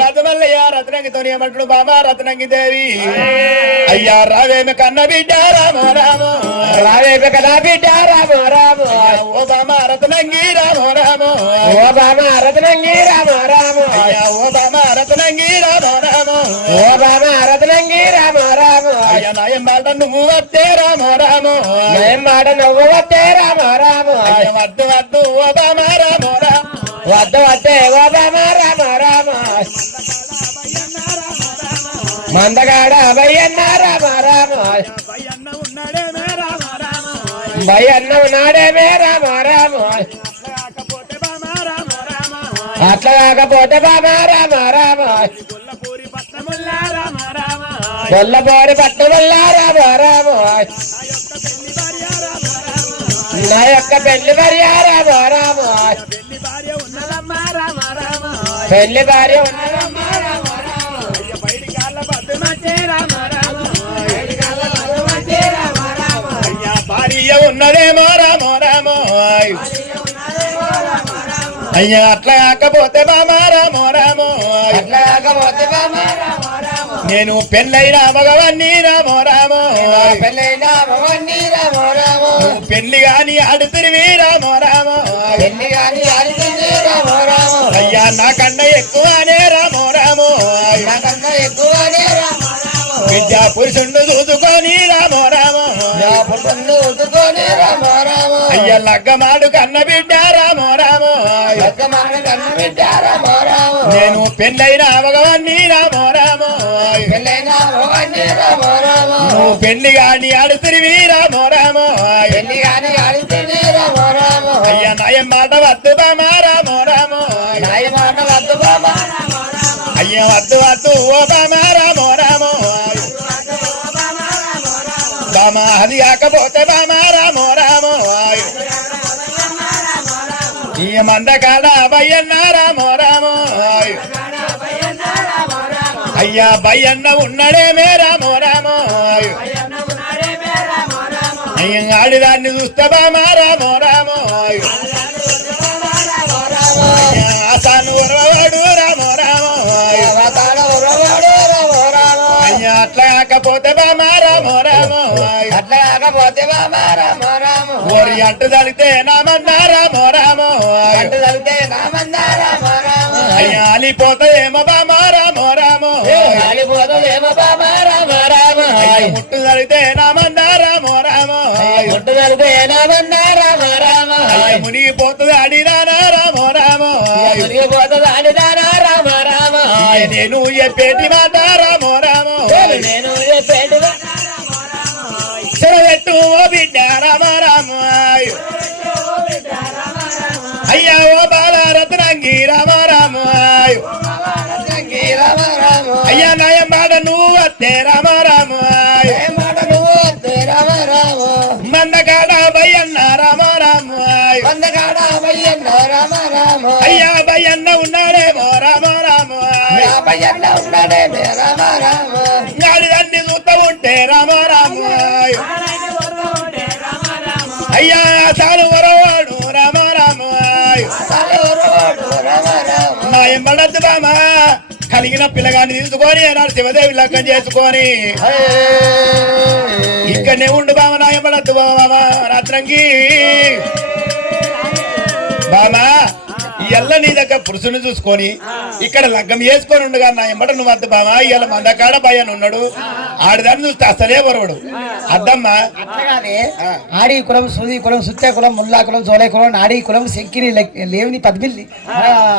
రథమల్లయ్య రత్నంగితో ఏమంటాడు బాబా రత్నంగి దేవి అయ్యా రావేమి కన్న బిడ్డ రామ రామ రావేమి కన్నా బిడ్డ రామ రామ ఓ బామా రత్నంగి రామ రామ ఓ బామ రత్నంగి రామ రామ ఓ బామా రత్నంగి రామ రామ ఓ బామ రత్నంగి రామ రామ అయ్యా నాయం మాట నువ్వు వద్దే రామ రామ ఏం మాట నువ్వు వద్దే రామ రామ వద్దు వద్దు ఓ బామ రామ రామ వద్దు వద్దే ఓ బామ రామ రామ మందగాడ భయ్యన్న రామ రామ భయ్యన్న ఉన్నాడే మే రామ రామ భయ్యన్న ఉన్నాడే మే రామ రామ కాకపోతే బామ రామ రామ అట్లా కాకపోతే బామ రామ రామ గొల్లపూరి పట్నముల్లా రామ రామ గొల్లపోరి పట్టువల్ల రామ రామ నా యొక్క పెళ్లి భార్య రామ రామ నా యొక్క పెళ్లి భార్య రామ రామ పెళ్లి భార్య ఉన్నదమ్మా రామ రామ పెళ్లి భార్య ఉన్నదమ్మా రామ రామ అయ్య బయటి కాళ్ళ పద్దు మంచి రామ రామ అయ్యా భార్య ఉన్నదేమో రామ రామ అయ్యా అట్లా కాకపోతే బామ రామ రామ అట్లా కాకపోతే బామ రామ రామ నేను పెళ్ళైన మగవన్నీ రామ రామ పెళ్ళైన భవన్ని రామ రామ పెళ్లి గాని ఆడుతురివి రామ రామ పెళ్లి గాని ఆడుతుంది రామ రామ అయ్యా నాకన్నా ఎక్కువనే రామ రామ విద్యా పురుషుండు చూసుకొని రామో రామో పుట్టును ఉతుకొని రామ రామ అయ్య లగ్గమాడు కన్న బిడ్డ రామో రామో పెద్దమాట కన్ను పెట్టార రామ నేను పెళ్ళైన భగవాన్ని రామో రామో పెళ్ళైన భగవాన్ని రామ రామ నువ్వు పెళ్లి గాని ఆడుతురివి రామో రామో పెళ్లి గాని ఆడితేనే రామ రామ అయ్య నయం మాట వద్దు బామా రామో రామో నాయ మాట వద్దు బాబా అయ్య వద్దు వద్దు ఓ బామా రామో రామో బామా అది కాకపోతే బామా రామో రామో ఈ మందకాడ బయ్యన్న రామో రామో అయ్యా బయ్యన్న ఉన్నాడేమే రామో రామో అయ్య ఆడిదాన్ని చూస్తే బామా రామో రామో ఆసాను ఉరవాడు రామో రామో అవతార ఉరవాడు రామ రామ అయ్యా అట్లా కాకపోతే బామా రామో రామో అట్లా కాకపోతే బాబా రామ రామ ఓరి అంటు తలితే నామన్నా రామో రామో అంటు తలితే నామందా రామ రామ అయ్యా అలిపోతే ఏమో బామా రామో రామో కాలిపోతుందేమో బాబా రామ రామ ముట్టు తలితే నామన్నా రామో రామో ముట్టు తలితే నామందా రామ రామ మునిగిపోతుంది అడిరానా రామో రామో మునిగిపోతుంది ఆడిదానా రామ రామ నేను చెప్పేటి మాట రామో రామో నేను చెప్పేది చెరవెట్టు ఓ బిడ్డ రామ రామ అయ్యా ఓ బాల రత్నంగి రామ రామ రామ రామ అయ్యా నయం మాట నువ్వు వస్తే రామ రామ ఏ మాట నువ్వు వద్దు రామ రామ మందకాడ బయ్యన్న రామ రామ వందగాడ వయ్యన్న రామ రామ అయ్యా బయ్యన్న ఉన్నాడేమో రామ రామ యాభయ్యన్న ఉన్నాడే రామ రామ గాడిదన్ని చూస్తూ ఉంటే రామ రామ అయ్యా చాలు వరవాడు రామ రామ తలూరోడు రామ రామ నాయం పడద్దు బామా కలిగిన పిల్లగాన్ని తీసుకొని ఏనాడు శివదేవి లగ్గం చేసుకొని ఇక్కడనే ఉండు బామ నాయం పడద్దు బామా రాత్రంగి బామా ఇయ్యల్ల నీ దగ్గర పురుషుని చూసుకొని ఇక్కడ లగ్గం వేసుకొని ఉండగా నా ఎంబట నువ్వు వద్దు బామా ఇవాళ మందకాడ భయాన్ని ఉన్నాడు ఆడిదాన్ని చూస్తే అసలే వరవడు అద్దమ్మా అట్లాగానే ఆడి కులం సూది కులం సుత్తే కులం ముల్లా కులం జోలే కులం నాడి కులం శంకిని లేవుని 18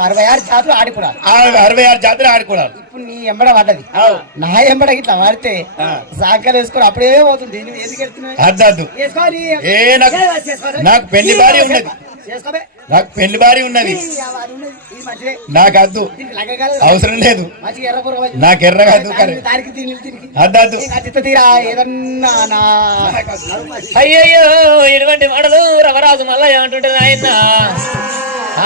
66 జాతులు ఆడి కూడా 66 జాతర ఆడుకున్నారు ఇప్పుడు నీ ఎంబడ పడ్డది నా ఎంబడ ఇట్లా వాడితే సాకలు వేసుకొని అప్పుడే పోతుంది నువ్వు ఎందుకు వెళ్తున్నావు అద్దద్దు వేసుకోని ఏ నాకు పెళ్లి భారీ ఉన్నది చేసుకోబే నాకు పెళ్లి భారీ ఉన్నది ఇది మంచిదే నాకు అద్దు దీనికి లగ్గగాలి అవసరం లేదు మంచిగా ఎర్రపుర నాకు ఎర్ర కాదు దానికి దీనికి అద్దద్దు అతిథ తీరా ఏదన్నా నా అయ్యయ్యో ఇటువంటి మాటలు రమరాజు మల్లయ్య అంటుంటే ఆయన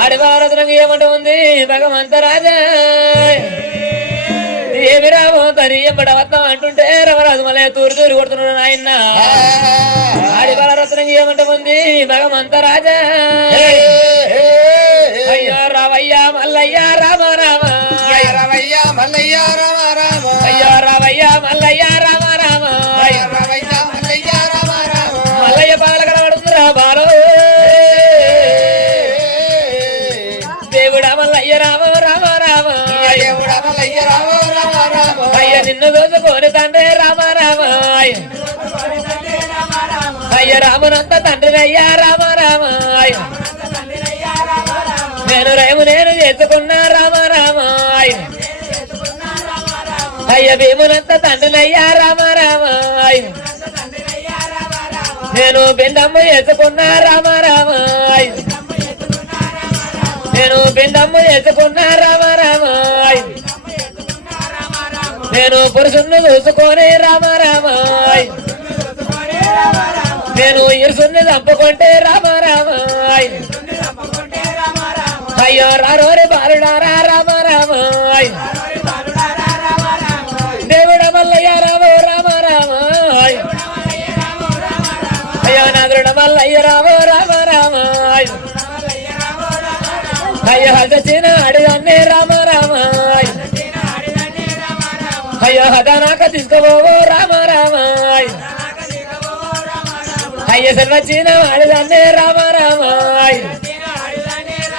ఆడి భారతరంగా ఏమంట ఉంది భగవంత రాజా ఏమి రామో తని ఎంబడ వస్తాం అంటుంటే రమరాజు మల్లయ్య తూరి తూరి కొడుతున్నాడు ఆయన ఆడి భారతరంగా ఏమంట ఉంది భగవంత రాజా అయ్యో రావయ్యా మల్లయ్య రామ రామ రవయ్య మల్లయ్య రామ రామ అయ్యో రావయ్యా మల్లయ్య రామ రామ రవయ్య మల్లయ్య రామ రామ మల్లయ్య పాల కనబడుతుందిరా బాలో దేవుడా మల్లయ్య రామ రామ రామ దేవుడా మల్లయ్య రామ రామ రామ అయ్య నిన్ను దోచుకోని తండ్రి రామ రామ అయ్య రామునంత తండ్రి అయ్యా రామ రామ నేను నేను చేసుకున్నా రామ రామ అయ్య భీమునంత తండ్రి అయ్యా రామ రామ నేను బిందమ్మ చేసుకున్నా రామ రామ నేను బిందమ్మ చేసుకున్నా రామ రామ నేను పురుషుణ్ణి చూసుకొని రామ రామ నేను ఇరుసుని చంపుకుంటే రామ రామ అయ్యో రారోరి బాలుడారా రామ రామ దేవుడ మల్లయ్య రామ రామ రామ అయ్యో నాదుడ మల్లయ్య రామ రామ రామ అయ్యో హసిన అడిగాన్ని రామ రామ అయ్యో హదనాక తీసుకోబో రామ రామ అయ్య సర్వచ్చిన అడిగాన్ని రామ